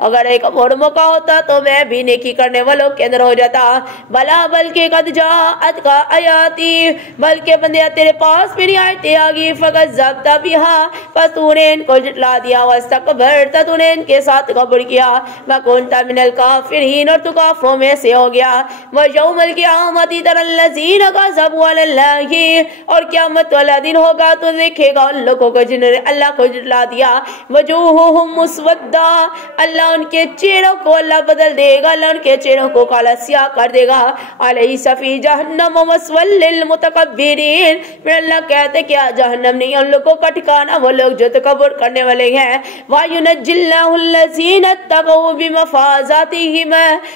اگر ایک اور موقع ہوتا تو میں بھی نیکی کرنے والوں کے اندر ہو جاتا. بلا بلکہ قد جاءت کا آیاتی بلکہ بندے تیرے پاس میری آیتیں آ گئی فکذبت بہا پس تو نے ان کو جھٹلا دیا واستکبرت تو نے ان کے ساتھ تکبر کیا وکنت من الکافرین اور تو کافروں میں سے ہو گیا. ویوم القیامت تری الذین کذبوا علی اللہ اور قیامت والا دن ہوگا تو دیکھے گا ان لوگوں کو جنہوں نے اللہ کو جھٹلا دیا. وجوہہم مسودہ اللہ ان کے چہروں کو اللہ بدل دے گا. اللہ ان کے چہروں کو کالا سیاہ کر دے گا. الیس فی جہنم مثوی للمتکبرین پھر اللہ کہتے کیا جہنم نہیں ان لوگوں کا ٹھکانہ وہ لوگ جو تکبر کرنے والے ہیں. وینجی اللہ الذین اتقوا بمفازاتہم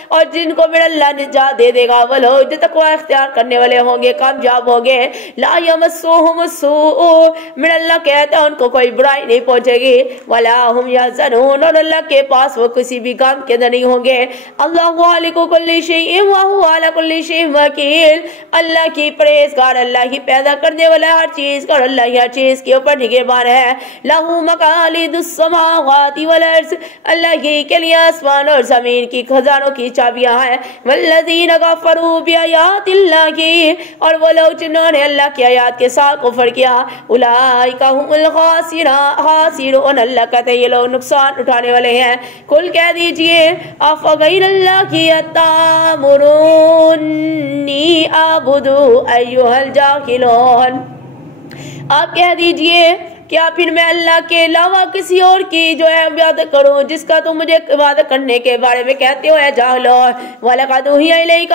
اور جن کو میرا اللہ نجات دے دے گا وہ لوگ جو تقوی اختیار کرنے والے ہوں گے کامیاب ہوں گے. لا یمسوہم السوء میرا اللہ کہتا ہے ان کو کوئی برائی نہیں پہنچے گی. ولا ہم یحزنون اور اللہ کے پاس وہ کسی بھی کام کے اندر نہیں ہوں گے. اللہ خالق کل شیء وہو علی کل شیء وکیل اللہ کی پرہیزگار اللہ ہی پیدا کرنے والا ہر چیز کا اور اللہ ہی ہر چیز کے اوپر نگہبان ہے. لہ مقالید السماوات والارض اللہ ہی کے لیے آسمان اور زمین کی خزانوں کی چابیاں ہیں. والذین کفروا بآیات اللہ اور وہ لوگ جنہوں نے اللہ کی آیات کے ساتھ کفر کیا اولئک هم الخاسرون اللہ کہتے ہیں یہ لوگ نقصان اٹھانے والے ہیں. قل کہہ دیجئے افغیر اللہ کی تأمرونی اعبد ایھا الجاہلون آپ کہہ دیجئے کیا پھر میں اللہ کے علاوہ کسی اور کی جو ہے عبادت کروں جس کا تم مجھے عبادت کرنے کے بارے میں کہتے ہو اے جاہلو. وَلَقَدْ أُوحِیَ إِلَیْکَ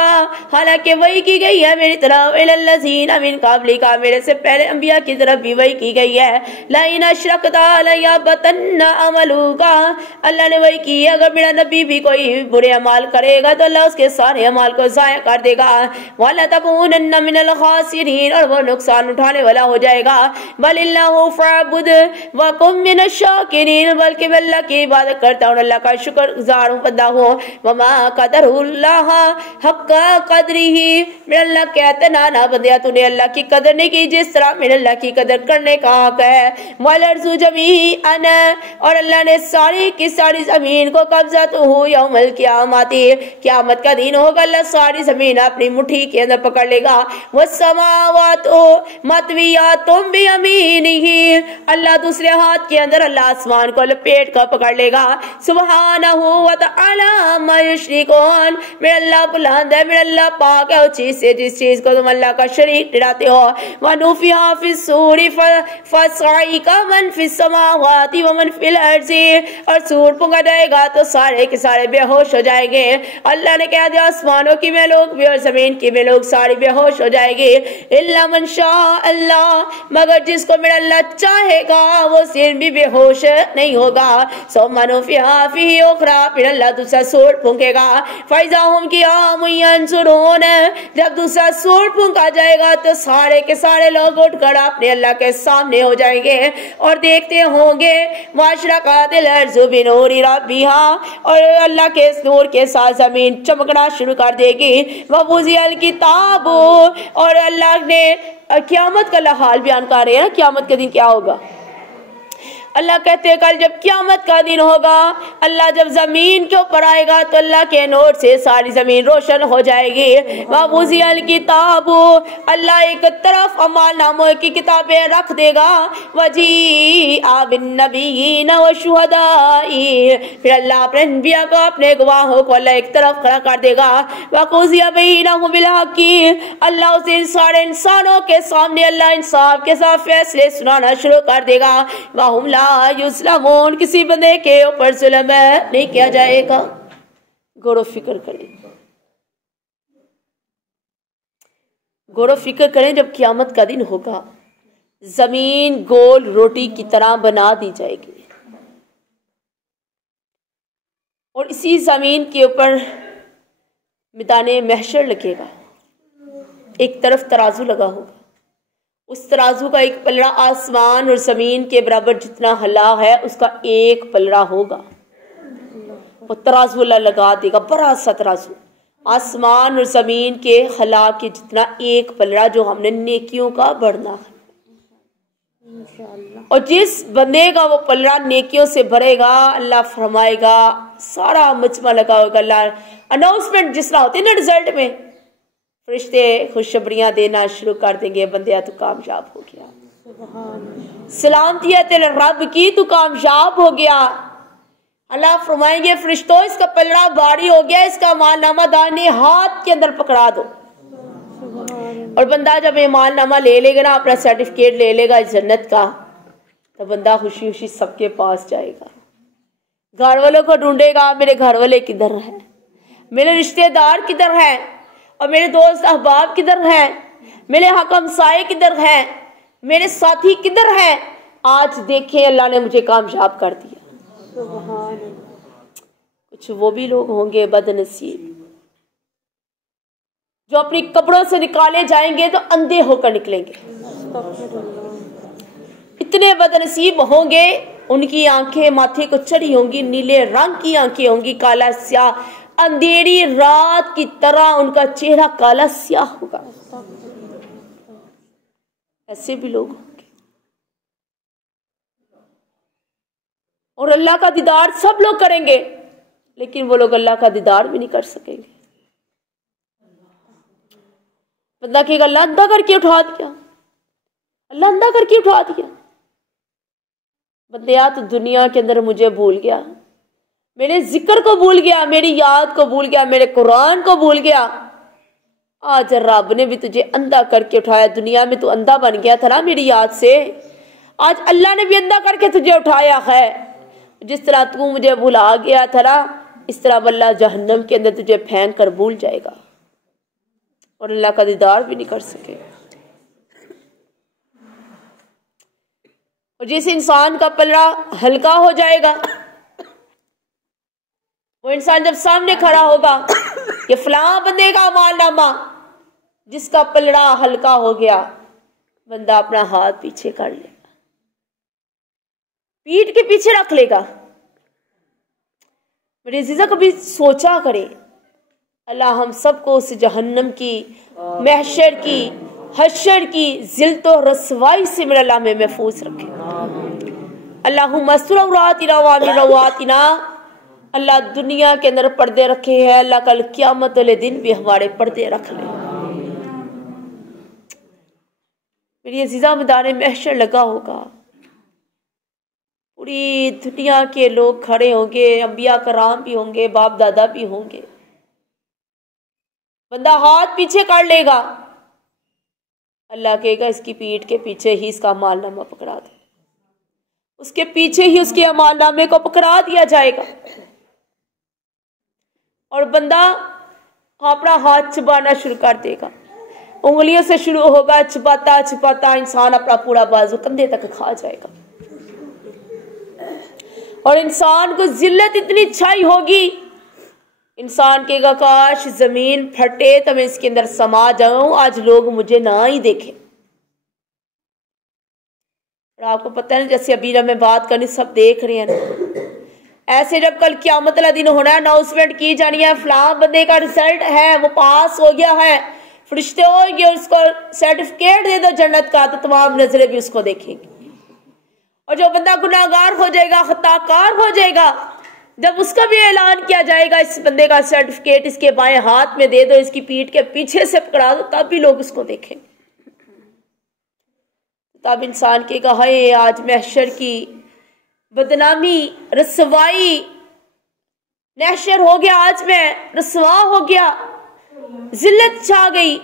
حالانکہ وحی کی گئی ہے میری طرف إِلَى الَّذِینَ مِن قَبْلِکَ میرے سے پہلے انبیاء کی طرف بھی وحی کی گئی ہے. لَئِنْ أَشْرَكْتَ لَيَحْبَطَنَّ عَمَلُکَ اللہ نے وحی کی ہے اگر میرا نبی بھی کوئی برے اعمال کرے گا تو اللہ اس کے سارے اعمال کو ضائع کر دے گا. وَلَتَكُونَنَّ مِنَ الْخَاسِرِینَ اور وہ نقصان اٹھانے والا ہو جائے گا. بَلِ اللَّهُ فَاعْبُدْ وَقُمْ مِنَ الشَّاكِرِينَ بلکہ میں اللہ کی عبادت کرتا ہوں اللہ کا شکر گزار ہوں بندہ ہوں. وَمَا قَدَرُ اللَّهَ حَقَّ قَدْرِهِ میرے اللہ کہتے نا بندیا تو نے اللہ کی قدر نہیں کی جس طرح میرے اللہ کی قدر کرنے کا حق ہے. وَالْأَرْضُ جَمِيعًا اور اللہ نے ساری کی ساری زمین کو قبضته یوم القیامت قیامت کا دن ہوگا اللہ ساری زمین اپنی مٹھی کے اندر پکڑ لے گا. وَالسَّمَاوَاتُ مَطْوِيَاتٌ بِيَمِينِهِ اللہ دوسرے ہاتھ کے اندر اللہ آسمان کو لپیٹ کر پکڑ لے گا. سبحانہ وتعالی عما یشرکون میرے اللہ بلند ہے میرے اللہ پاک ہے اس چیز سے جس چیز کو تم اللہ کا شریک ٹھہراتے ہو. وَنُفِخَ فِی الصُّورِ فَصَعِقَ مَن فِی السَّمَاوَاتِ وَمَن فِی الْأَرْضِ اور سور پھونکا جائے گا تو سارے کے سارے بے ہوش ہو جائیں گے. اللہ نے کہہ دیا آسمانوں کی میں لوگ بھی اور زمین کی میں لوگ ساری بے ہوش ہو جائے گی. اِلَّا مَن شَاءَ اللَّهُ مگر جس کو میرا اللہ چاہے گا وہ صرف بھی بے ہوش نہیں ہوگا. ثُمَّ نُفِخَ فِیہِ أُخْرَىٰ پھر اللہ دوسرا سور پھونکے گا. فَإِذَا هُمْ قِیَامٌ يَنظُرُونَ جب دوسرا سور پھونکا جائے گا تو سارے کے سارے لوگ اٹھ کر اپنے اللہ کے سامنے ہو جائیں گے اور دیکھتے ہوں گے. وَأَشْرَقَتِ الْأَرْضُ بِنُورِ رَبِّهَا اور اللہ کے اس نور کے ساتھ زمین چمکنا شروع کر دے گی. وَوُضِعَ الْکِتَابُ اور اللہ نے قیامت کا حال بیان کر رہے ہیں قیامت کے دن کیا ہوگا. اللہ کہتے ہیں کل جب قیامت کا دن ہوگا اللہ جب زمین کے اوپر آئے گا تو اللہ کے نور سے ساری زمین روشن ہو جائے گی. وَوُضِعَ الْکِتَابُ اللہ ایک طرف اعمال ناموں کی کتابیں رکھ دے گا. وَجِیءَ بِالنَّبِیِّینَ وَالشُّہَدَاءِ پھر اللہ اپنے انبیاء کو اپنے گواہوں کو اللہ ایک طرف کھڑا کر دے گا. وَقُضِیَ بَیْنَهُم بِالْحَقِّ اللہ اس دن سارے انسانوں کے سامنے اللہ انصاف کے ساتھ فیصلے سنانا شروع کر دے گا. وَهُمْ لَا یظلمون کسی بندے کے اوپر ظلم نہیں کیا جائے گا. غور و فکر کریں. गौर व फिक्र करें, जब क़यामत का दिन होगा जमीन गोल रोटी की तरह बना दी जाएगी और इसी जमीन के ऊपर मैदान महशर लगेगा। एक तरफ तराजू लगा होगा, उस तराजू का एक पलड़ा आसमान और जमीन के बराबर जितना हला है उसका एक पलड़ा होगा। वो तराजू अल्लाह लगा देगा, बड़ा सा तराजू, आसमान और जमीन के हला के जितना एक पलड़ा, जो हमने नेकियों का बढ़ना है। और जिस बंदे का वो पलड़ा नेकियों से भरेगा, अल्लाह फरमाएगा सारा मजमा लगा होगा। अल्लाह अनाउंसमेंट जिस तरह होती है ना रिजल्ट में, फरिश्ते खुशखबरियां देना शुरू कर देंगे, बंदे तू कामयाब हो गया, सलामती है तेरे रब की, तू कामयाब हो गया। अल्लाह फरमाएंगे फरिश्तों इसका पलड़ा भारी हो गया, इसका मालनामा दाने हाथ के अंदर पकड़ा दो। और बंदा जब ये मालनामा ले लेगा ना, अपना सर्टिफिकेट ले लेगा जन्नत का, तो बंदा खुशी खुशी सबके पास जाएगा, घर वालों को ढूंढेगा, मेरे घर वाले किधर हैं, मेरे रिश्तेदार किधर हैं, और मेरे दोस्त अहबाब किधर हैं, मेरे हक हमसाये किधर हैं, मेरे साथी किधर हैं। आज देखे अल्लाह ने मुझे कामयाब कर दिया। कुछ वो भी लोग होंगे बदनसीब जो अपनी कब्रों से निकाले जाएंगे तो अंधे होकर निकलेंगे। इतने बदनसीब होंगे, उनकी आंखें माथे को चढ़ी होंगी, नीले रंग की आंखें होंगी, काला स्याह, अंधेरी रात की तरह उनका चेहरा काला स्याह होगा। ऐसे भी लोग होंगे। और अल्लाह का दीदार सब लोग करेंगे, लेकिन वो लोग अल्लाह का दीदार भी नहीं कर सकेंगे। बंदा कहेगा अल्लाह अंधा करके उठा दिया, अल्लाह अंधा करके उठा दिया। बंदया तो दुनिया के अंदर मुझे भूल गया, मेरे जिक्र को भूल गया, मेरी याद को भूल गया, मेरे कुरान को भूल गया। आज रब ने भी तुझे अंधा करके उठाया। दुनिया में तू अंधा बन गया था ना मेरी याद से, आज अल्लाह ने भी अंधा करके तुझे उठाया है। जिस तरह तू मुझे भुला गया था ना, इस तरह अल्लाह जहन्नम के अंदर तुझे फेंक कर भूल जाएगा और अल्लाह का दीदार भी नहीं कर सकेगा। और जिस इंसान का पलड़ा हल्का हो जाएगा, वो इंसान जब सामने खड़ा होगा कि फलां बंदे का मालनामा, जिसका पलड़ा हल्का हो गया, बंदा अपना हाथ पीछे कर लेगा, पीठ के पीछे रख लेगा। मेरे अजीजा कभी सोचा करें, अल्लाह हम सबको उस जहन्नम की, महशर की, हशर की जिल्त और रसवाई से मेरा अल्लाह में महफूज रखे। अल्लाहुम्मा अस्तर औरातिना व आमिन रवातिना। अल्लाह दुनिया के अंदर पर्दे रखे हैं, अल्लाह कल क़यामत वाले दिन भी हमारे पर्दे रख ले। मेरी अजीजा मैदान महशर लगा होगा, पूरी दुनिया के लोग खड़े होंगे, अंबिया कराम भी होंगे, बाप दादा भी होंगे। बंदा हाथ पीछे कर लेगा, अल्लाह कहेगा इसकी पीठ के पीछे ही इसका मालनामा पकड़ा दे, उसके पीछे ही उसके मालनामे को पकड़ा दिया जाएगा। और बंदा अपना हाथ चबाना शुरू कर देगा, उंगलियों से शुरू होगा, चबाता चबाता इंसान अपना पूरा बाजू कंधे तक खा जाएगा। और इंसान को जिल्लत इतनी छाई होगी, इंसान कहेगा काश जमीन फटे तो मैं इसके अंदर समा जाऊं, आज लोग मुझे ना ही देखें। और आपको पता है जैसे अभी जब मैं बात करनी सब देख रहे हैं ना, ऐसे जब कल क़यामत वाला दिन होना, अनाउंसमेंट की जानी है, फलां बंदे का रिजल्ट है, वो पास हो गया है, फरिश्ते होंगे उसको सर्टिफिकेट दे दो जन्नत का, तो तमाम नजरें भी उसको देखेंगी। और जो बंदा गुनाहगार हो जाएगा, खताकार हो जाएगा, जब उसका भी ऐलान किया जाएगा इस बंदे का सर्टिफिकेट इसके बाएं हाथ में दे दो, इसकी पीठ के पीछे से पकड़ा दो, तब भी लोग उसको देखेंगे। तब इंसान कहेगा हाय आज महशर की बदनामी, रसवाई, महशर हो गया, आज मैं रसवा हो गया, जिल्लत छा गई,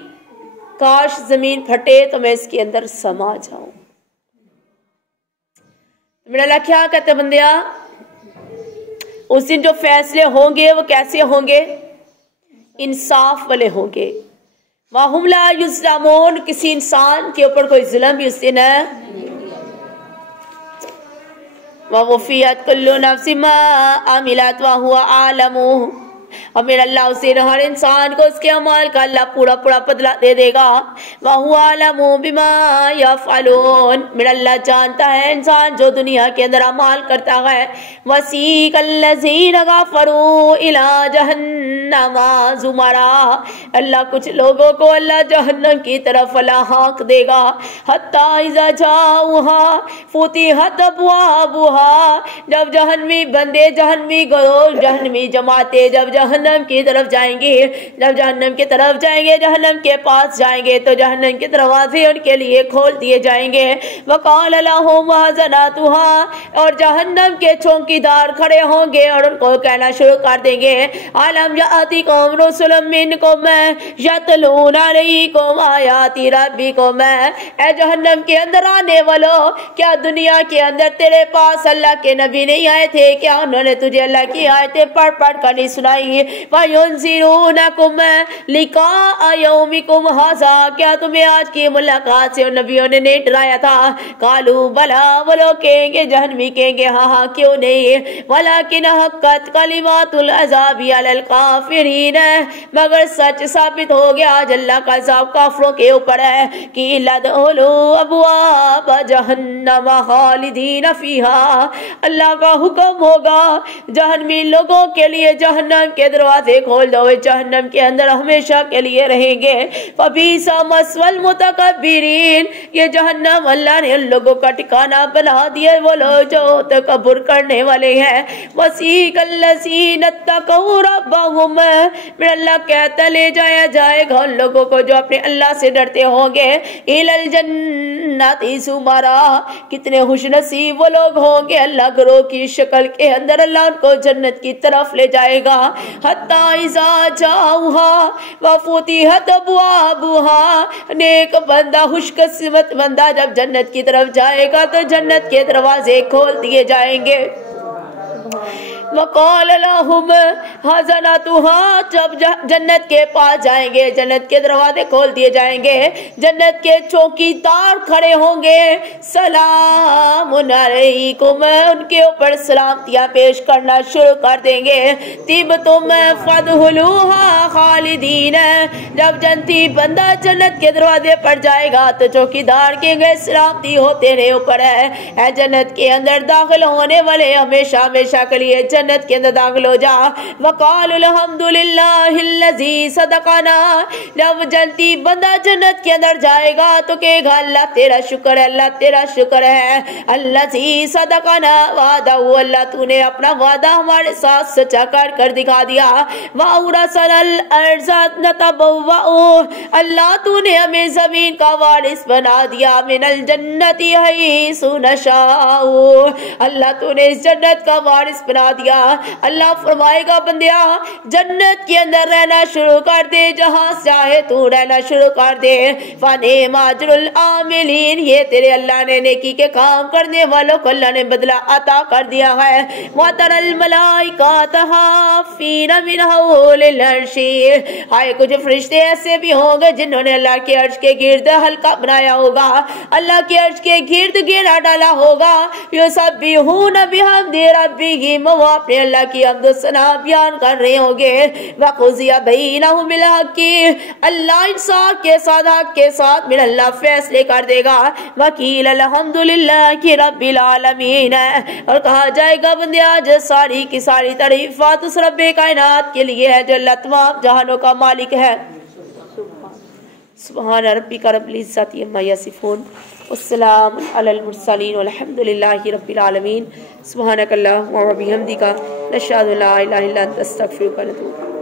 काश जमीन फटे तो मैं इसके अंदर समा जाऊं। मेरा अल्लाह क्या कहते बंदिया, उस दिन जो फैसले होंगे वो कैसे होंगे? इंसाफ वाले होंगे, وَهُمْ لَا يُظْلَمُونَ، کسی انسان کے اوپر کوئی ظلم بھی اس دن ہے۔ وَوَفِّيَتْ كُلُّ نَفْسٍ مَا عَمِلَتْ وَهُوَ أَعْلَمُ، اور میرا اللہ اسے ہر انسان کو اس کے اعمال کا اللہ پورا پورا بدلہ دے دے گا۔ وَهُوَ أَعْلَمُ بِمَا يَفْعَلُونَ، میرا اللہ جانتا ہے انسان جو دنیا کے اندر اعمال کرتا ہے۔ وَسِيقَ الَّذِينَ كَفَرُوا إِلَى جَهَنَّمَ زُمَرًا، اللہ کچھ لوگوں کو اللہ جہنم کی طرف اللہ ہانک دے گا۔ حَتَّى إِذَا جَاءُوهَا فُتِحَتْ أَبْوَابُهَا، جب جہنمی بندے، جہنمی گروہ، جہنمی جماعتیں جب جہنم کی طرف جائیں گے، جب جہنم کی طرف جائیں گے، جہنم کے پاس جائیں گے تو جہنم کے دروازے ان کے لیے کھول دیے جائیں گے۔ وَقَالَ لَهُمْ خَزَنَتُهَا، اور جہنم کے چوکیدار کھڑے ہوں گے اور ان کو کہنا شروع کر دیں گے، أَلَمْ يَأْتِكُمْ رُسُلٌ مِّنكُمْ يَتْلُونَ عَلَيْكُمْ آيَاتِ رَبِّكُمْ، اے جہنم کے اندر آنے والو، کیا دنیا کے اندر تیرے پاس اللہ کے نبی نہیں آئے تھے؟ کیا انہوں نے تجھے اللہ کی آیتیں پڑھ پڑھ کر نہیں سنائی؟ وَيُنذِرُونَكُمْ لِقَاءَ يَوْمِكُمْ هَذَا، کیا تمہیں آج کی ملاقات سے ان نبیوں نے نہیں ڈرایا تھا؟ قَالُوا بَلَىٰ، وہ لوگ کہیں گے، جہنمی کہیں گے ہاں ہاں کیوں نہیں۔ وَلَكِنْ حَقَّتْ كَلِمَاتُ الْعَذَابِ عَلَى الْكَافِرِينَ، مگر سچ ثابت ہو گیا آج اللہ کا عذاب کافروں کے اوپر ہے۔ قِيلَ ادْخُلُوا أَبْوَابَ جَهَنَّمَ خَالِدِينَ فِيهَا، اللہ کا حکم ہوگا جہنمی لوگوں کے لیے جہنم کے دروازے کھول دو، جہنم کے اندر ہمیشہ کے لیے رہیں گے۔ فَبِئْسَ مَثْوَى الْمُتَكَبِّرِينَ، یہ جہنم اللہ نے ان لوگوں کا ٹھکانہ بنا دیا وہ لوگ جو تکبر کرنے والے ہیں۔ وَسِيقَ الَّذِينَ اتَّقَوْا رَبَّهُمْ، میرا اللہ کہتا لے جایا جائے گا ان لوگوں کو جو اپنے اللہ سے ڈرتے ہوں گے۔ إِلَى الْجَنَّةِ زُمَرًا، کتنے خوش نصیب وہ لوگ ہوں گے اللہ گروہ کی شکل کے اندر، اللہ ان کو جنت کی طرف لے جائے گا۔ حَتَّى إِذَا جَاءُوهَا وَفُتِحَتْ أَبْوَابُهَا، نیک بندہ، خوش قسمت بندہ جب جنت کی طرف جائے گا تو جنت کے دروازے کھول دیے جائیں گے۔ وَقَالَ لَهُمْ خَزَنَتُهَا، جب جنت کے پاس جائیں گے، جنت کے دروازے کھول دیے جائیں گے، جنت کے چوکیدار کھڑے ہوں گے، سلام علیکم، ان کے اوپر سلامتیاں پیش کرنا شروع کر دیں گے۔ طِبْتُمْ فَادْخُلُوهَا خَالِدِينَ، جب جنتی بندہ جنت کے دروازے پر جائے گا تو چوکیدار کہیں گے سلامتی ہو تیرے اوپر ہے، اے جنت کے اندر داخل ہونے والے ہمیشہ ہمیشہ کے لیے جنت کے اندر داخل ہو جا۔ وَقَالُوا الْحَمْدُ لِلَّهِ الَّذِي صَدَقَنَا، جب جنتی بندہ جنت کے اندر جائے گا تو کہے گا اللہ تیرا شکر ہے، اللہ تیرا شکر ہے۔ الَّذِي صَدَقَنَا وَعْدَهُ، اللہ تو نے اپنا وعدہ ہمارے ساتھ سچا کر دکھا دیا۔ وَأَوْرَثَنَا الْأَرْضَ نَتَبَوَّأُ، اللہ تو نے ہمیں زمین کا وارث بنا دیا، مِنَ الْجَنَّةِ حَيْثُ نَشَاءُ، اللہ تو نے اس جنت کا وارث بنا دیا۔ اللہ فرمائے گا بندیا جنت کے اندر رہنا شروع کر دے، جہاں چاہے تو رہنا شروع کر دے۔ فَنِعْمَ أَجْرُ الْعَامِلِينَ، یہ تیرے اللہ نے نیکی کے کام کرنے والوں کو اللہ نے بدلہ عطا کر دیا ہے۔ وَتَرَى الْمَلَائِكَةَ حَافِّينَ مِنْ حَوْلِ الْعَرْشِ، ہائے کچھ فرشتے ایسے بھی ہوں گے جنہوں نے اللہ کے عرش کے گرد حلقہ بنایا ہوگا، اللہ کے عرش کے گرد گھیرا ڈالا ہوگا۔ یسبحون بحمد ربہم، وہ اپنے اللہ کی حمد و ثنا بیان کر رہے ہوں گے۔ وقضی بینہم بالحق، اللہ انصاف کے ساتھ حق کے ساتھ میرا اللہ فیصلے کر دے گا۔ وقیل الحمدللہ رب العالمین، اور کہا جائے گا بندے آج ساری کی ساری تعریفات اس رب کائنات کے لیے ہے جو اللہ تمام جہانوں کا مالک ہے۔ سبحان ربک رب العزت عما یصفون، والسلام علی المرسلین، والحمد للہ رب العالمین۔ سبحانک اللہم و بحمدک، نشہد ان لا الہ الا انت، نستغفرک و نتوب۔